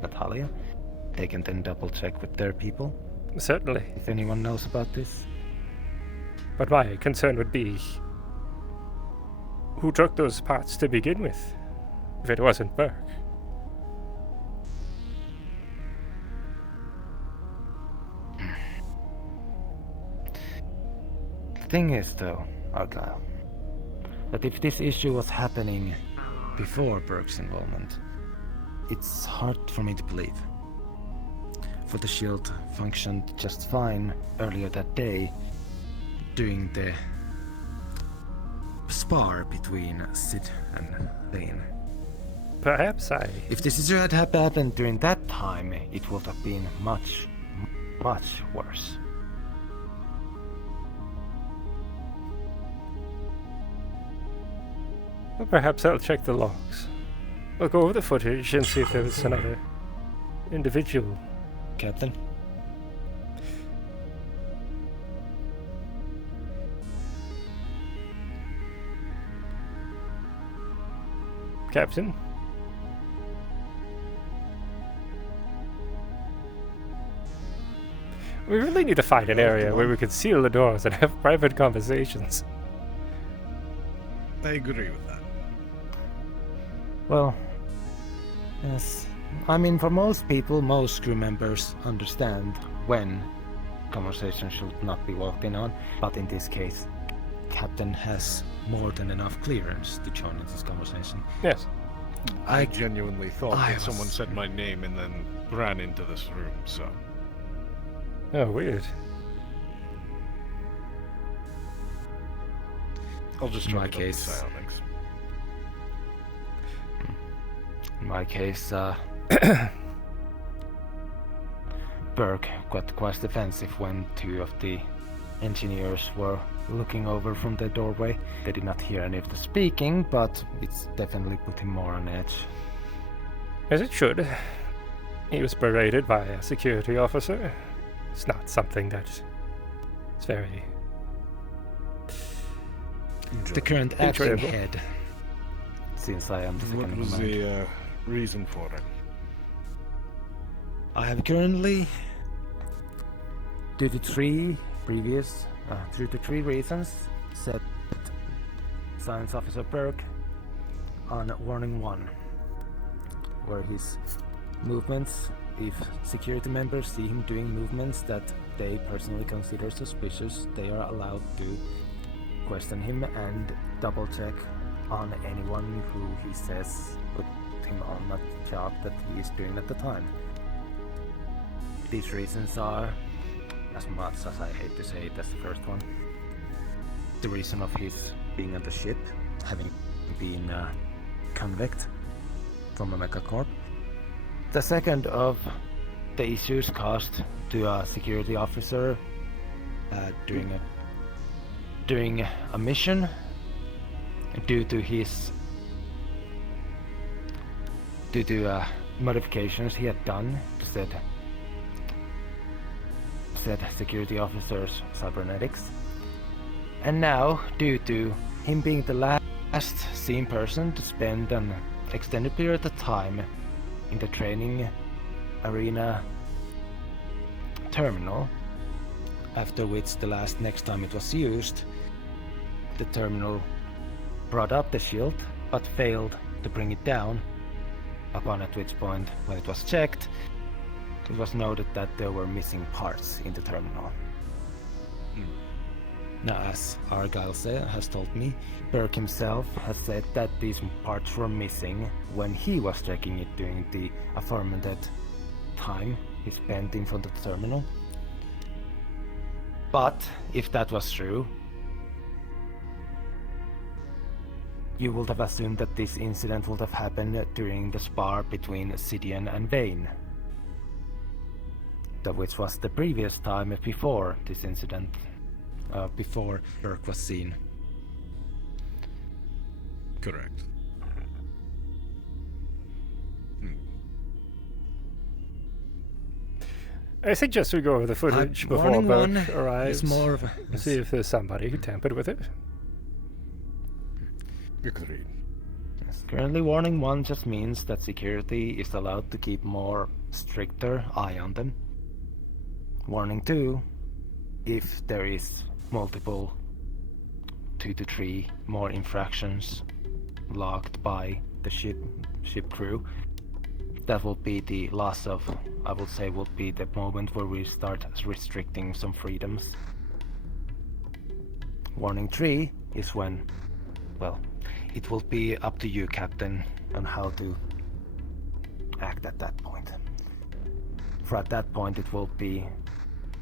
Natalia. They can then double check with their people. Certainly. If anyone knows about this. But my concern would be who took those parts to begin with, if it wasn't Burke. The thing is though, Argyll, that if this issue was happening before Burke's involvement, it's hard for me to believe. For the shield functioned just fine earlier that day during the spar between Sid and Lane. Perhaps If this issue had happened during that time, it would have been much, much worse. Well, perhaps I'll check the logs. I'll go over the footage and see if there was another individual. Captain? Captain? We really need to find an area where we can seal the doors and have private conversations. I agree with that. Well, yes. I mean, for most people, most crew members understand when conversation should not be walked in on, but in this case, Captain has more than enough clearance to join in this conversation. Yes. I genuinely thought that someone said my name and then ran into this room, so... Oh, weird. I'll just In try my to case, psionics. In my case, Burke got quite defensive when two of the engineers were looking over from the doorway. They did not hear any of the speaking, but it's definitely put him more on edge. As it should. He was berated by a security officer. It's not something that is very... The current acting enjoyable. head, since I am the second What in was command. the reason for it? I have currently, due to three reasons, set Science Officer Burke on Warning 1, where his movements, if security members see him doing movements that they personally consider suspicious, they are allowed to question him and double check on anyone who he says put him on that job that he is doing at the time. These reasons are, as much as I hate to say it as the first one, the reason of his being on the ship, having been a convict from a megacorp. The second of the issues caused to a security officer during a mission due to modifications he had done to said security officer's cybernetics, and now due to him being the last seen person to spend an extended period of time in the training arena terminal, after which the next time it was used, the terminal brought up the shield but failed to bring it down, upon at which point, when it was checked, it was noted that there were missing parts in the terminal. Now, as Argyll has told me, Burke himself has said that these parts were missing when he was checking it during the aforementioned time he spent in front of the terminal. But if that was true, you would have assumed that this incident would have happened during the spar between Sidian and Vane, which was the previous time before this incident, before Burke was seen. Correct. I suggest we go over the footage before Warning Burke 1 arrives. is more of See if there's somebody who tampered with it. Agreed. Yes, currently, Warning 1 just means that security is allowed to keep more stricter eye on them. Warning 2, if there is multiple 2 to 3 more infractions logged by the ship crew, that will be the loss of, I would say, will be the moment where we start restricting some freedoms. Warning 3 is when, well, it will be up to you, Captain, on how to act at that point. For at that point it will be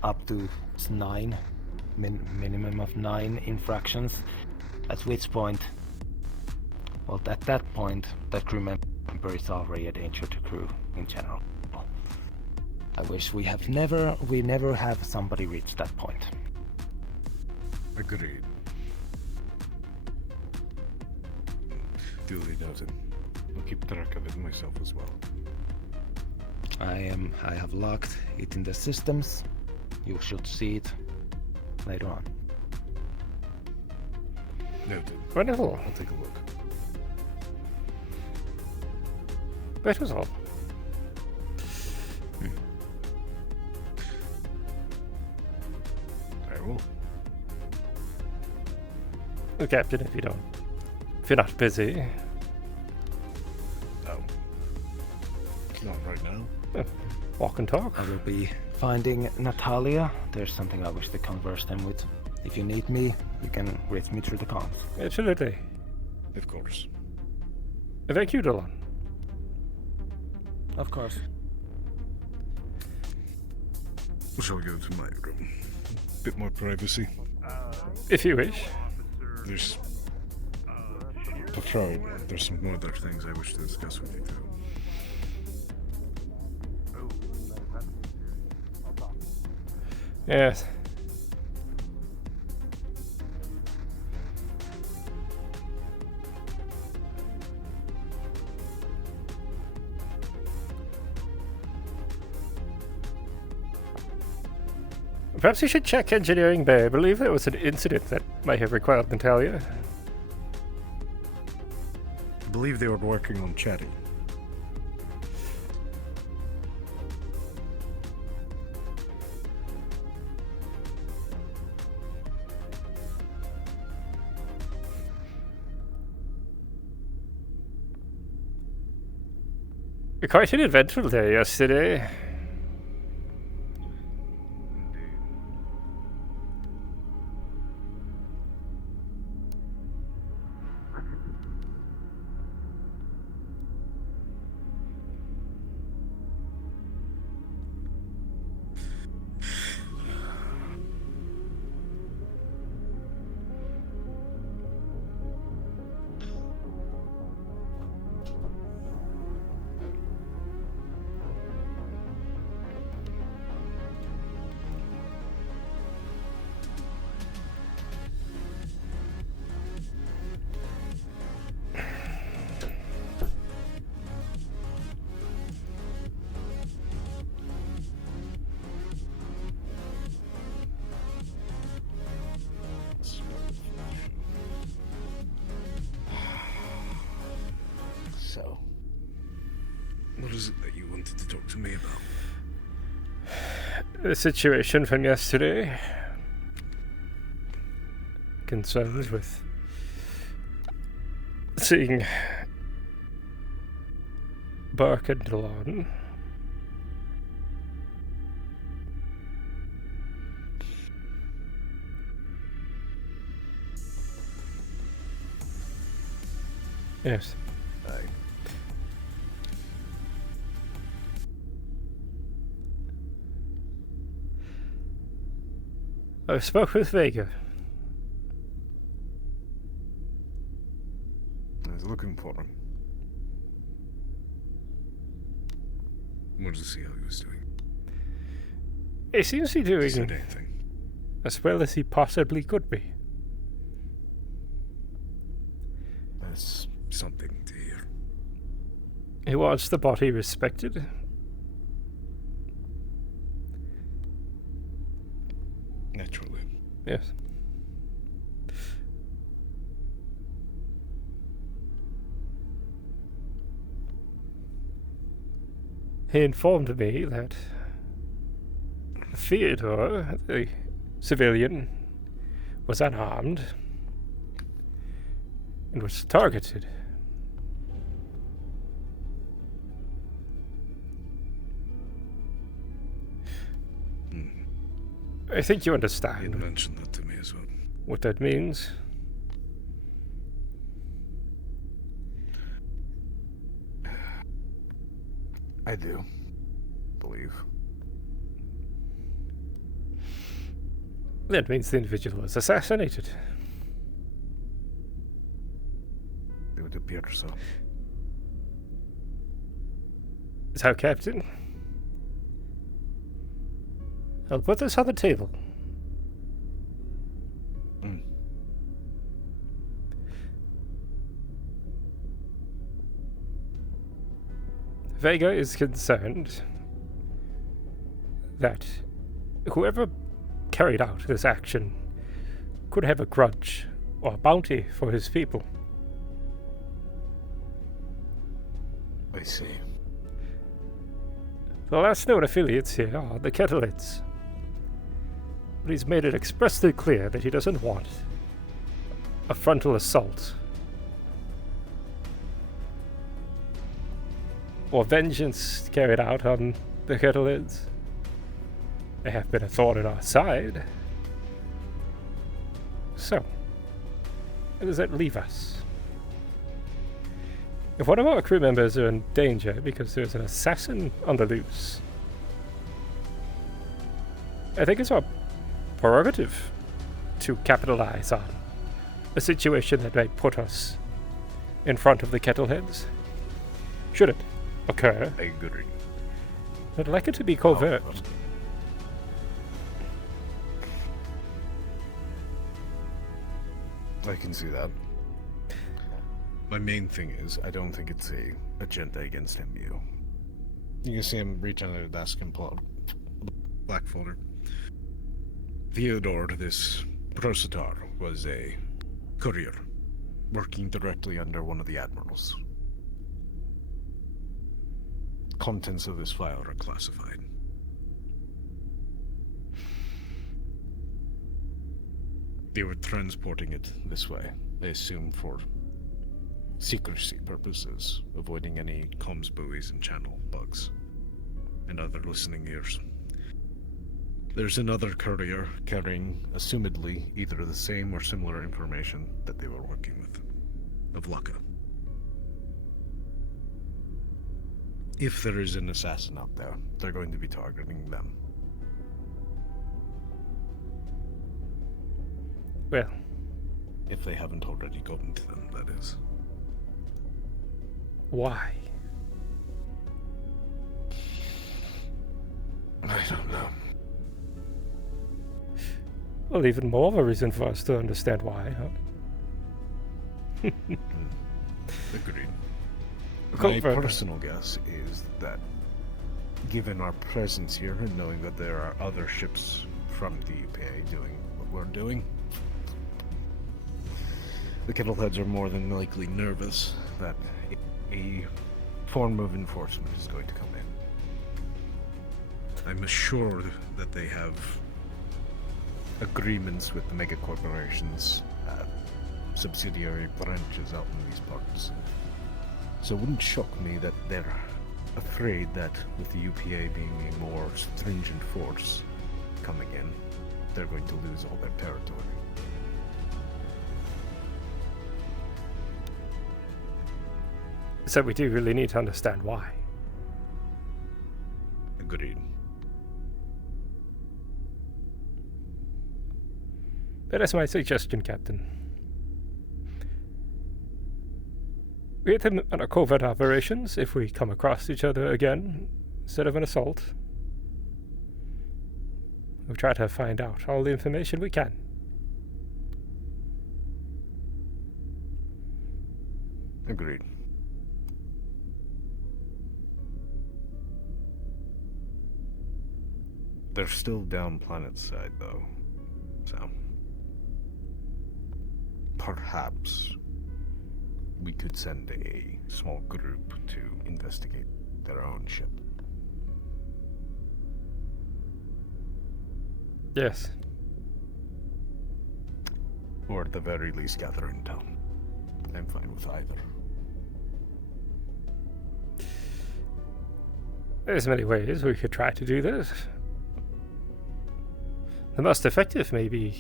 up to 9, minimum of 9 infractions, at which point, well, at that point, that crew member is already a danger to crew in general. I wish we never have somebody reach that point. Agreed. Duly noted. I'll keep track of it myself as well. I have logged it in the systems. You should see it later on. Noted. Wonderful. I'll take a look. That was all. I will. The captain, if you're not busy. No. Not right now. Walk and talk. I will be finding Natalia. There's something I wish to converse them with. If you need me, you can reach me through the comms. Absolutely. Of course. Thank you, Dylan. Of course. Shall we go to my room? Bit more privacy. If you wish. There's portray. There's some more other things I wish to discuss with you too. Yes. Perhaps you should check engineering bay. I believe there was an incident that might have required Natalia. I believe they were working on Chatty. Quite an eventful day yesterday. So, what is it that you wanted to talk to me about? The situation from yesterday. Concerns with seeing Burke and Delon. Yes. I spoke with Vega. I was looking for him. Wanted to see how he was doing. He seems to be doing Said anything. as well as he possibly could be. That's something to hear. He wants the body respected. Naturally. Yes. He informed me that Theodore, the civilian, was unarmed and was targeted. I think you understand. You mentioned that to me as well. What that means? I do believe. That means the individual was assassinated. It would appear so. So, Captain, I'll put this on the table. Vega is concerned that whoever carried out this action could have a grudge or a bounty for his people. I see. The last known affiliates here are the Kettleids. But he's made it expressly clear that he doesn't want a frontal assault or vengeance carried out on the Kettleids. They have been a thorn in our side. So, where does that leave us? If one of our crew members are in danger because there's an assassin on the loose, I think it's our prerogative to capitalize on a situation that might put us in front of the Kettleheads. Should it occur? I agree. I'd like it to be covert. I can see that. My main thing is, I don't think it's a agenda against MU. You can see him reach under the desk and pull out a black folder. Theodore, this Prosatar, was a courier working directly under one of the admirals. Contents of this file are classified. They were transporting it this way, I assume for secrecy purposes, avoiding any comms buoys and channel bugs and other listening ears. There's another courier carrying, assumedly, either the same or similar information that they were working with, of Lucca. If there is an assassin out there, they're going to be targeting them. Well, if they haven't already gotten to them, that is. Why? I don't know. Well, even more of a reason for us to understand why, huh? Agreed. Go My further. personal guess is that, given our presence here and knowing that there are other ships from the UPA doing what we're doing, the Kettleheads are more than likely nervous that a form of enforcement is going to come in. I'm assured that they have agreements with the megacorporations, subsidiary branches out in these parts. So it wouldn't shock me that they're afraid that with the UPA being a more stringent force coming in, they're going to lose all their territory. So we do really need to understand why. Agreed. That is my suggestion, Captain. We hit them on our covert operations if we come across each other again, instead of an assault. We'll try to find out all the information we can. Agreed. They're still down planet side, though, so perhaps we could send a small group to investigate their own ship. Yes. Or at the very least gather intel. I'm fine with either. There's many ways we could try to do this. The most effective may be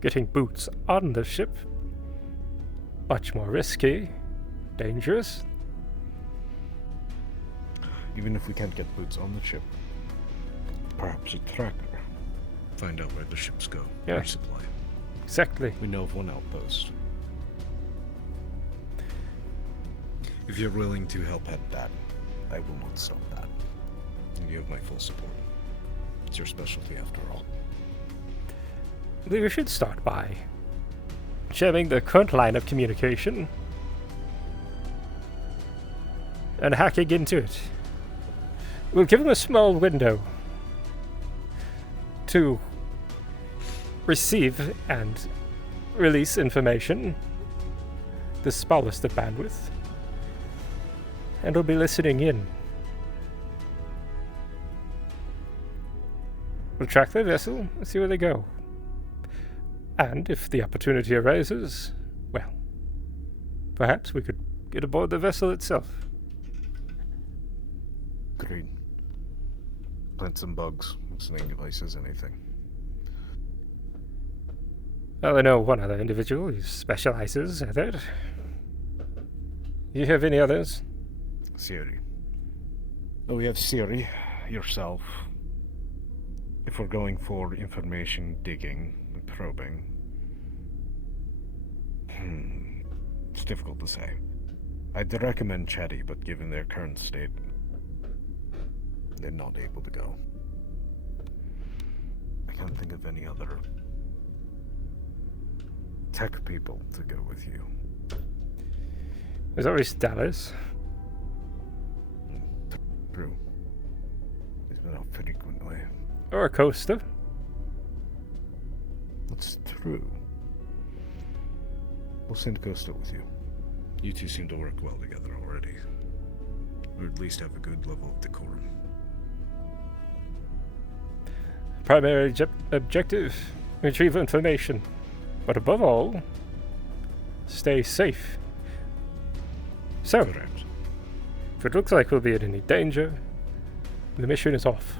getting boots on the ship. Much more risky, dangerous. Even if we can't get boots on the ship, perhaps a tracker. Find out where the ships go. Yeah. Resupply. Exactly. We know of one outpost. If you're willing to help at that, I will not stop that. And you have my full support. It's your specialty after all. I believe we should start by jamming the current line of communication and hacking into it. We'll give them a small window to receive and release information, the smallest of bandwidth, and we'll be listening in. We'll track their vessel and see where they go. And if the opportunity arises, well, perhaps we could get aboard the vessel itself. Agreed. Plant some bugs, listening devices, anything. Well, I know one other individual who specializes at it. You have any others? Siri. Oh, we have Siri, yourself. If we're going for information digging and probing, it's difficult to say. I'd recommend Chatty, but given their current state, they're not able to go. I can't think of any other tech people to go with you. There's always Dallas. True. He's been out frequently. Or Costa. through. We'll send Costa with you. You two seem to work well together already. Or at least have a good level of decorum. Primary objective, retrieve information. But above all, stay safe. So, if it looks like we'll be in any danger, the mission is off.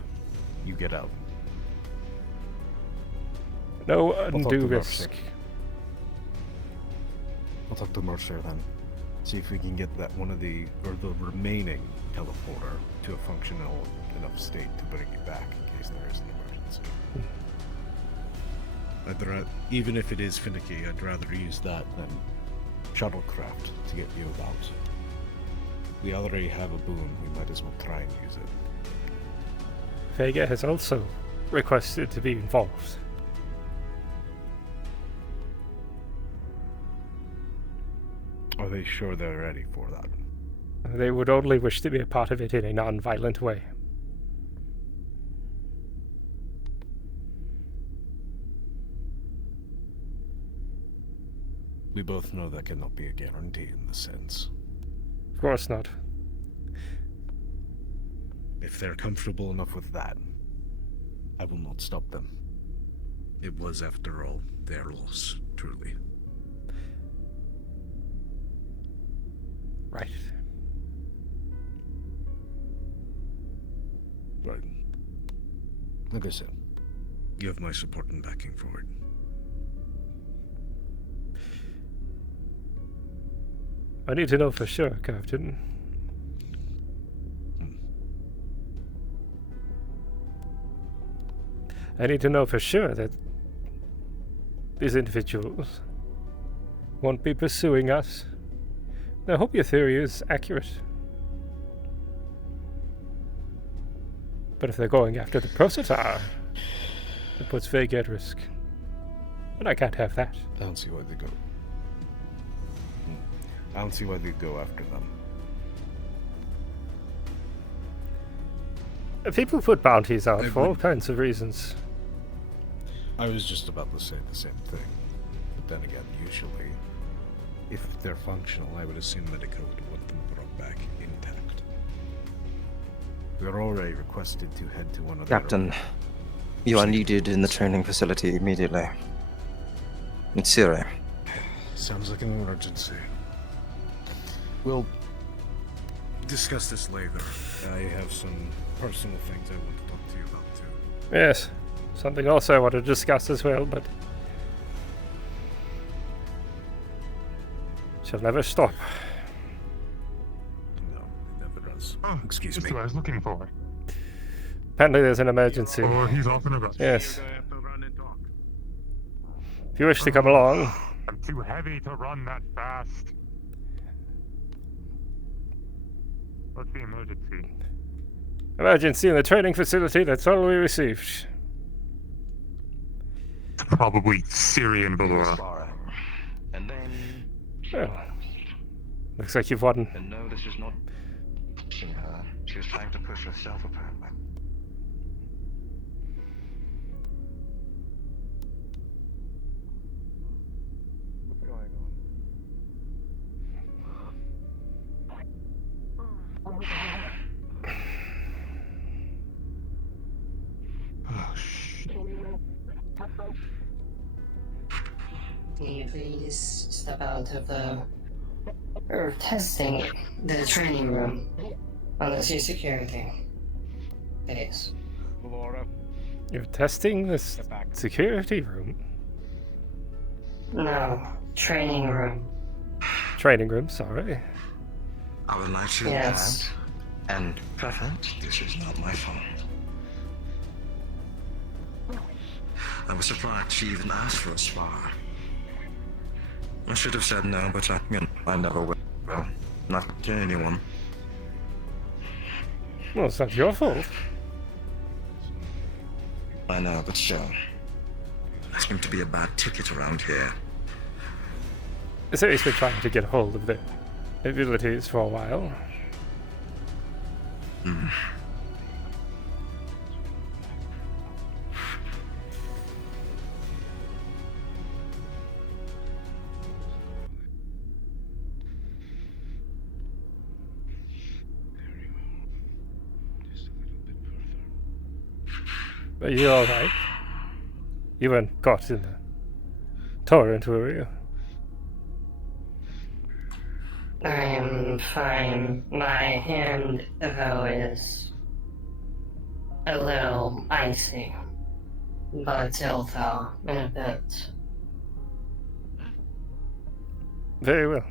You get out. No undue risk. I'll talk to Mercer then. See if we can get that the remaining teleporter to a functional enough state to bring you back in case there is an emergency. Even if it is finicky, I'd rather use that than shuttlecraft to get you about. We already have a boon, we might as well try and use it. Vega has also requested to be involved. Are they sure they're ready for that? They would only wish to be a part of it in a non-violent way. We both know that cannot be a guarantee in the sense. Of course not. If they're comfortable enough with that, I will not stop them. It was, after all, their loss, truly. Right. Right. Like I said, you have my support and backing for it. I need to know for sure, Captain. I need to know for sure that these individuals won't be pursuing us. I hope your theory is accurate. But if they're going after the Prosatar, it puts Vega at risk. And I can't have that. I don't see why they go. I don't see why they go after them. People put bounties out for all kinds of reasons. I was just about to say the same thing. But then again, usually, if they're functional, I would assume Medico would want them brought back intact. We're already requested to head to one of the... Captain, you are needed in the training facility immediately. In Syria. Sounds like an emergency. We'll discuss this later. I have some personal things I want to talk to you about too. Yes, something else I want to discuss as well, but she'll never stop. No, it never does. Oh, excuse me. That's what I was looking for. Apparently there's an emergency. Oh, he's off in a rush. Yes. If you wish to come along. I'm too heavy to run that fast. What's the emergency? Emergency in the training facility, that's all we received. Probably Syrian Valora. And then... Well, looks like you've won. And no, this is not pushing her. She was trying to push herself, apparently. What's going on? Oh, shit. Can you please step out of the... Or testing the training room on the security. It is. Laura. You're testing this security room? No, training room. Training room, sorry. I would like to Yes. add, and preference, this is not my fault. I was surprised she even asked for a spar. I should have said no, but I never will. Not to anyone. Well, it's not your fault. I know, but still. I seem to be a bad ticket around here. So he's been trying to get hold of the abilities for a while. Hmm. Are you alright? You weren't caught in the torrent, were you? I am fine. My hand, though, is a little icy, but it'll thaw in a bit. Very well.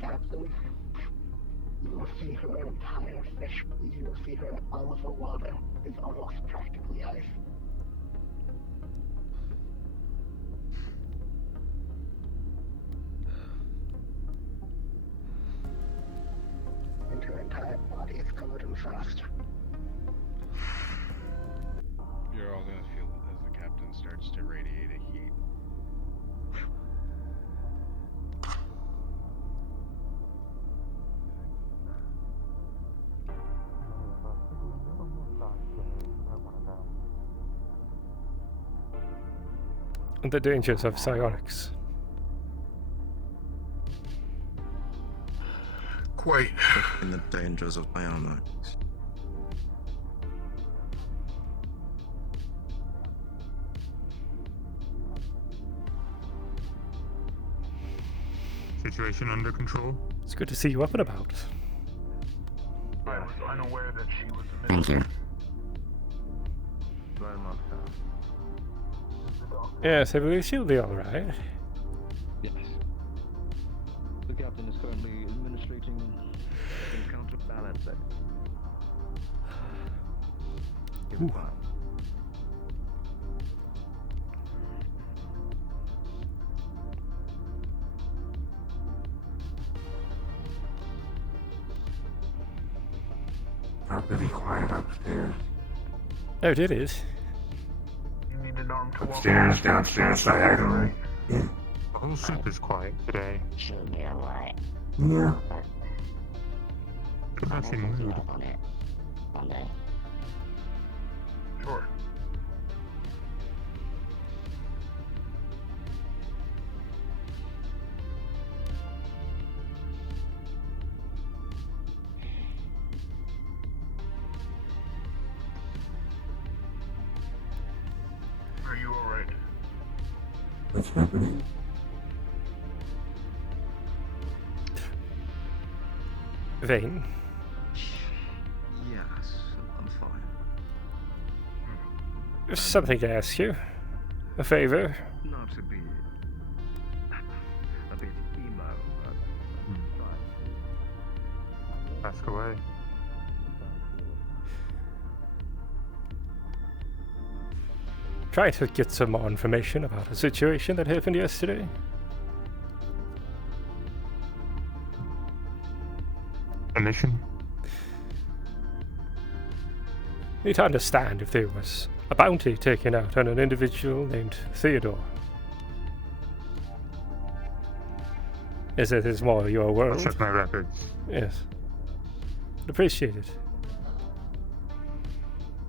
Captain, you will see her entire fish. You will see her all of her water is almost practically ice. And her entire body is covered in frost. You're all gonna feel it as the captain starts to radiate a heat. The dangers of psionics. Quite. In the dangers of bionics. Situation under control? It's good to see you up and about. I was unaware that she was a Thank you. Very much so. Yes, I believe she'll be alright. Yes. The captain is currently administrating a counterbalance that. Not really quiet upstairs. Oh, did it? You need an arm to walk. Upstairs, downstairs, diagonally. Yeah. The whole ship is quiet today. Yeah. That's in mood. Sure. Are you alright? What's happening? Vane. Yes, I'm fine. Something to ask you. A favor. Not to be a bit emo, but fine. Ask away. Try to get some more information about a situation that happened yesterday. A mission? Need to understand if there was a bounty taken out on an individual named Theodore. As it is more your world. I'll check my records. Yes. Appreciate it.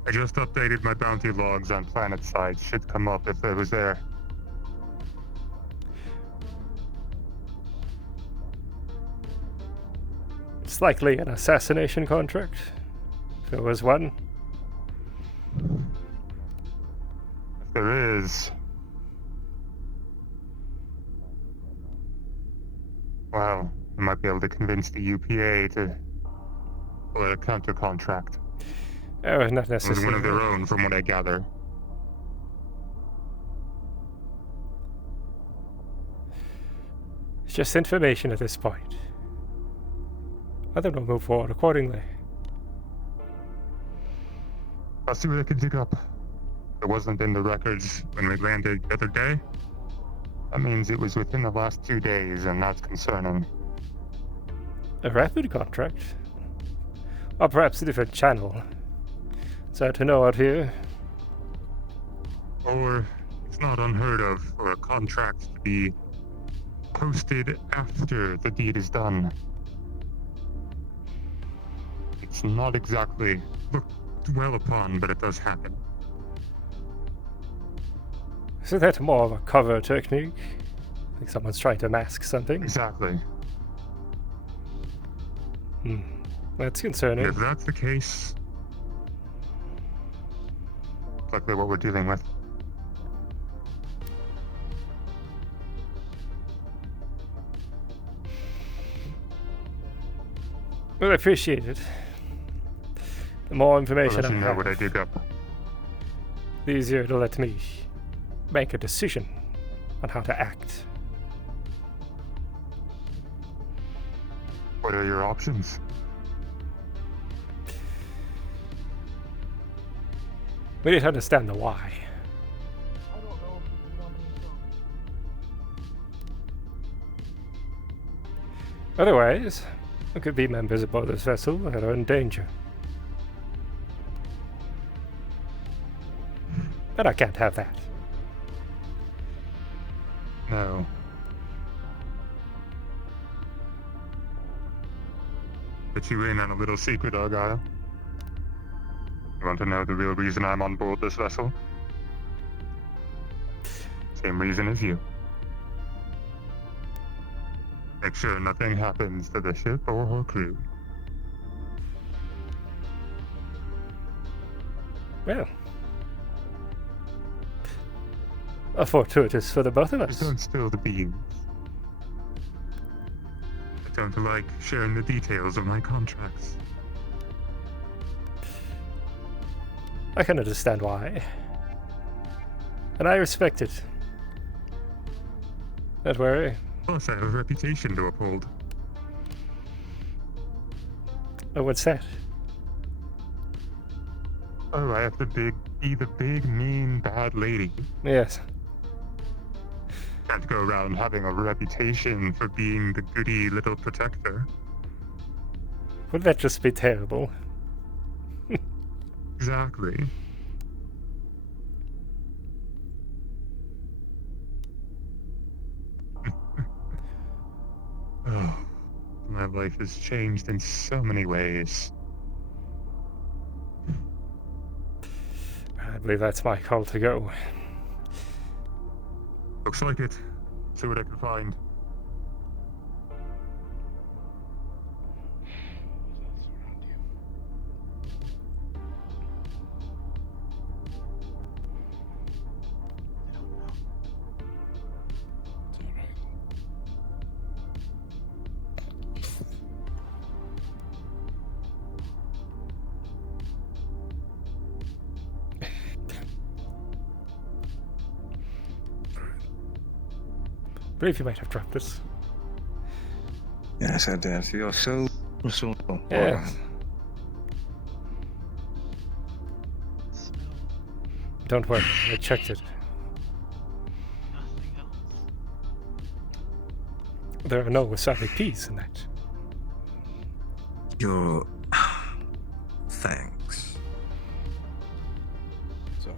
I just updated my bounty logs on planet side. Should come up if it was there. It's likely an assassination contract. If there was one. If there is... well, I might be able to convince the UPA to pull a counter contract. Oh, not It was necessarily. one of their own, from what I gather. It's just information at this point. I don't know, move forward accordingly. I'll see what I can dig up. It wasn't in the records when we landed the other day. That means it was within the last 2 days, and that's concerning. A rapid contract? Or perhaps a different channel. Sad to know out here. Or it's not unheard of for a contract to be posted after the deed is done. It's not exactly looked well upon, but it does happen. Isn't that more of a cover technique? Like someone's trying to mask something? Exactly. That's concerning. If that's the case, exactly what we're dealing with. Well, I appreciate it. The more information I'll let you I know have, what I dig up. the easier it'll let me make a decision on how to act. What are your options? We need to understand the why. Otherwise, we could be members aboard this vessel that are in danger. But I can't have that. No. Let you in on a little secret, Argyll. You want to know the real reason I'm on board this vessel? Same reason as you. Make sure nothing happens to the ship or her crew. Well, a fortuitous for the both of us. Don't spill the beans. I don't like sharing the details of my contracts. I can understand why. And I respect it. Don't worry. Plus, I have a reputation to uphold. Oh, what's that? Oh, I have to be the big, mean, bad lady. Yes. Can't go around having a reputation for being the goody little protector. Wouldn't that just be terrible? Exactly. Oh, my life has changed in so many ways. I believe that's my call to go. Looks like it. See what I can find. I believe you might have dropped this. Yes, I did. You're so resourceful. Yeah. Don't worry, I checked it. There are no wasabi peas in that. Your thanks. It's alright.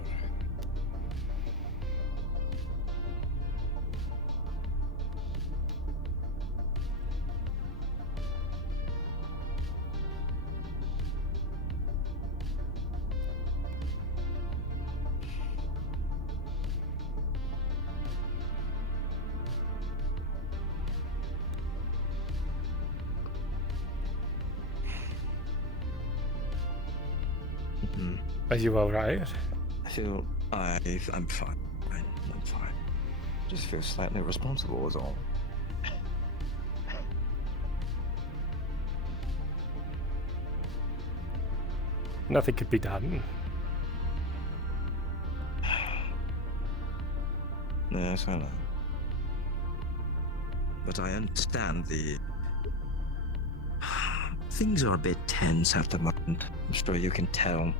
Are you alright? I feel I'm fine. I'm fine. Just feel slightly responsible is all. Nothing could be done. Yes, I know. But I understand the... Things are a bit tense at the moment. I'm sure you can tell.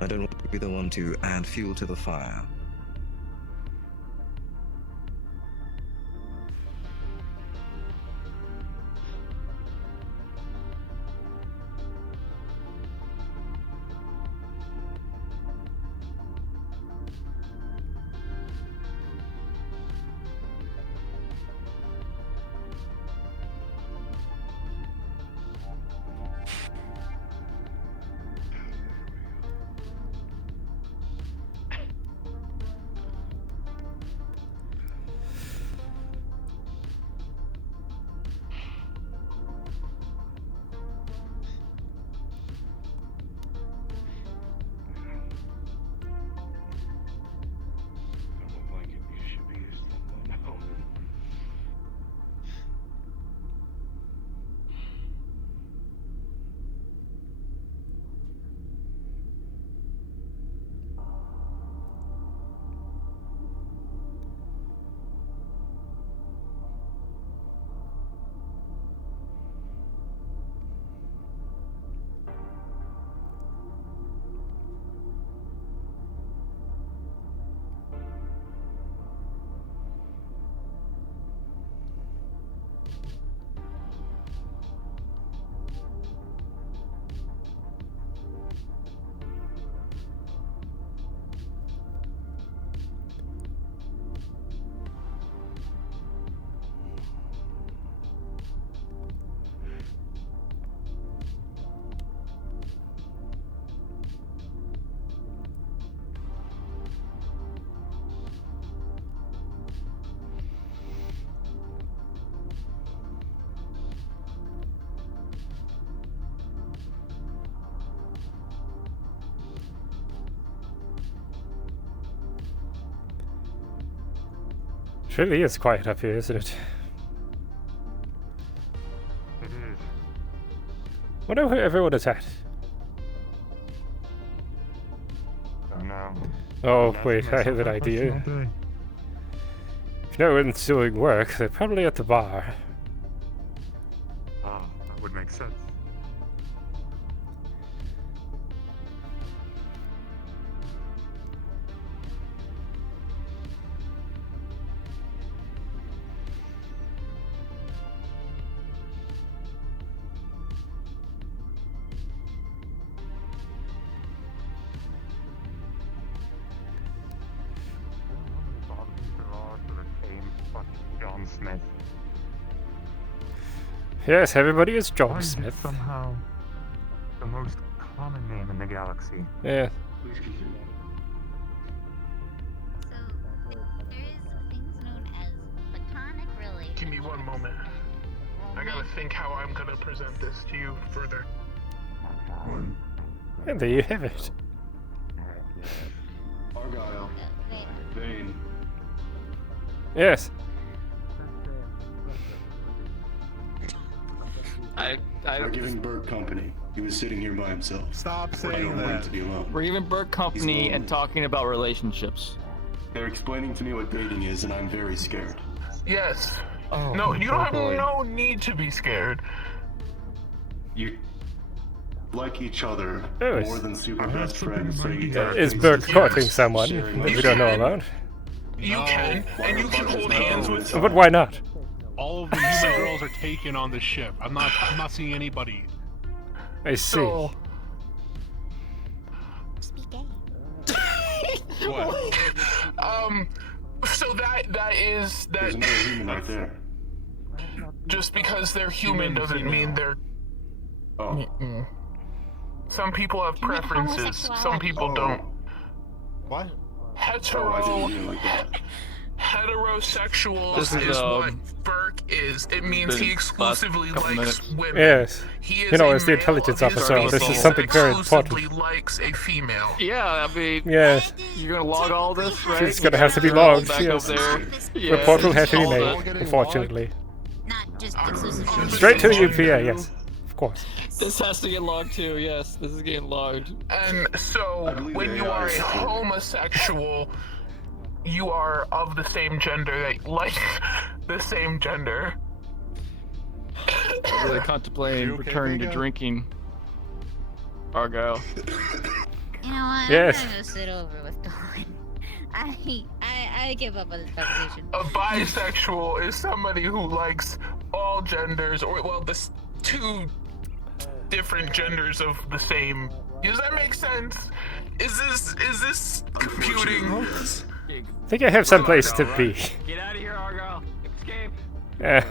I don't want to be the one to add fuel to the fire. It really is quiet up here, isn't it? It is. Wonder where everyone is at. Oh no. Oh, That's wait, I have an myself idea. all day. If no one's doing work, they're probably at the bar. Oh, that would make sense. John Smith. Yes, everybody is Why John is it Smith. somehow the most common name in the galaxy? Yeah. So, there is things known as platonic relationships. Give me one moment. I gotta think how I'm gonna present this to you further. And there you have it. Argyll. Vane. Yes. We're giving Bert company. He was sitting here by himself. Stop I saying don't want him that. to be alone. We're giving Bert company and talking about relationships. They're explaining to me what dating is, and I'm very scared. Yes. Oh, No, you don't have boy. no need to be scared. You like each other Oh, more than super best friends. So you Is Bert courting someone that we don't know about? You can, and you can hold hands with. But why not? All of the human girls are taken on the ship. I'm not seeing anybody. I see. So, What? So that is that. There's another human right there. Just because they're human doesn't mean they're. Oh. Some people have preferences. Some people don't. What? Hetero. I didn't mean it like that. Heterosexual This is, is, what Burke is. It means he exclusively couple likes minutes. women. Yes. He is You know, a as the male intelligence of his officer, this species is something that very exclusively important. likes a female. Yeah, I mean, Yes. you're gonna log all this, right? It's gonna have to be You're gonna logged, back yes. up there. Yeah, Report will have to be all made, the- unfortunately. Not just exclusively. Straight to the UPA, yes. Of course. This has to get logged too. Yes, this is getting logged. And so, when you are a homosexual, you are of the same gender that like the same gender. Really contemplating returning to drinking. Argyll. You know what? Yes. I'm gonna go sit over with Dawn. I give up on this conversation. A bisexual is somebody who likes all genders, or well, the two different genders of the same. Does that make sense? Is this computing? Yes. I think I have some place to be. Get out of here, Argyll. Escape. Yeah.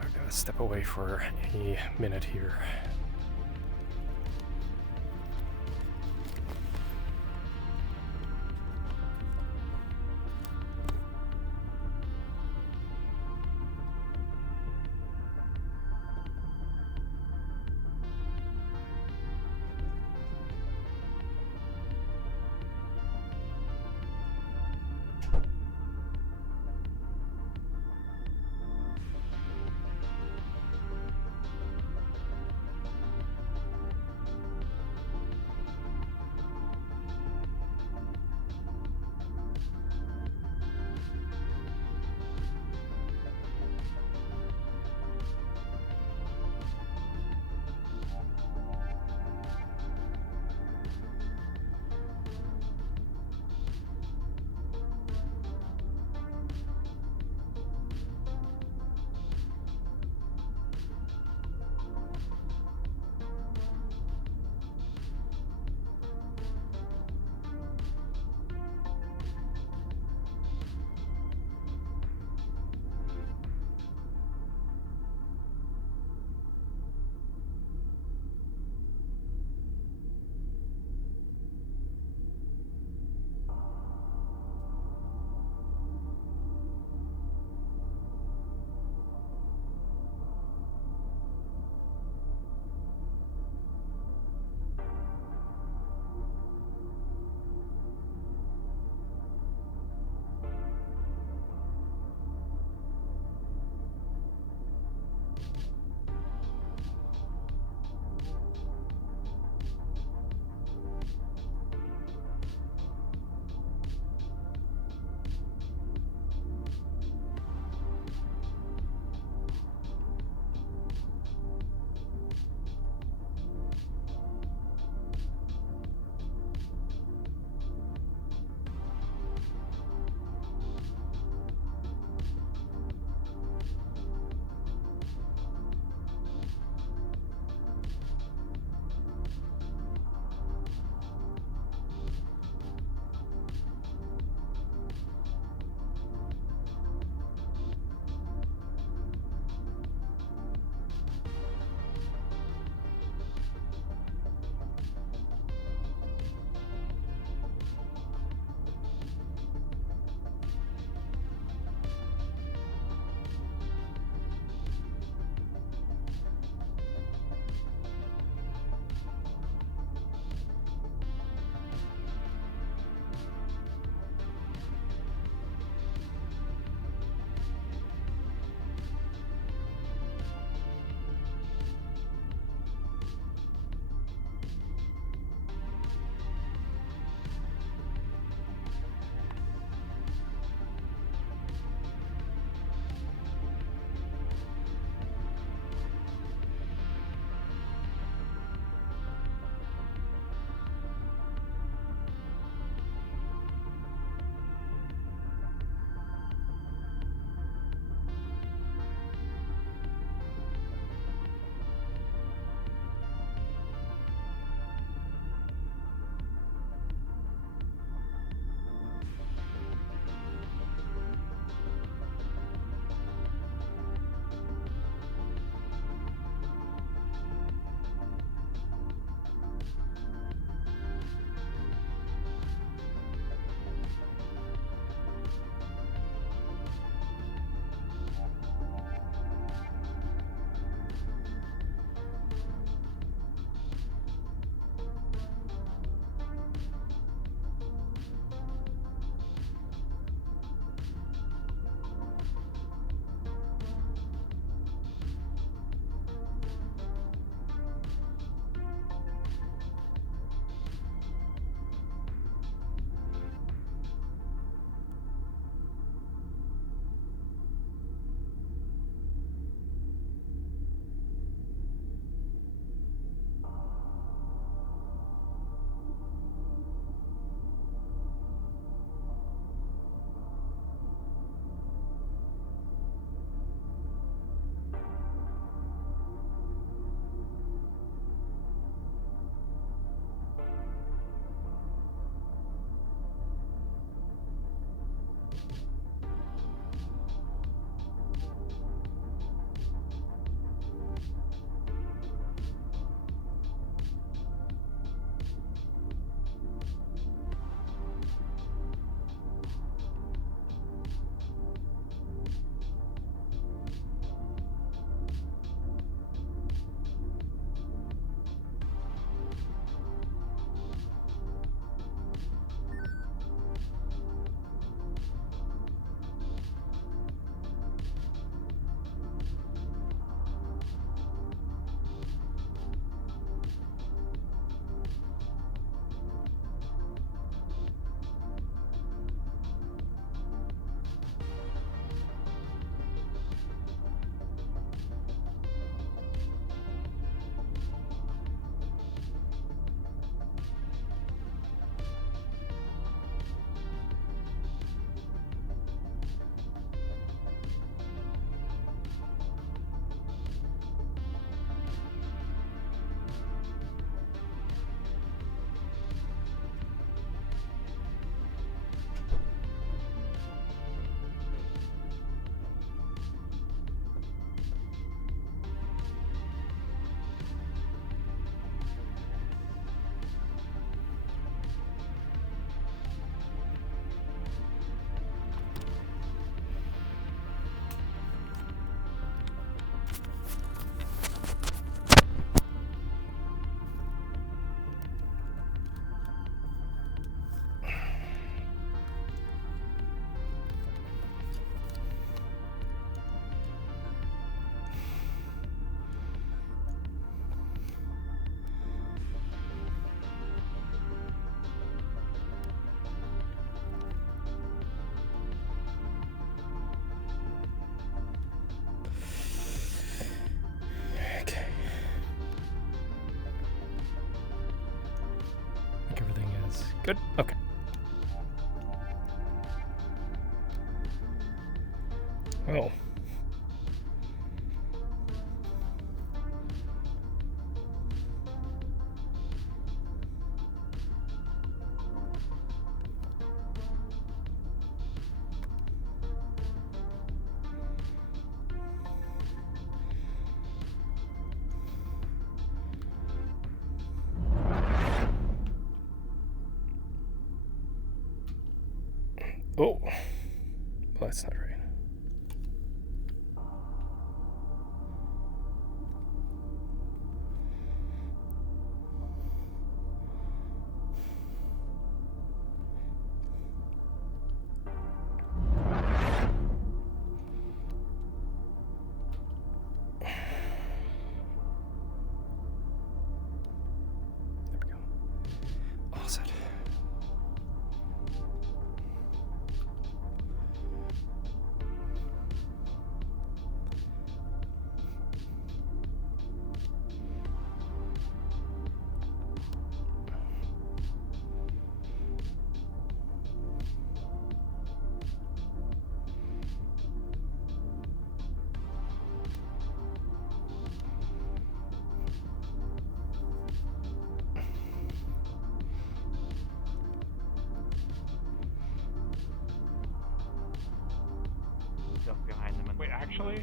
I'm gonna step away for a minute here. Good. Okay. Oh. Oh. Well, that's not right. Stuff behind them. And Wait, actually?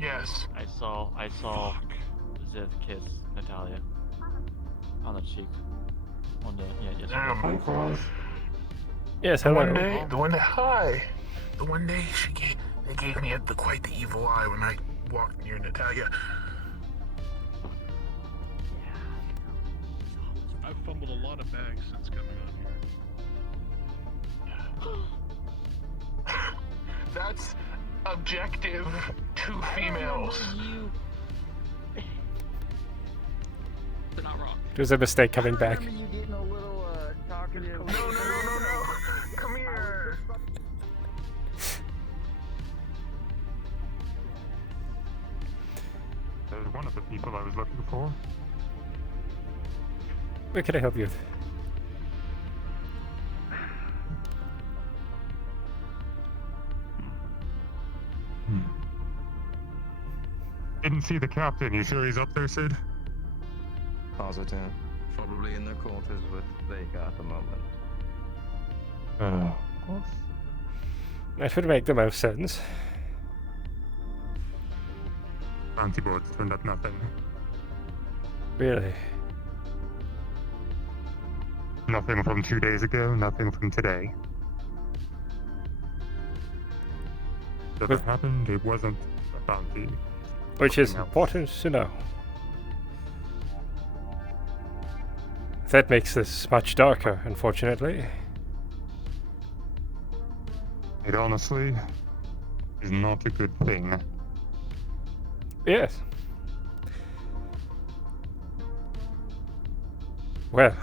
Yes. I saw Ziv kiss Natalia on the cheek. On the yes. Damn. Cross. Yes, The hello. one day, the one day they gave me quite the evil eye when I walked near Natalia. I've fumbled a lot of bags since coming on here. That's objective. 2 females. They're not wrong. It was a mistake coming back. You getting a little talkative. No. Come here. There's one of the people I was looking for. What can I help you with? Didn't see the captain. You sure he's up there, Sid? Positive. Probably in their quarters with Vega at the moment. That would make the most sense. Bounty boards turned up nothing. Really? Nothing from 2 days ago, nothing from today. Whatever happened, it wasn't a bounty. Which is important to know. That makes this much darker, unfortunately. It honestly is not a good thing. Yes. Well.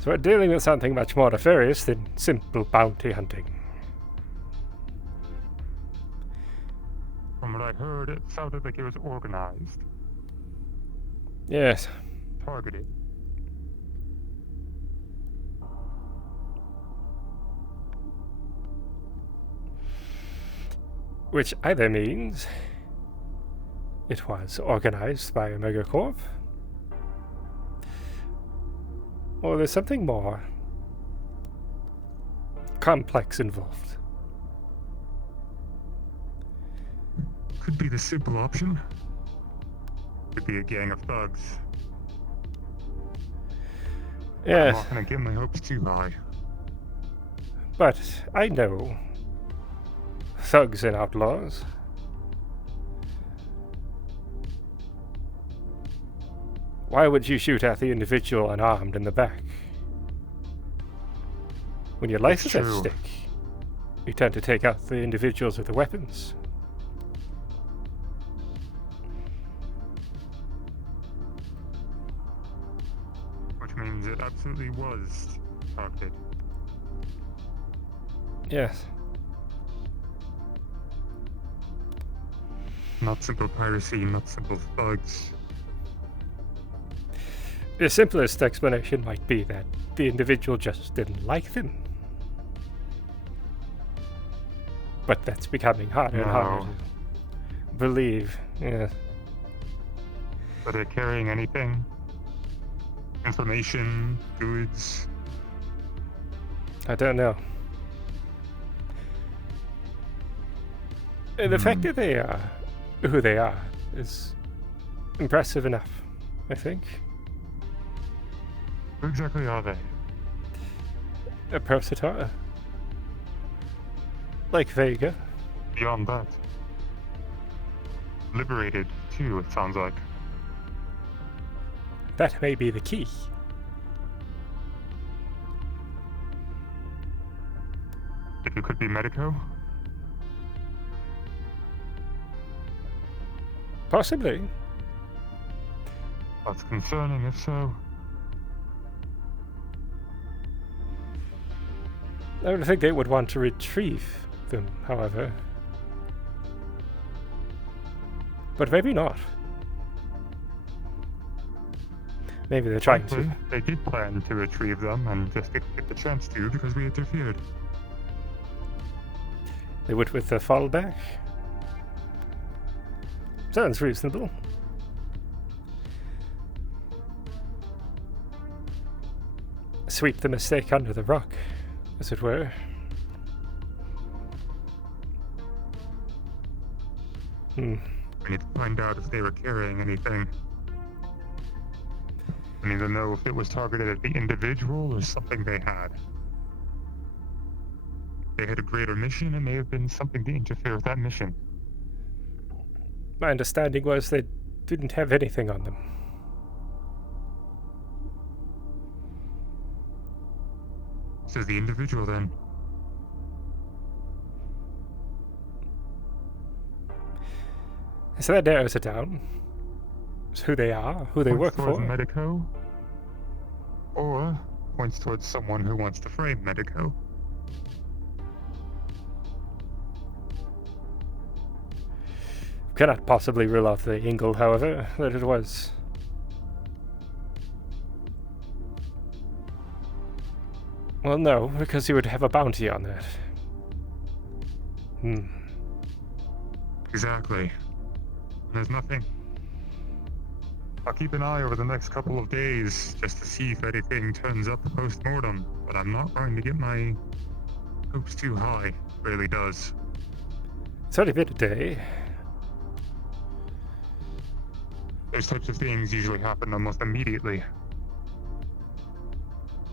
So we're dealing with something much more nefarious than simple bounty hunting. From what I heard, it sounded like it was organized. Yes. Targeted. Which either means it was organized by a megacorp, or there's something more complex involved. Could be the simple option. Could be a gang of thugs. Yes. I'm not gonna get my hopes too high. But I know thugs and outlaws. Why would you shoot at the individual unarmed in the back? When your life is at true. stake, you tend to take out the individuals with the weapons. Which means it absolutely was targeted. Yes. Not simple piracy, not simple thugs. The simplest explanation might be that the individual just didn't like them. But that's becoming harder and harder to believe, yeah. Are they carrying anything? Information, goods? I don't know. The fact that they are who they are is impressive enough, I think. Who exactly are they? A Prosator. Like Vega. Beyond that. Liberated, too, it sounds like. That may be the key. If you could be Medico? Possibly. That's concerning, if so. I don't think they would want to retrieve them, however. But maybe not. Maybe they're trying to. They did plan to retrieve them and just didn't get the chance to because we interfered. They would with the fallback? Sounds reasonable. Sweep the mistake under the rug, as it were. We need to find out if they were carrying anything. I need to know if it was targeted at the individual or something they had. If they had a greater mission, it may have been something to interfere with that mission. My understanding was they didn't have anything on them. So the individual then. So that narrows it down. It's who they are, who they work for. Medico, or points towards someone who wants to frame Medico. Cannot possibly rule out the angle, however, that it was. Well, no, because he would have a bounty on that. Exactly. There's nothing. I'll keep an eye over the next couple of days just to see if anything turns up post-mortem, but I'm not going to get my hopes too high. It really does. It's only been a day. Those types of things usually happen almost immediately.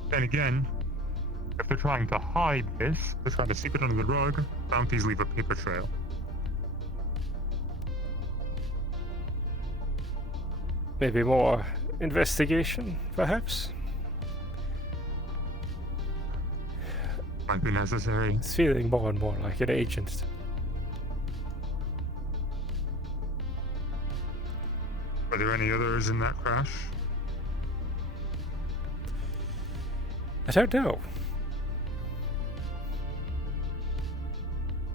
Then again, if they're trying to hide this, they're trying to sweep it under the rug, bounties leave a paper trail. Maybe more investigation, perhaps? Might be necessary. It's feeling more and more like an agent. Are there any others in that crash? I don't know.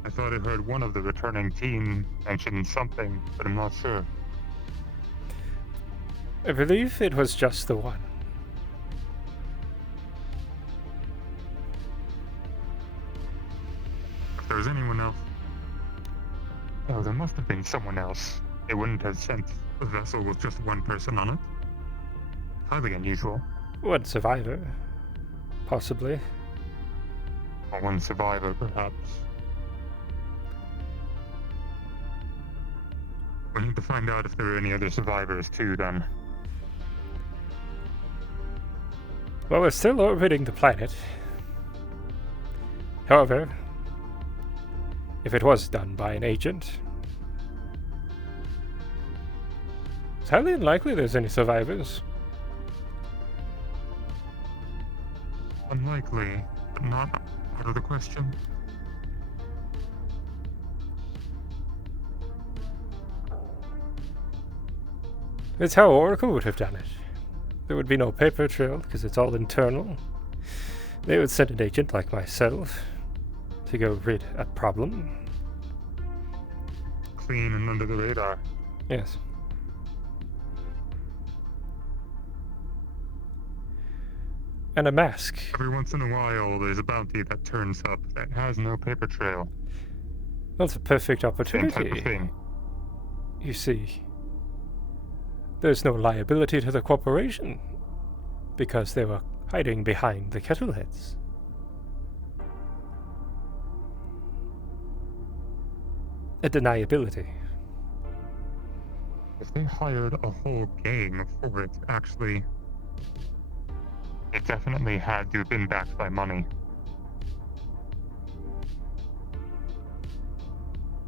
I thought I heard one of the returning team mention something, but I'm not sure. I believe it was just the one. If there was anyone else... Oh, there must have been someone else. They wouldn't have sent a vessel with just one person on it. Highly unusual. One survivor. Possibly. Or one survivor, perhaps. We need to find out if there are any other survivors too, then. Well, we're still orbiting the planet. However, if it was done by an agent, it's highly unlikely there's any survivors. Unlikely, but not out of the question. It's how Oracle would have done it. There would be no paper trail because it's all internal. They would send an agent like myself to go rid a problem. Clean and under the radar. Yes. And a mask. Every once in a while, there's a bounty that turns up that has no paper trail. That's a perfect Same opportunity. type of thing. You see, there's no liability to the corporation because they were hiding behind the kettleheads. A deniability. If they hired a whole gang for it, actually, it definitely had to have been backed by money.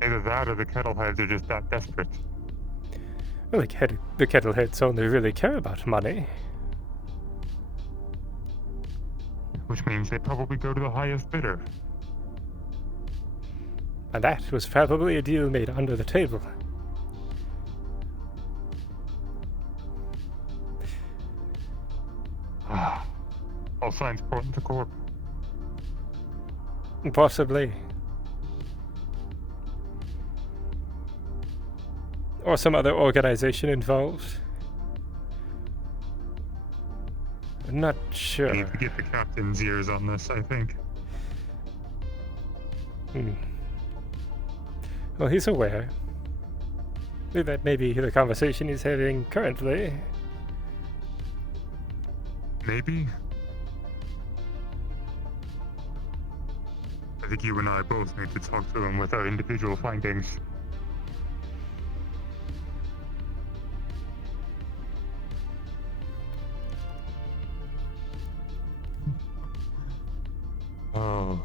Either that or the kettleheads are just that desperate. Well, the kettleheads only really care about money. Which means they probably go to the highest bidder. And that was probably a deal made under the table. All signs point to Corp. Possibly. Or some other organization involved. I'm not sure. I need to get the captain's ears on this, I think. Well, he's aware that maybe the conversation he's having currently. Maybe. I think you and I both need to talk to him with our individual findings. Oh.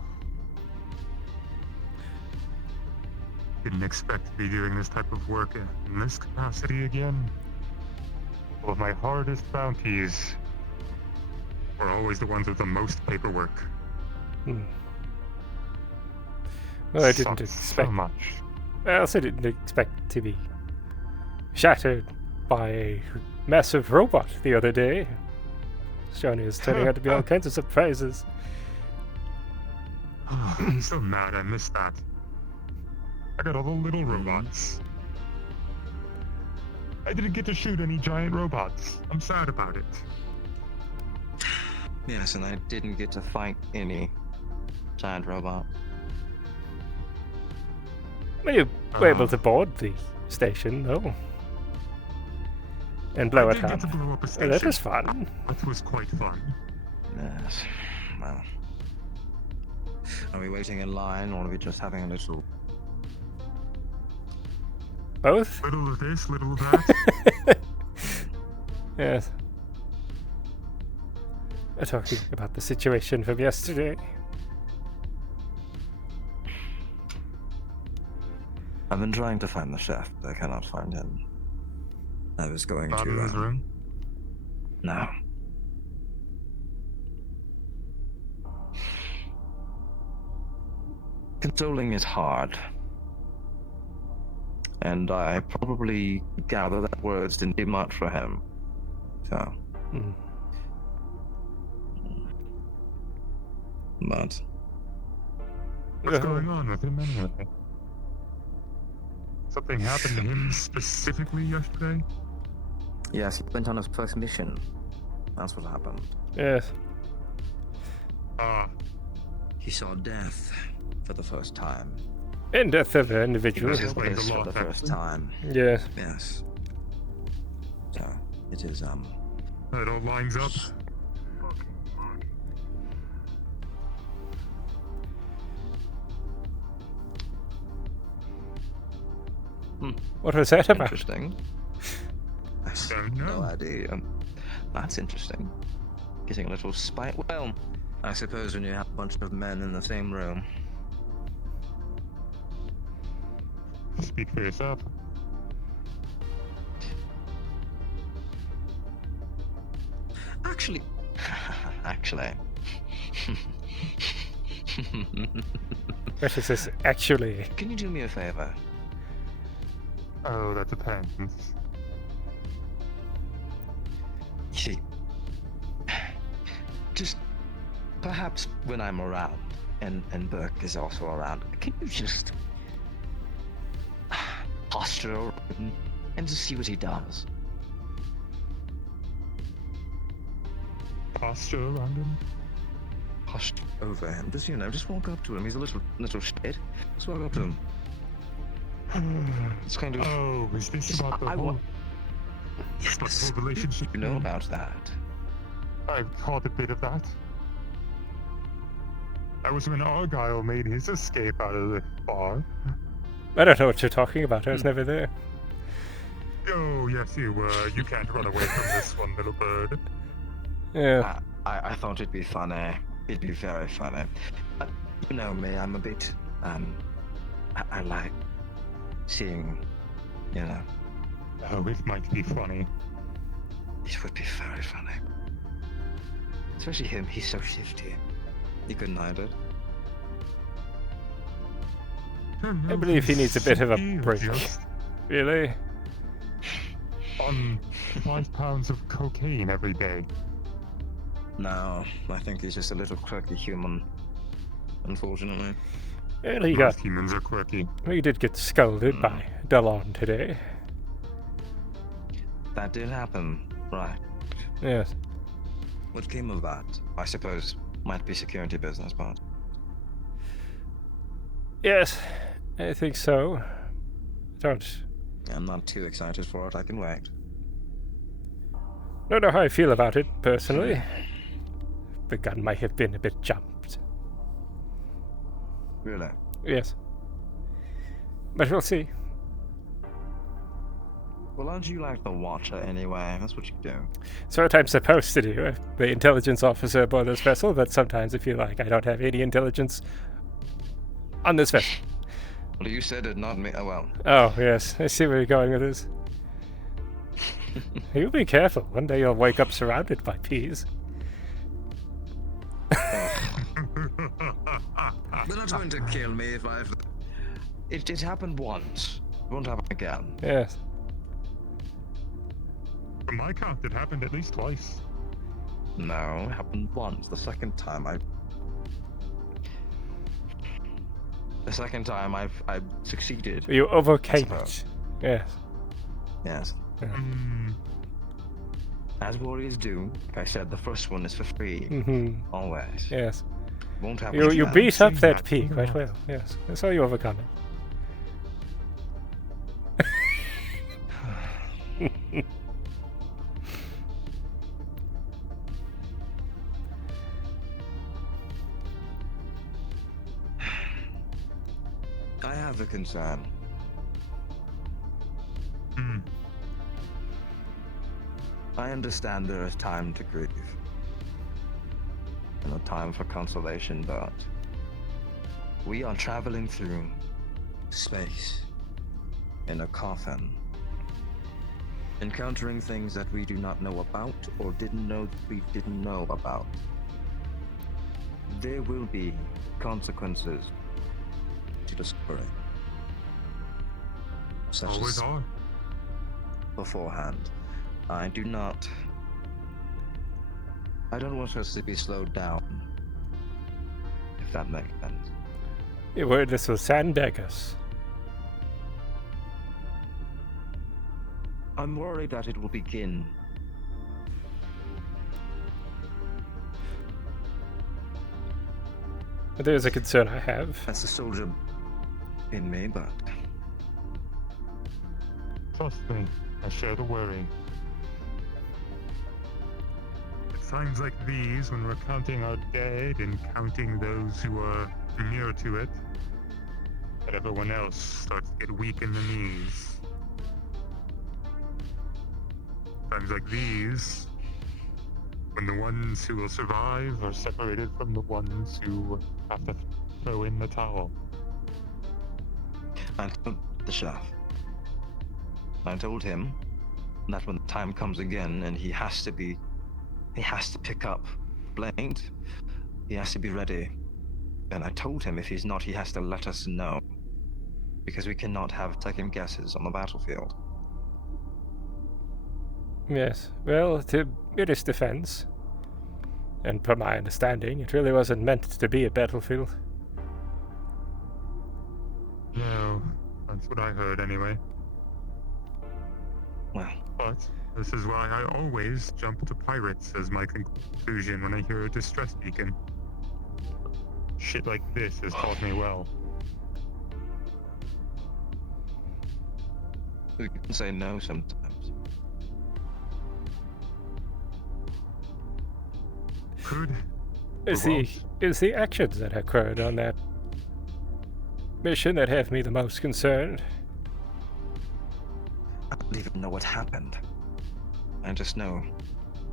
Didn't expect to be doing this type of work in this capacity again. All of my hardest bounties were always the ones with the most paperwork. Well, I didn't Sucks expect so much. I also didn't expect to be shattered by a massive robot the other day. Johnny was turning out to be all kinds of surprises. I'm so mad I missed that. I got all the little robots. I didn't get to shoot any giant robots. I'm sad about it. Yes, and I didn't get to fight any giant robot. Well, you were able to board the station, though. And blow I it did get up. to blow up a Well, that station. was fun. That was quite fun. Yes. Well. Are we waiting in line, or are we just having a little... Both? Little of this, little of that. Yes. We're talking about the situation from yesterday. I've been trying to find the chef, but I cannot find him. I was going Not to... in his room? No. Consoling is hard. And I probably gather that words didn't do much for him. So. But. What's going on with him anyway? Something happened to him specifically yesterday? Yes, he went on his first mission. That's what happened. Yes. He saw death for the first time. And death of an individual. This for the first time. Yes. Yes. So, it is, That all lines up. What was that about? Interesting. I have no idea. That's interesting. Getting a little spite. Well, I suppose when you have a bunch of men in the same room. Speak for yourself. Actually. What is this actually? Can you do me a favor? Oh, that depends. See, just perhaps when I'm around and Burke is also around, can you just posture over him and just see what he does? posture around him? Posture over him. Just walk up to him. He's a little shit. Just walk up to him. It's kind of. Oh, is this about the whole relationship? You know about that? I've caught a bit of that. That was when Argyll made his escape out of the bar. I don't know what you're talking about. I was never there. Oh, yes, you were. You can't run away from this one, little bird. Yeah. I thought it'd be funny. It'd be very funny. You know me, I'm a bit, I like seeing, you know. Oh, it might be funny. It would be very funny. Especially him, he's so shifty. He couldn't hide it. I believe he needs a bit of a break. Really? On 5 pounds of cocaine every day. No, I think he's just a little quirky human. Unfortunately. Well, he Most humans are quirky. He did get scolded by Delon today. That did happen, right? Yes. What came of that? I suppose might be security business, but. Yes, I think so. I'm not too excited for it. I can wait. Don't know how I feel about it personally. The gun might have been a bit jumped. Really? Yes. But we'll see. Well, aren't you like the Watcher anyway? That's what you do. So what I'm supposed to do, the intelligence officer aboard this vessel, but sometimes I feel like I don't have any intelligence on this vessel. Well, you said it, not me. Oh, well. Oh, yes. I see where you're going with this. You be careful. One day you'll wake up surrounded by peas. They're not going to kill me if I've... It happened once. It won't happen again. Yes. From my count, it happened at least twice. No, it happened once. The second time I've succeeded. You overcame it. Yes. Yes. Yeah. As warriors do, like I said, the first one is for free. Mm-hmm. Always. Yes. Won't happen You again. beat up that pea quite well. Yes. I saw you overcome it. I have a concern. I understand there is time to grieve and a time for consolation, but we are traveling through space in a coffin, encountering things that we do not know about or didn't know that we didn't know about. There will be consequences to discovery. Such Always as are. beforehand. I don't want us to be slowed down, if that makes sense. You worried this will sandbag us. I'm worried that it will begin. There's a concern I have. That's the soldier in me, but... Trust me, I share the worry. At times like these, when we're counting our dead and counting those who are near to it, that everyone else starts to get weak in the knees. Times like these, when the ones who will survive are separated from the ones who have to throw in the towel. I told the chef. I told him that when the time comes again and he has to pick up Blade, he has to be ready. And I told him if he's not, he has to let us know. Because we cannot have second guesses on the battlefield. Yes. Well, to British defense, and per my understanding, it really wasn't meant to be a battlefield. No, that's what I heard anyway. Well, but This is why I always jump to pirates as my conclusion when I hear a distress beacon. Shit like this has taught me well. We can say no sometimes. Could. It's the actions that occurred on that mission that have me the most concerned. I don't even know what happened. I just know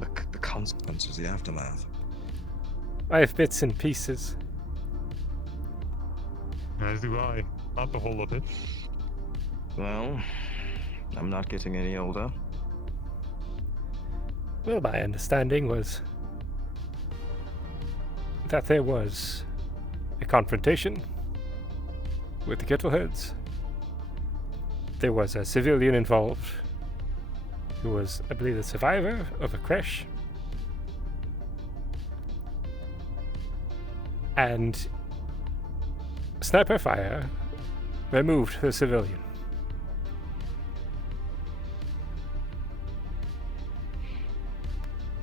the consequences, the aftermath. I have bits and pieces. As do I. Not the whole of it. Well, I'm not getting any older. Well, my understanding was that there was a confrontation with the Kettleheads. There was a civilian involved who was, I believe, the survivor of a crash. And sniper fire removed the civilian.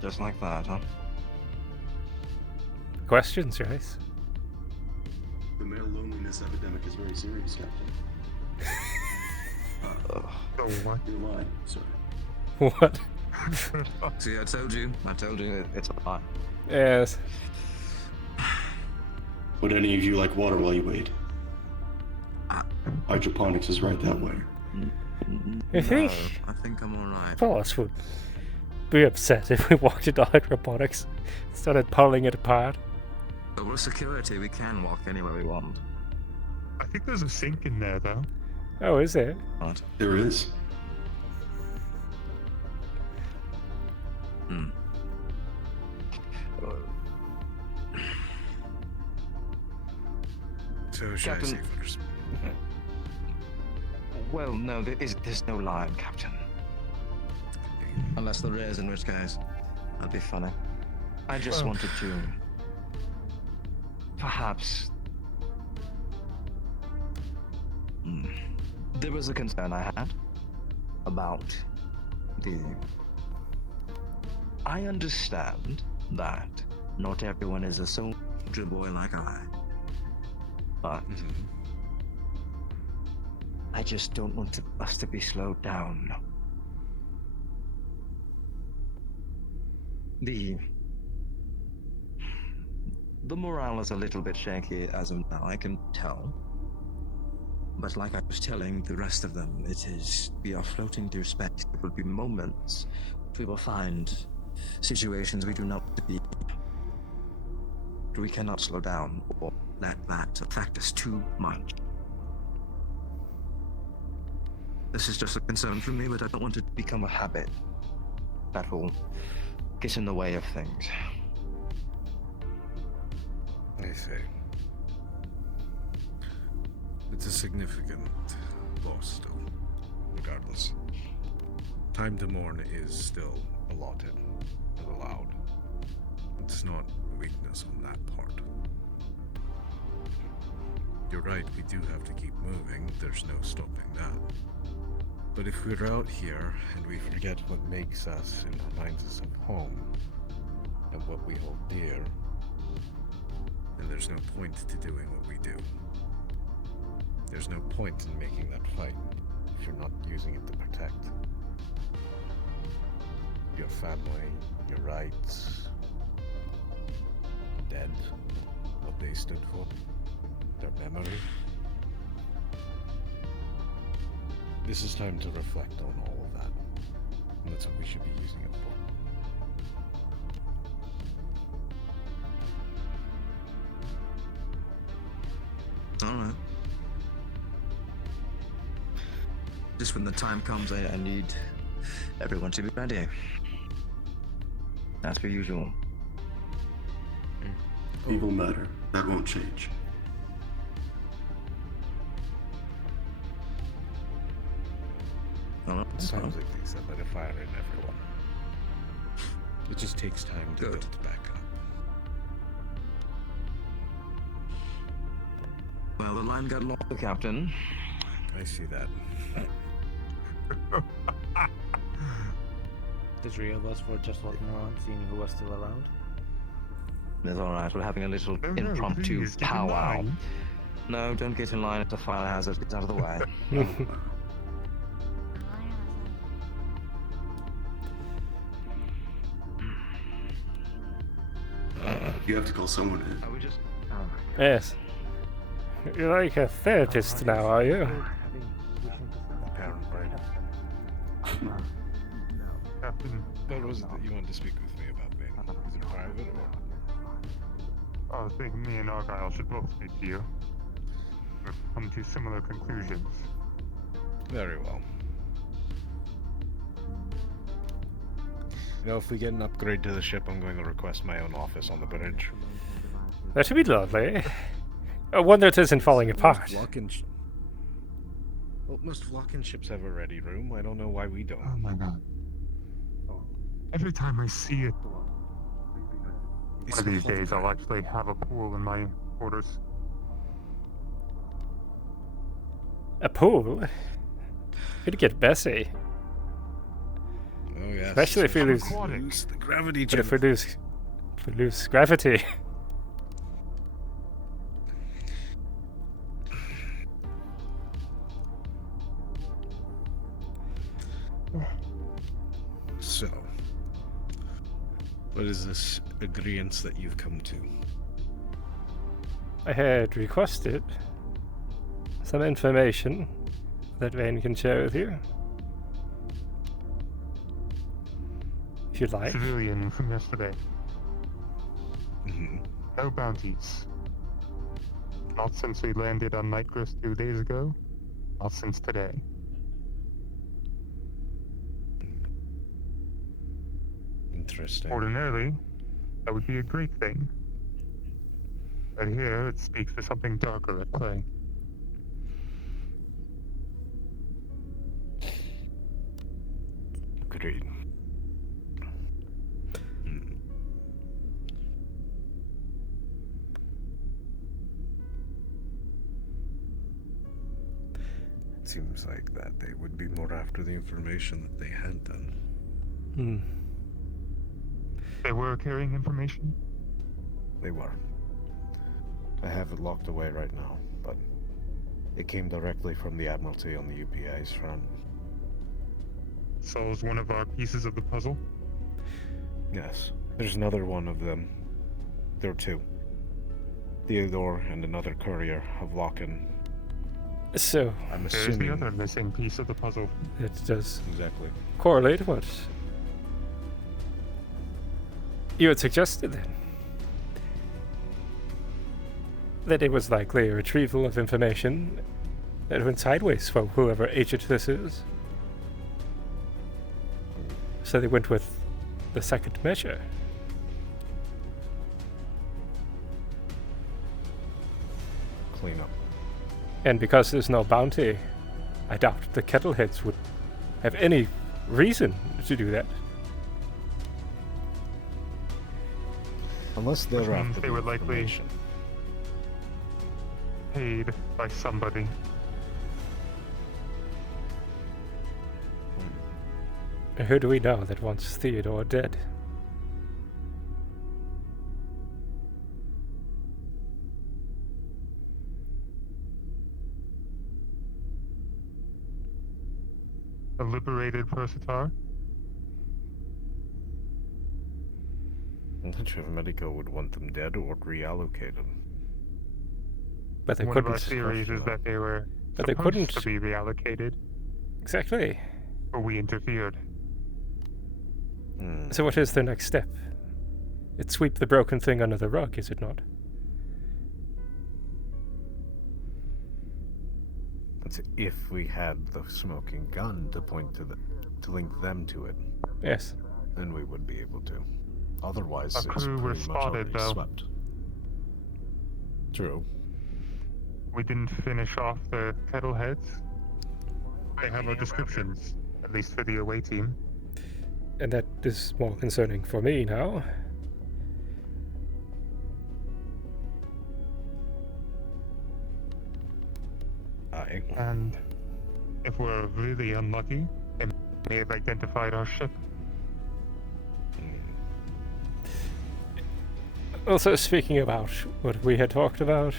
Just like that, huh? Questions, Rice? The male loneliness epidemic is very serious, Captain. Oh, what? You're lying, sir. What? See, I told you it's a lie. Yes. Would any of you like water while you wait? Hydroponics is right that way. I think I think I'm alright. Boss would be upset if we walked into hydroponics and started pulling it apart. But with security, we can walk anywhere we want. I think there's a sink in there, though. Oh, is there? What? There is. Hmm. So should I Captain- see first? Well, no, there's no line, Captain. Unless there is, in which case, that'd be funny. I just wanted to... Perhaps... There was a concern I had about the... I understand that not everyone is a soldier boy like I. But... I just don't want us to be slowed down. The morale is a little bit shaky as of now, I can tell. But like I was telling the rest of them, we are floating through space. There will be moments we will find situations we do not want to be. We cannot slow down or let that affect us too much. This is just a concern for me, but I don't want it to become a habit that will get in the way of things. I see. It's a significant loss still, regardless. Time to mourn is still allotted and allowed. It's not a weakness on that part. You're right, we do have to keep moving. There's no stopping that. But if we're out here and we forget what makes us and reminds us of home and what we hold dear, then there's no point to doing what we do. There's no point in making that fight if you're not using it to protect your family, your rights, dead, what they stood for, their memory. This is time to reflect on all of that, and that's what we should be using it for. Alright. Just when the time comes, I need everyone to be ready. As per usual. Evil matter. That won't change. It sounds like they set a fire in everyone. It just takes time to build back up. Well, the line got long, Captain. I see that. The three of us were just walking around, seeing who was still around. It's alright, we're having a little No, impromptu please, get in powwow. line. No, don't get in line at the fire hazard. Get out of the way. You have to call someone in. Yes. You're like a therapist now, are you? Apparently. Captain. What was it that you wanted to speak with me about, babe? Is it private or? I was thinking me and Argyll should both speak to you. We've come to similar conclusions. Very well. You know, if we get an upgrade to the ship, I'm going to request my own office on the bridge. That should be lovely. One that isn't falling apart. Well, most Vlakin ships have a ready room. I don't know why we don't. Oh my god. Every time I see it, one of these days I'll actually have a pool in my quarters. A pool? It'd get messy. Oh yes. Especially if we lose the gravity. But if we lose gravity. So, what is this agreement that you've come to? I had requested some information that Vane can share with you. If you'd like. Civilian from yesterday. Mm-hmm. No bounties. Not since we landed on Nightgrist 2 days ago. Not since today. Interesting. Ordinarily, that would be a great thing. But here, it speaks to something darker at play. Agreed. Seems like that they would be more after the information that they had done. Hmm. They were carrying information? They were. I have it locked away right now, but it came directly from the Admiralty on the UPA's front. Solves one of our pieces of the puzzle? Yes. There's another one of them. There are two. Theodore and another courier of Locken. So, I'm There's assuming the other missing piece of the puzzle. it does exactly correlate what you had suggested then. That it was likely a retrieval of information that went sideways for whoever agent this is. So they went with the second measure. clean up. And because there's no bounty, I doubt the Kettleheads would have any reason to do that. Unless they're Which means after they the were likely information. paid by somebody. Who do we know that wants Theodore dead? A liberated Persitar? I'm not sure if Medico would want them dead or reallocate them. But they One couldn't. of our theories is that they were But they supposed couldn't. to be reallocated, Exactly. but we interfered. So what is their next step? It's sweep the broken thing under the rug, is it not? That's if we had the smoking gun to point to link them to it. Yes. Then we would be able to. Otherwise, Our it's crew were pretty much spotted, already though. swept. True. We didn't finish off the Kettleheads. They have our descriptions, at least for the away team. And that is more concerning for me now. Aye. And if we're really unlucky, they may have identified our ship. Also, speaking about what we had talked about,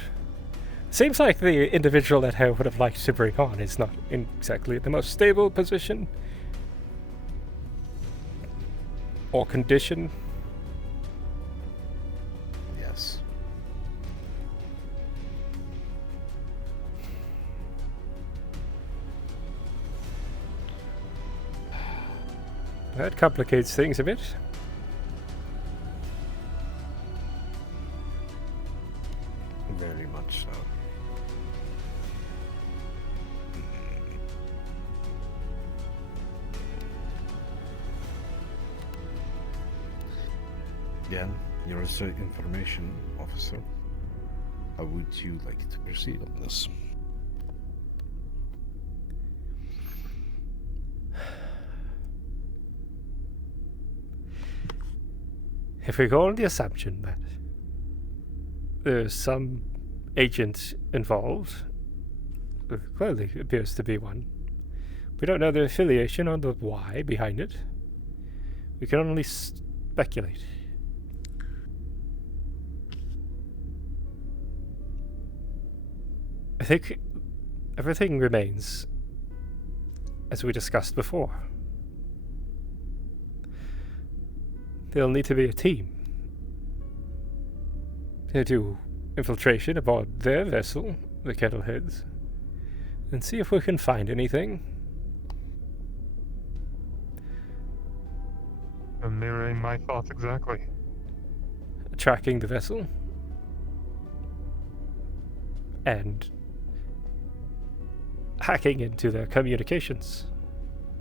seems like the individual that I would have liked to bring on is not in exactly the most stable position or condition. Yes. That complicates things a bit. Very much so. Again, you're a information officer. How would you like to proceed on this? If we go on the assumption that there's some agent involved, there clearly appears to be one. We don't know the affiliation or the why behind it. We can only speculate. I think everything remains as we discussed before. There'll need to be a team to do infiltration aboard their vessel, the Kettleheads, and see if we can find anything. I'm mirroring my thoughts exactly. Tracking the vessel. And hacking into their communications,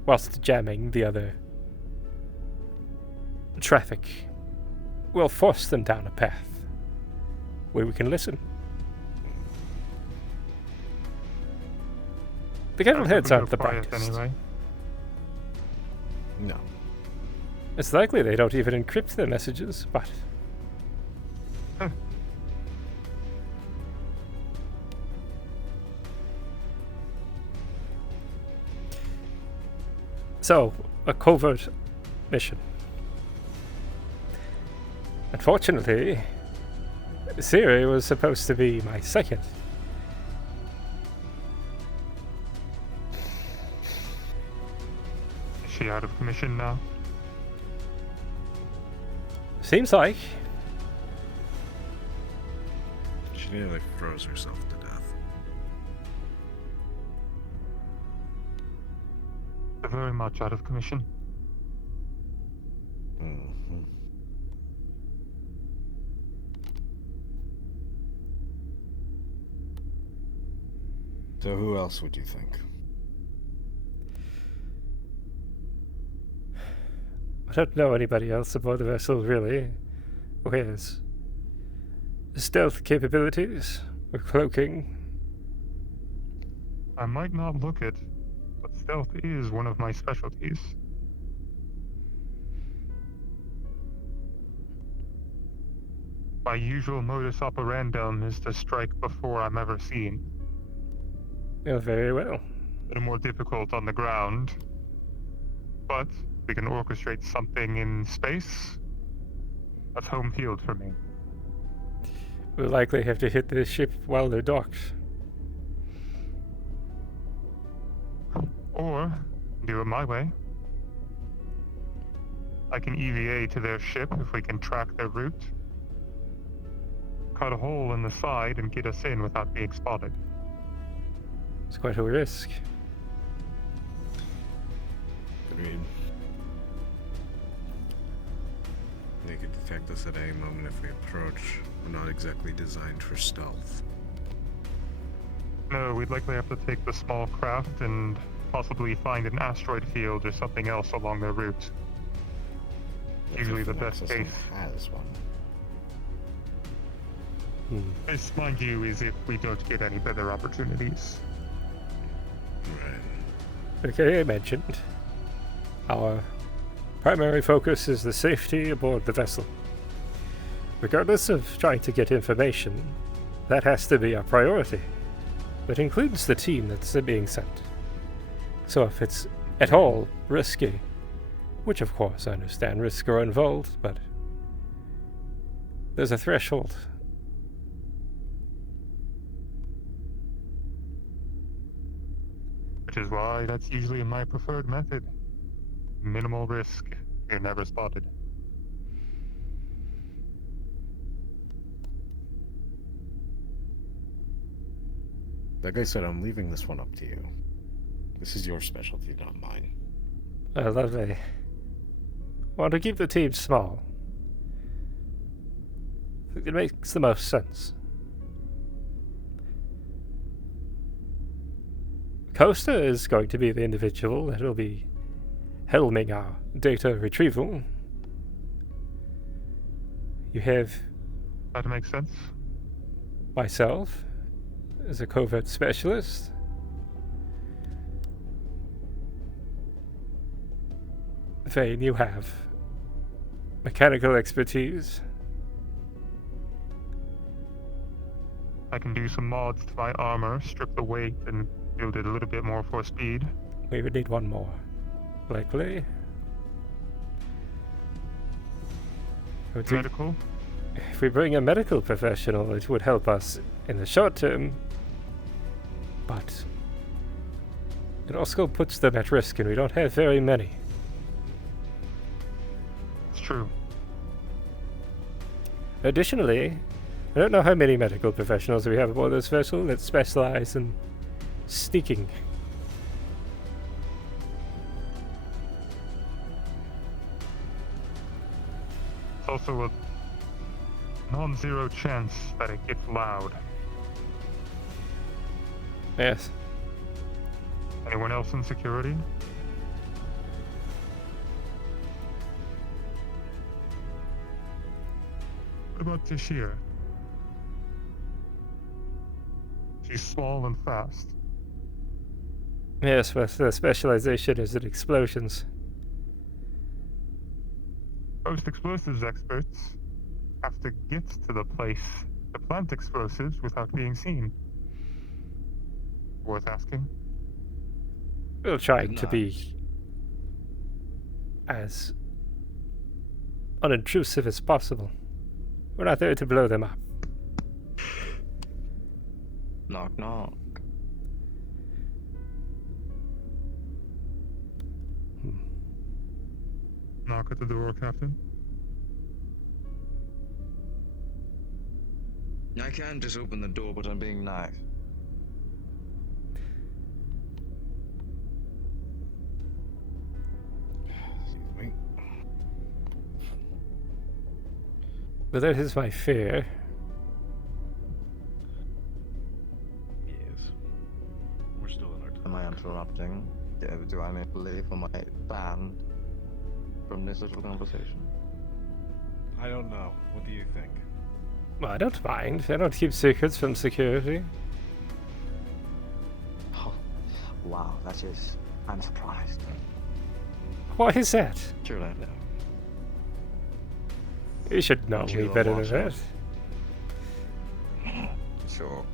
whilst jamming the other traffic. We'll force them down a path where we can listen. The Kettleheads aren't the brightest. Anyway. No. It's likely they don't even encrypt their messages, but... So, a covert mission. Unfortunately, Siri was supposed to be my second. Is she out of commission now? Seems like. She nearly froze herself to death. They're very much out of commission. Mm-hmm. So who else would you think? I don't know anybody else aboard the vessel, really, who has stealth capabilities or cloaking. I might not look it, but stealth is one of my specialties. My usual modus operandum is to strike before I'm ever seen. Oh, very well. A little more difficult on the ground, but we can orchestrate something in space. That's home field for me. We'll likely have to hit the ship while they're docked. Or do it my way. I can EVA to their ship if we can track their route. Cut a hole in the side and get us in without being spotted. It's quite a risk. Agreed. They could detect us at any moment if we approach. We're not exactly designed for stealth. No, we'd likely have to take the small craft and possibly find an asteroid field or something else along their route. Usually the best case. Has one. This, mind you, is if we don't get any better opportunities. Right. Okay, I mentioned. Our primary focus is the safety aboard the vessel. Regardless of trying to get information, that has to be our priority. That includes the team that's being sent. So if it's at all risky, which of course I understand risks are involved, but There's a threshold. Which is why that's usually my preferred method. Minimal risk. You're never spotted. Like I said, I'm leaving this one up to you. This is your specialty, not mine. Oh, lovely. Want to keep the team small. I think it makes the most sense. Costa is going to be the individual that will be helming our data retrieval. You have... That makes sense. Myself, as a covert specialist. Vane, you have mechanical expertise. I can do some mods to my armor, strip the weight, and build it a little bit more for speed. We would need one more, likely. Medical? If we bring a medical professional, it would help us in the short term, but it also puts them at risk, and we don't have very many. It's true. Additionally, I don't know how many medical professionals we have aboard this vessel that specialize in sneaking. It's also a non-zero chance that it gets loud. Yes. Anyone else in security? What about Tashir? She's small and fast. Yes, but the specialization is in explosions. Most explosives experts have to get to the place to plant explosives without being seen. Worth asking. We're trying to be as unintrusive as possible. We're not there to blow them up. Knock, knock. Knock at the door, Captain. I can just open the door, but I'm being nice. Excuse me. But that is my fear. Yes. We're still in our time. Am I interrupting? Do I need to leave or am I banned from this little conversation? I don't know. What do you think? Well, I don't mind. I don't keep secrets from security. Oh, wow, that is... I'm surprised. Why is that? Sure, I know. You should know me better than that. Sure.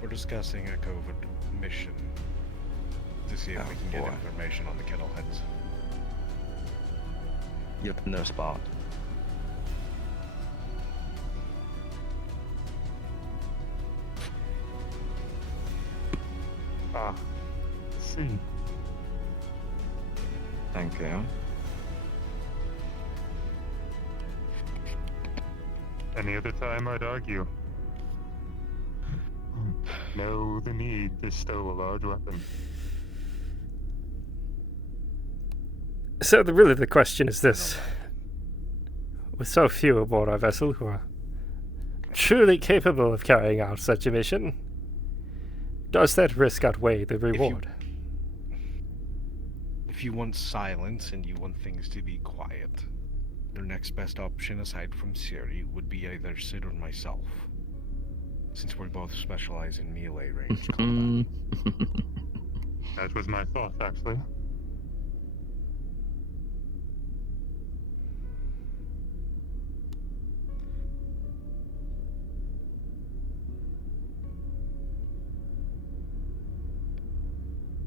We're discussing a covert mission to see if we can get information on the kettleheads. You're in their spot. Ah, see. Thank you. Any other time I'd argue. Know the need to stow a large weapon. So really the question is this. With so few aboard our vessel who are truly capable of carrying out such a mission, does that risk outweigh the reward? If you want silence and you want things to be quiet, your next best option aside from Siri would be either Sid or myself. Since we both specialize in melee range combat. That was my thought, actually.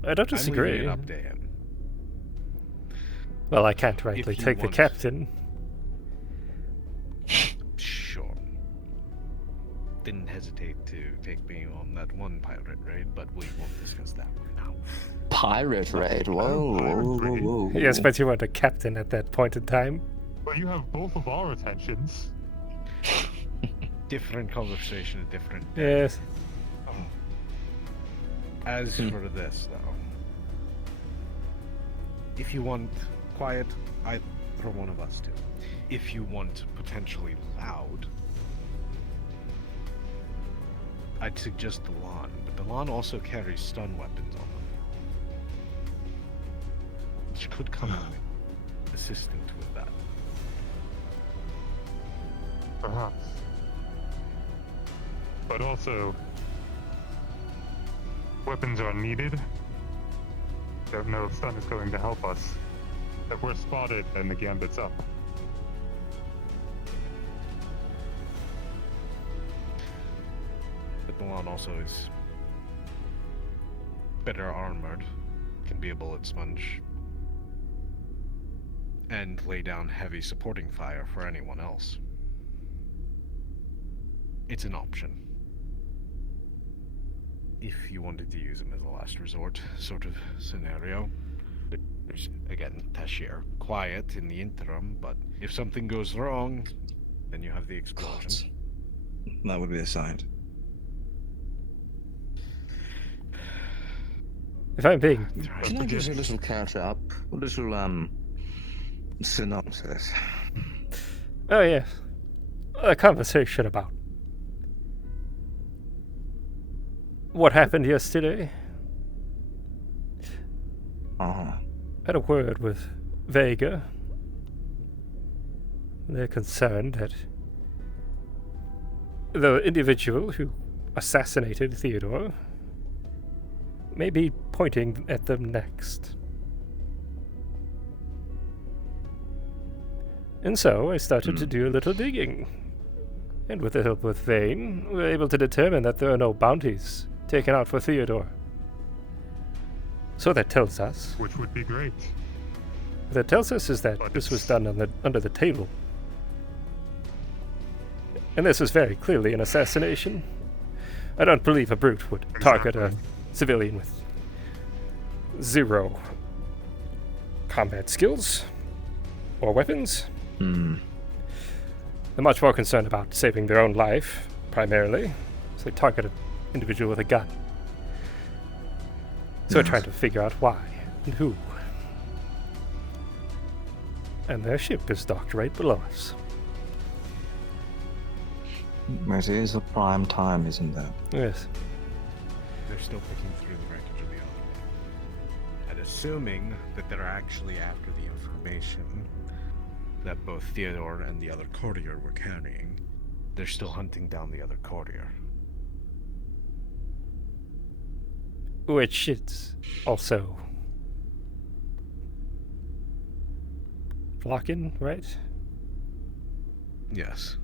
I don't disagree. I'm leaving it up to him. Well, I can't rightly take the captain. Sure. Didn't hesitate to take me on that one pirate raid, but we won't discuss that right now. Pirate raid? Whoa. Yes, but you weren't a captain at that point in time. But you have both of our attentions. Different conversation, different. Yes. As for this, though, if you want quiet, either one of us two. If you want potentially loud, I'd suggest the lawn, but the lawn also carries stun weapons on them, which could come in assistant with that. Perhaps. But also, weapons are needed. Don't know if stun is going to help us. If we're spotted, then the gambit's up. But the lawn also is better armored, can be a bullet sponge, and lay down heavy supporting fire for anyone else. It's an option. If you wanted to use them as a last resort sort of scenario. There's, again, Tashir. Quiet in the interim, but if something goes wrong, then you have the explosion. That would be assigned. If I'm being... Can I give you a little catch-up? A little, synopsis? Oh, yes. A conversation about what happened yesterday. Had a word with Vega. They're concerned that the individual who assassinated Theodore may be pointing at them next. And so I started to do a little digging. And with the help of Vane, we were able to determine that there are no bounties taken out for Theodore. So that tells us... Which would be great. What that tells us is that this was done under the table. And this is very clearly an assassination. I don't believe a brute would target a civilian with 0 combat skills or weapons. They're much more concerned about saving their own life, primarily. So they target an individual with a gun. So we're trying to figure out why and who. And their ship is docked right below us. It is a prime time, isn't it? Yes. They're still picking through the wreckage of the other one. And assuming that they're actually after the information that both Theodore and the other courier were carrying, they're still hunting down the other courier. Which is also Lock-in, right? Yes.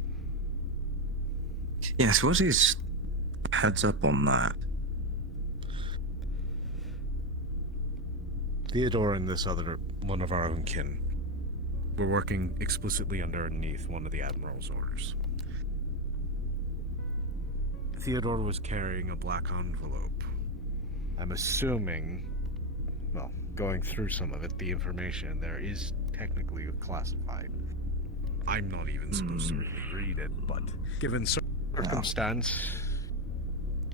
Yes, what is heads up on that? Theodore and this other one of our own kin were working explicitly underneath one of the Admiral's orders. Theodore was carrying a black envelope. I'm assuming, well, going through some of it, the information there is technically classified. I'm not even supposed to really read it, but given circumstance,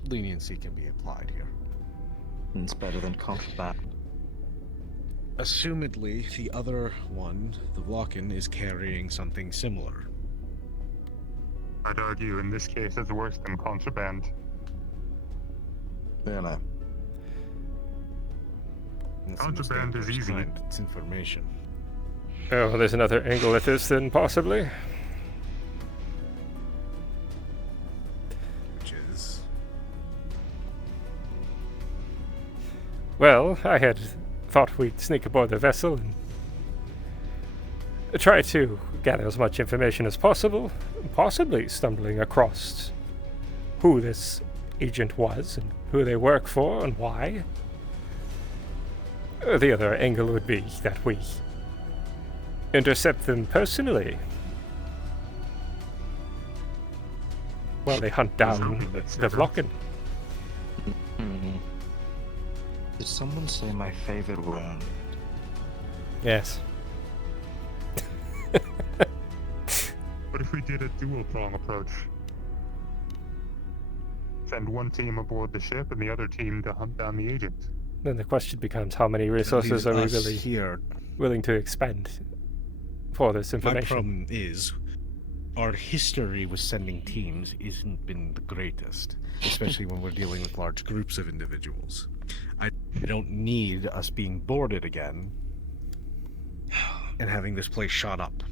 leniency can be applied here. It's better than contraband. Assumedly, the other one, the Lock-in, is carrying something similar. I'd argue in this case it's worse than contraband. Yeah, no. Contraband is easy. It's information. Oh, there's another angle at this then, possibly? Which is? Well, I had thought we'd sneak aboard the vessel and try to gather as much information as possible, possibly stumbling across who this agent was and who they work for and why. The other angle would be that we intercept them personally while they hunt down the Vlocken. Did someone say my favorite word? Yes. What if we did a dual prong approach? Send one team aboard the ship and the other team to hunt down the agent. Then the question becomes, how many resources are we us really here willing to expend for this My information? problem is, our history with sending teams isn't been the greatest, especially when we're dealing with large groups of individuals. I don't need us being boarded again and having this place shot up.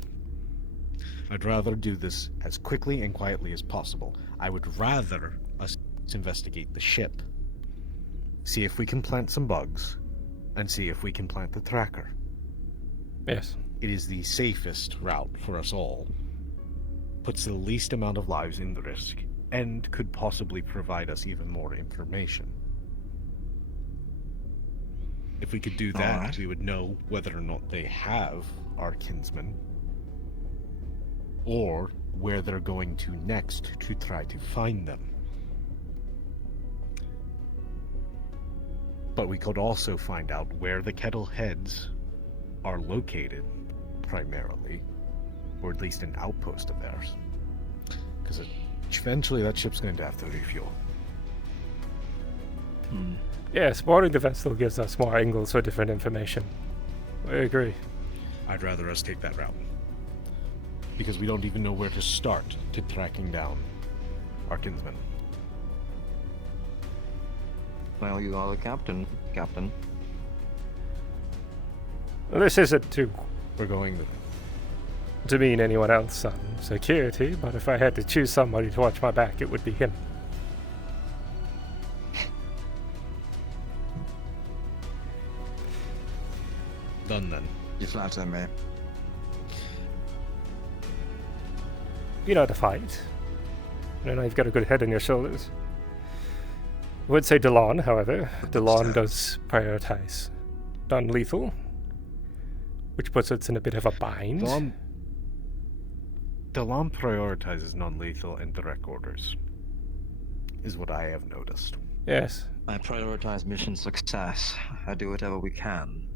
I'd rather do this as quickly and quietly as possible. I would rather us investigate the ship, see if we can plant some bugs, and see if we can plant the tracker. Yes. It is the safest route for us all, puts the least amount of lives in risk, and could possibly provide us even more information. If we could do that, Alright. we would know whether or not they have our kinsmen, or where they're going to next to try to find them. But we could also find out where the kettle heads are located, primarily, or at least an outpost of theirs. Because eventually that ship's going to have to refuel. Yes, boarding the vessel gives us more angles for different information. I agree. I'd rather us take that route. Because we don't even know where to start to tracking down our kinsmen. Well, you are the captain, Captain. Well, this isn't to We're going demean anyone else on security, but if I had to choose somebody to watch my back, it would be him. Done then. You flatter me. You know how to fight. I know you've got a good head on your shoulders. I would say DeLon, however. DeLon does prioritize non-lethal, which puts us in a bit of a bind. DeLon prioritizes non-lethal and direct orders, is what I have noticed. Yes. I prioritize mission success. I do whatever we can.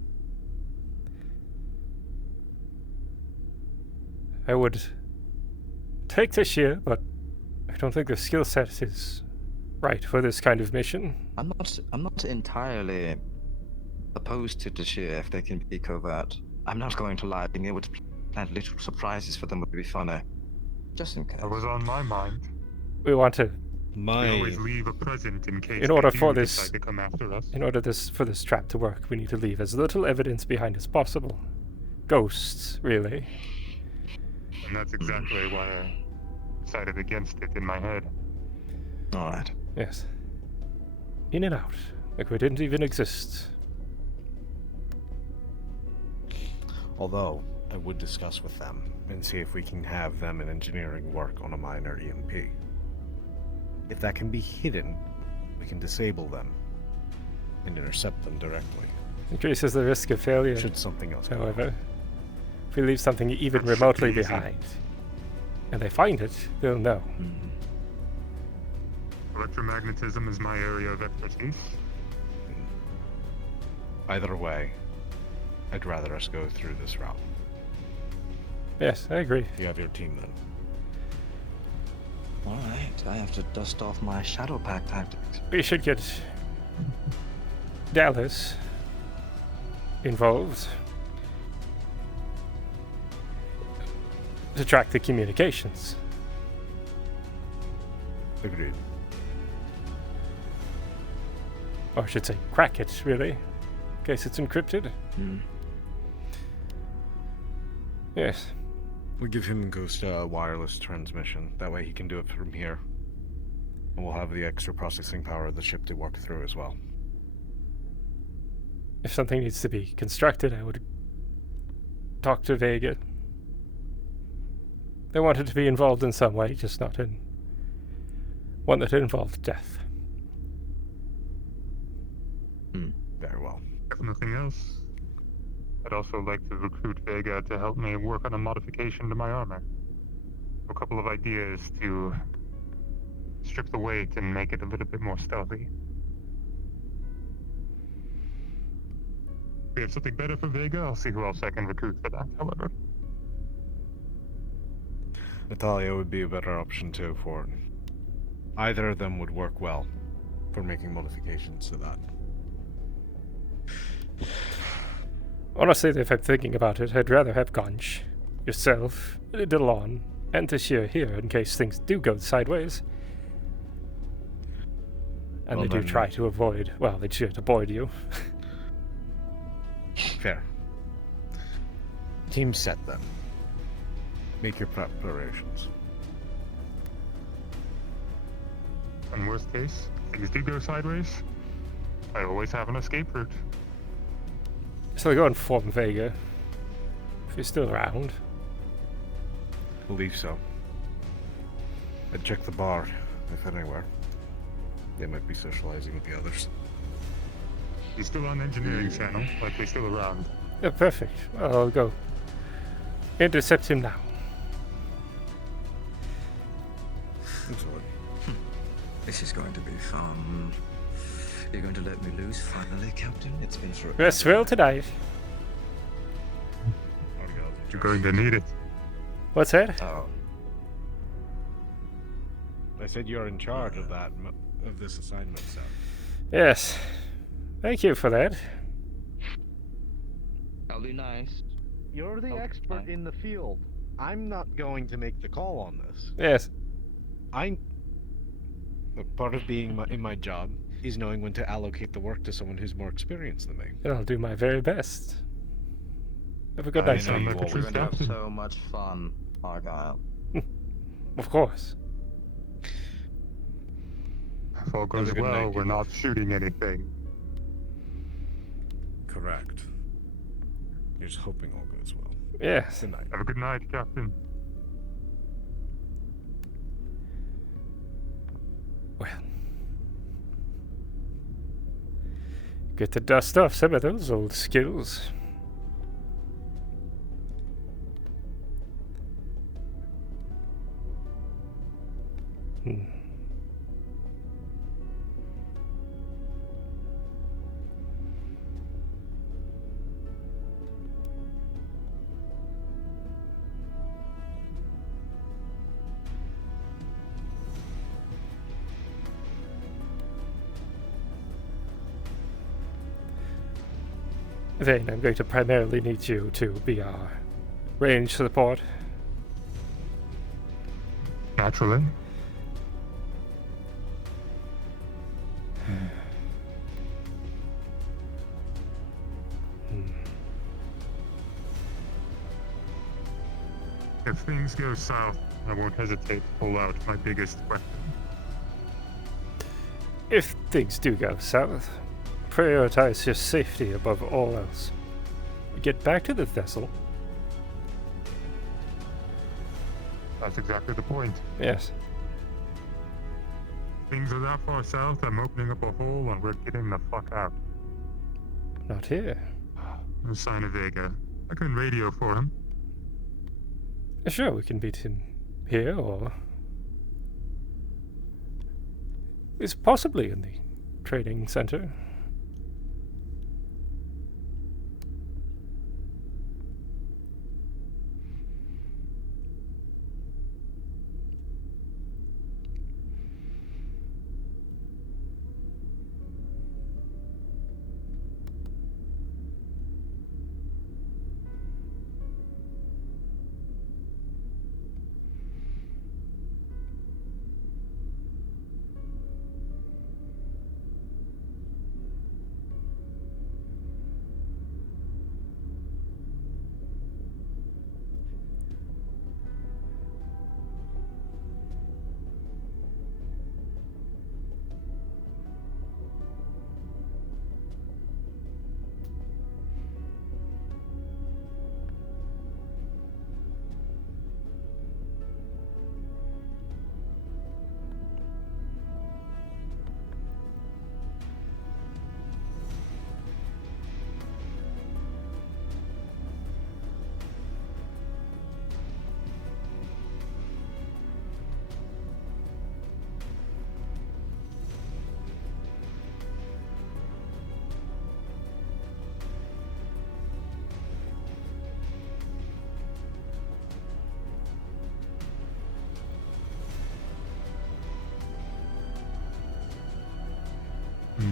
I would take Tashir, but I don't think the skill set is right for this kind of mission. I'm not entirely opposed to Tashir if they can be covert. I'm not going to lie, being able to plant little surprises for them would be funny. Just in case. That was on my mind. We want to. We always leave a present in case In order they for do this, decide to come after us. in order for this trap to work, we need to leave as little evidence behind as possible. Ghosts, really. And that's exactly why I decided against it in my head. Alright. Yes. In and out, like we didn't even exist. Although, I would discuss with them and see if we can have them in engineering work on a minor EMP. If that can be hidden, we can disable them and intercept them directly. Increases the risk of failure. Should something else go However, if we leave something even remotely behind, and they find it, they'll know. Electromagnetism is my area of expertise. Either way, I'd rather us go through this route. Yes, I agree. You have your team then. Alright, I have to dust off my shadow pack tactics. We should get Dallas involved to track the communications. Agreed. Or I should say, crack it, really, in case it's encrypted. Yes. We'll give him Ghost wireless transmission. That way he can do it from here. And we'll have the extra processing power of the ship to walk through as well. If something needs to be constructed, I would talk to Vega. They wanted to be involved in some way, just not in one that involved death. Very well. If nothing else, I'd also like to recruit Vega to help me work on a modification to my armor. A couple of ideas to strip the weight and make it a little bit more stealthy. If we have something better for Vega, I'll see who else I can recruit for that, however. Natalia would be a better option too for it. Either of them would work well for making modifications to that. Honestly, if I'm thinking about it, I'd rather have Ganj, yourself, Delon, and Tashir here in case things do go sideways. And Well, they do then- try to avoid, well, they should avoid you. Fair. Team set then. Make your preparations. And worst case, things do go sideways, I always have an escape route. So go and inform Vega, if he's still around. Believe so. I'd check the bar, if anywhere. They might be socializing with the others. He's still on engineering channel, like he's still around. Yeah, perfect. Well, I'll go intercept him now. This is going to be fun. You're going to let me loose finally, Captain? It's been for Rest well tonight. You're going to need it. What's that? Oh. I said you're in charge of that, of this assignment, so. Yes. Thank you for that. I'll be nice. You're the expert in the field. I'm not going to make the call on this. Yes. Look, part of being in my job is knowing when to allocate the work to someone who's more experienced than me. And I'll do my very best. Have a good I night, know sir. you always We're gonna have do. so much fun, Argyll. Of course. If all goes Have a good well, night, we're people. not shooting anything. Correct. You're just hoping all goes well. Yes. Good night. Have a good night, Captain. Well. Get to dust off some of those old skills. Then I'm going to primarily need you to be our range support. Naturally. If things go south, I won't hesitate to pull out my biggest weapon. If things do go south, prioritize your safety above all else. Get back to the vessel. That's exactly the point. Yes. Things are that far south, I'm opening up a hole and we're getting the fuck out. Not here. No sign of Vega. I can radio for him. Sure, we can beat him here, or... He's possibly in the training center.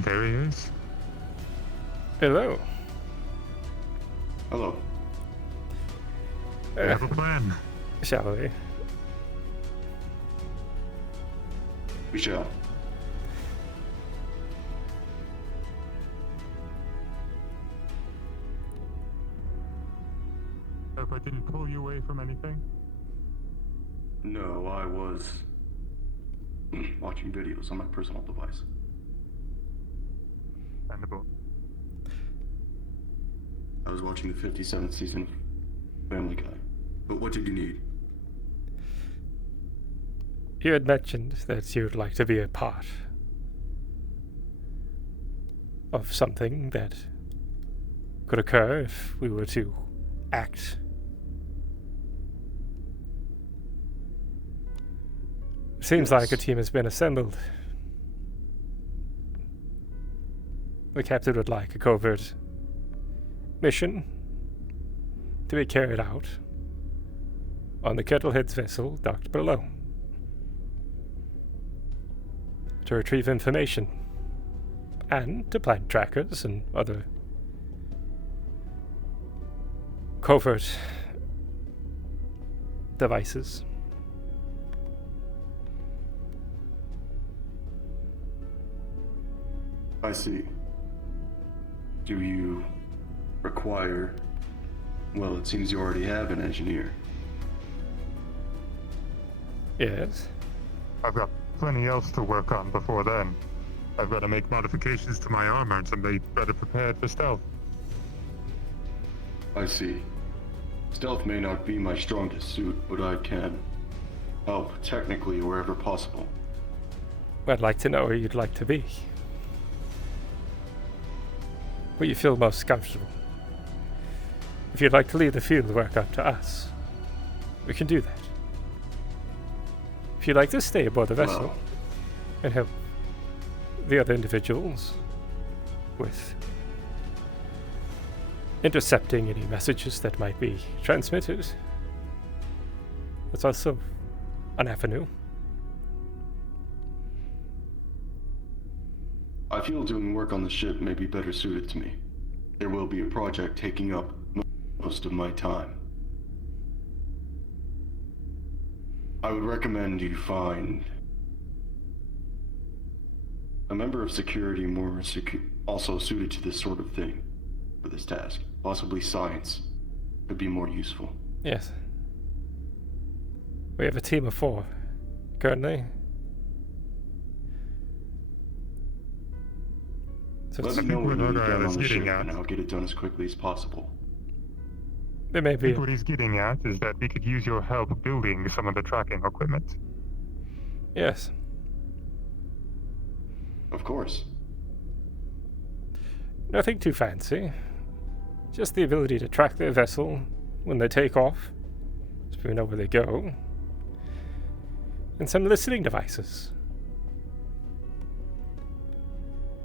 There he is. Hello. Hello. We have a plan. Shall we? We shall. Hope I didn't pull you away from anything. No, I was watching videos on my personal device. Understandable. I was watching the 57th season of Family Guy. But what did you need? You had mentioned that you would like to be a part of something that could occur if we were to act. Seems like a team has been assembled. The captain would like a covert mission to be carried out on the Kettlehead's vessel docked below to retrieve information and to plant trackers and other covert devices. I see. Do you require... Well, it seems you already have an engineer. Yes. I've got plenty else to work on before then. I've got to make modifications to my armor to be better prepared for stealth. I see. Stealth may not be my strongest suit, but I can help technically wherever possible. I'd like to know where you'd like to be. Where you feel most comfortable. If you'd like to leave the field work up to us, we can do that. If you'd like to stay aboard the vessel and help the other individuals with intercepting any messages that might be transmitted, that's also an avenue. I feel doing work on the ship may be better suited to me. There will be a project taking up most of my time. I would recommend you find a member of security more also suited to this sort of thing for this task. Possibly science could be more useful. Yes. We have a team of 4 currently. So Let me know when you get on the ship, and I'll get it done as quickly as possible. There may be. What he's getting at is that we could use your help building some of the tracking equipment. Yes. Of course. Nothing too fancy. Just the ability to track their vessel when they take off, so we know where they go. And some listening devices.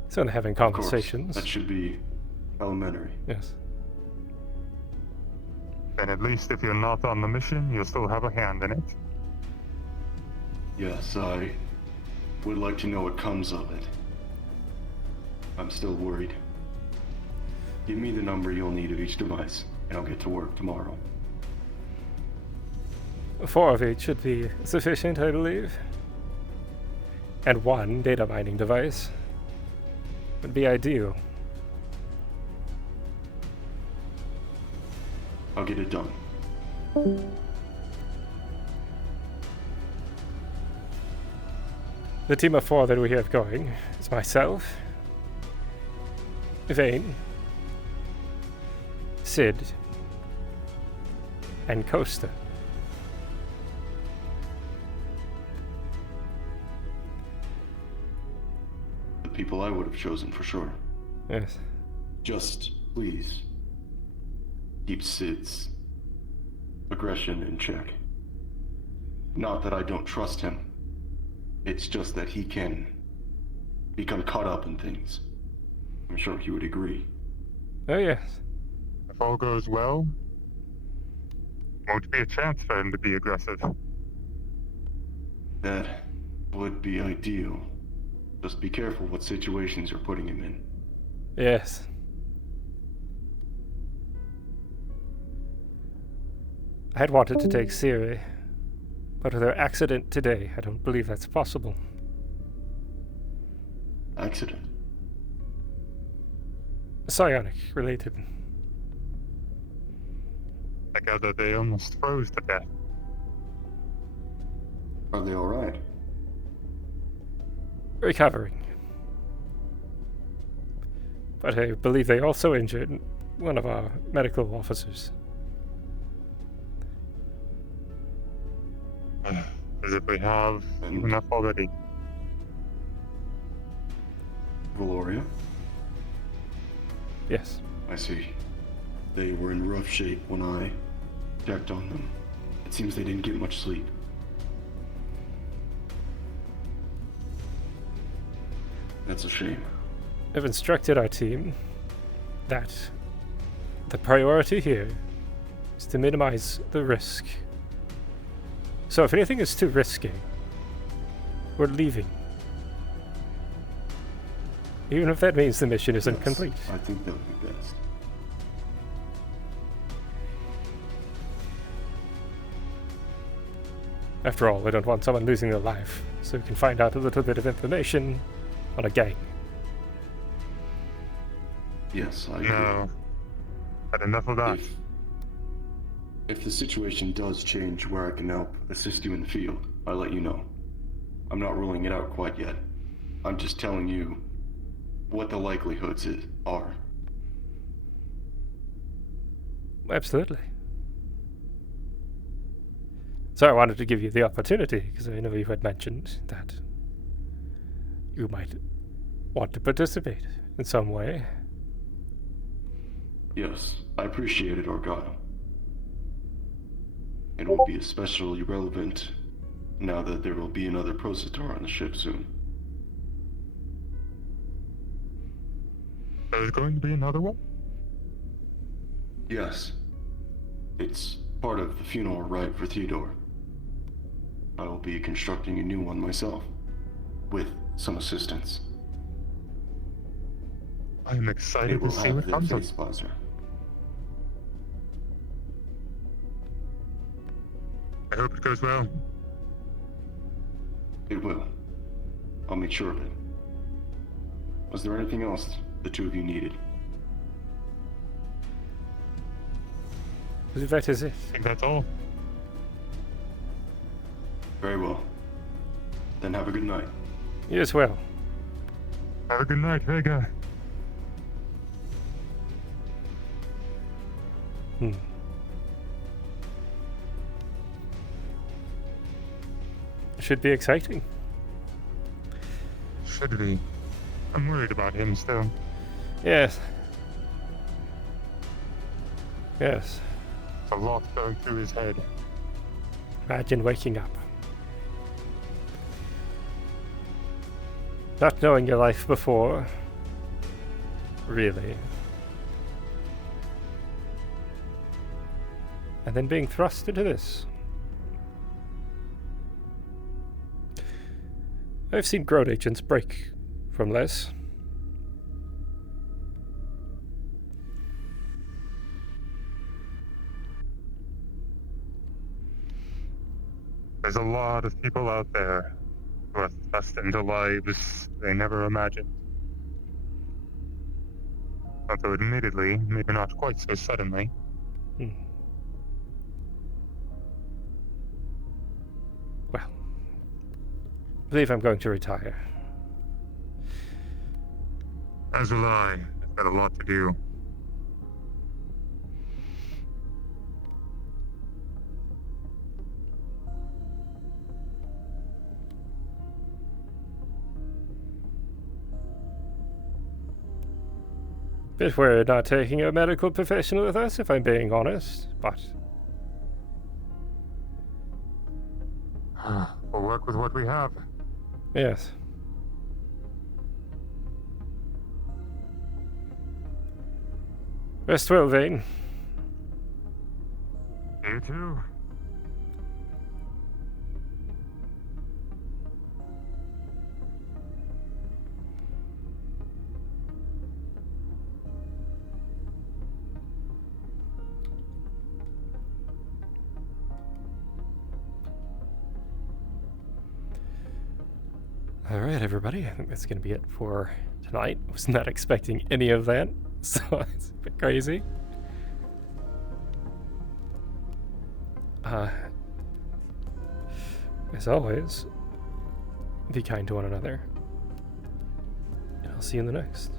So they're having conversations. That should be elementary. Yes. And at least if you're not on the mission, you'll still have a hand in it. Yes, I would like to know what comes of it. I'm still worried. Give me the number you'll need of each device, and I'll get to work tomorrow. 4 of each should be sufficient, I believe. And 1 data mining device would be ideal. I'll get it done. The team of 4 that we have going is myself, Vane, Sid, and Costa. The people I would have chosen for sure. Yes. Just, please, keep Sid's aggression in check. Not that I don't trust him. It's just that he can become caught up in things. I'm sure he would agree. Oh, yes. If all goes well, won't be a chance for him to be aggressive. That would be ideal. Just be careful what situations you're putting him in. Yes. I had wanted to take Siri, but with her accident today, I don't believe that's possible. Accident? Psionic related. I gather they almost froze to death. Are they alright? Recovering. But I believe they also injured one of our medical officers. As if we have enough already. Valoria? Yes. I see. They were in rough shape when I checked on them. It seems they didn't get much sleep. That's a shame. I've instructed our team that the priority here is to minimize the risk. So if anything is too risky, we're leaving. Even if that means the mission isn't complete. I think that would be best. After all, I don't want someone losing their life, so we can find out a little bit of information on a gang. Yes, I agree. No. Had enough of that. If the situation does change where I can help assist you in the field, I'll let you know. I'm not ruling it out quite yet. I'm just telling you what the likelihoods are. Absolutely. So I wanted to give you the opportunity, because I know you had mentioned that you might want to participate in some way. Yes, I appreciate it, Argyll. It will be especially relevant now that there will be another Procitor on the ship soon. There's going to be another one? Yes. It's part of the funeral rite for Theodore. I will be constructing a new one myself, with some assistance. I am excited to see what comes of it. Visor. I hope it goes well. It will. I'll make sure of it. Was there anything else the two of you needed? That is it. I think that's all. Very well. Then have a good night. You as well. Have a good night, Vega. Should be exciting. Should be. I'm worried about him still. Yes. Yes. It's a lot going through his head. Imagine waking up. Not knowing your life before. Really. And then being thrust into this. I've seen growth agents break from less. There's a lot of people out there who are thrust into lives they never imagined. Although admittedly, maybe not quite so suddenly. Well, I believe I'm going to retire. As will I. I've got a lot to do. But we're not taking a medical professional with us, if I'm being honest, but... We'll work with what we have. Yes. Rest well, Vane. You too. Alright, everybody, I think that's going to be it for tonight. I was not expecting any of that, so it's a bit crazy. As always, be kind to one another. And I'll see you in the next.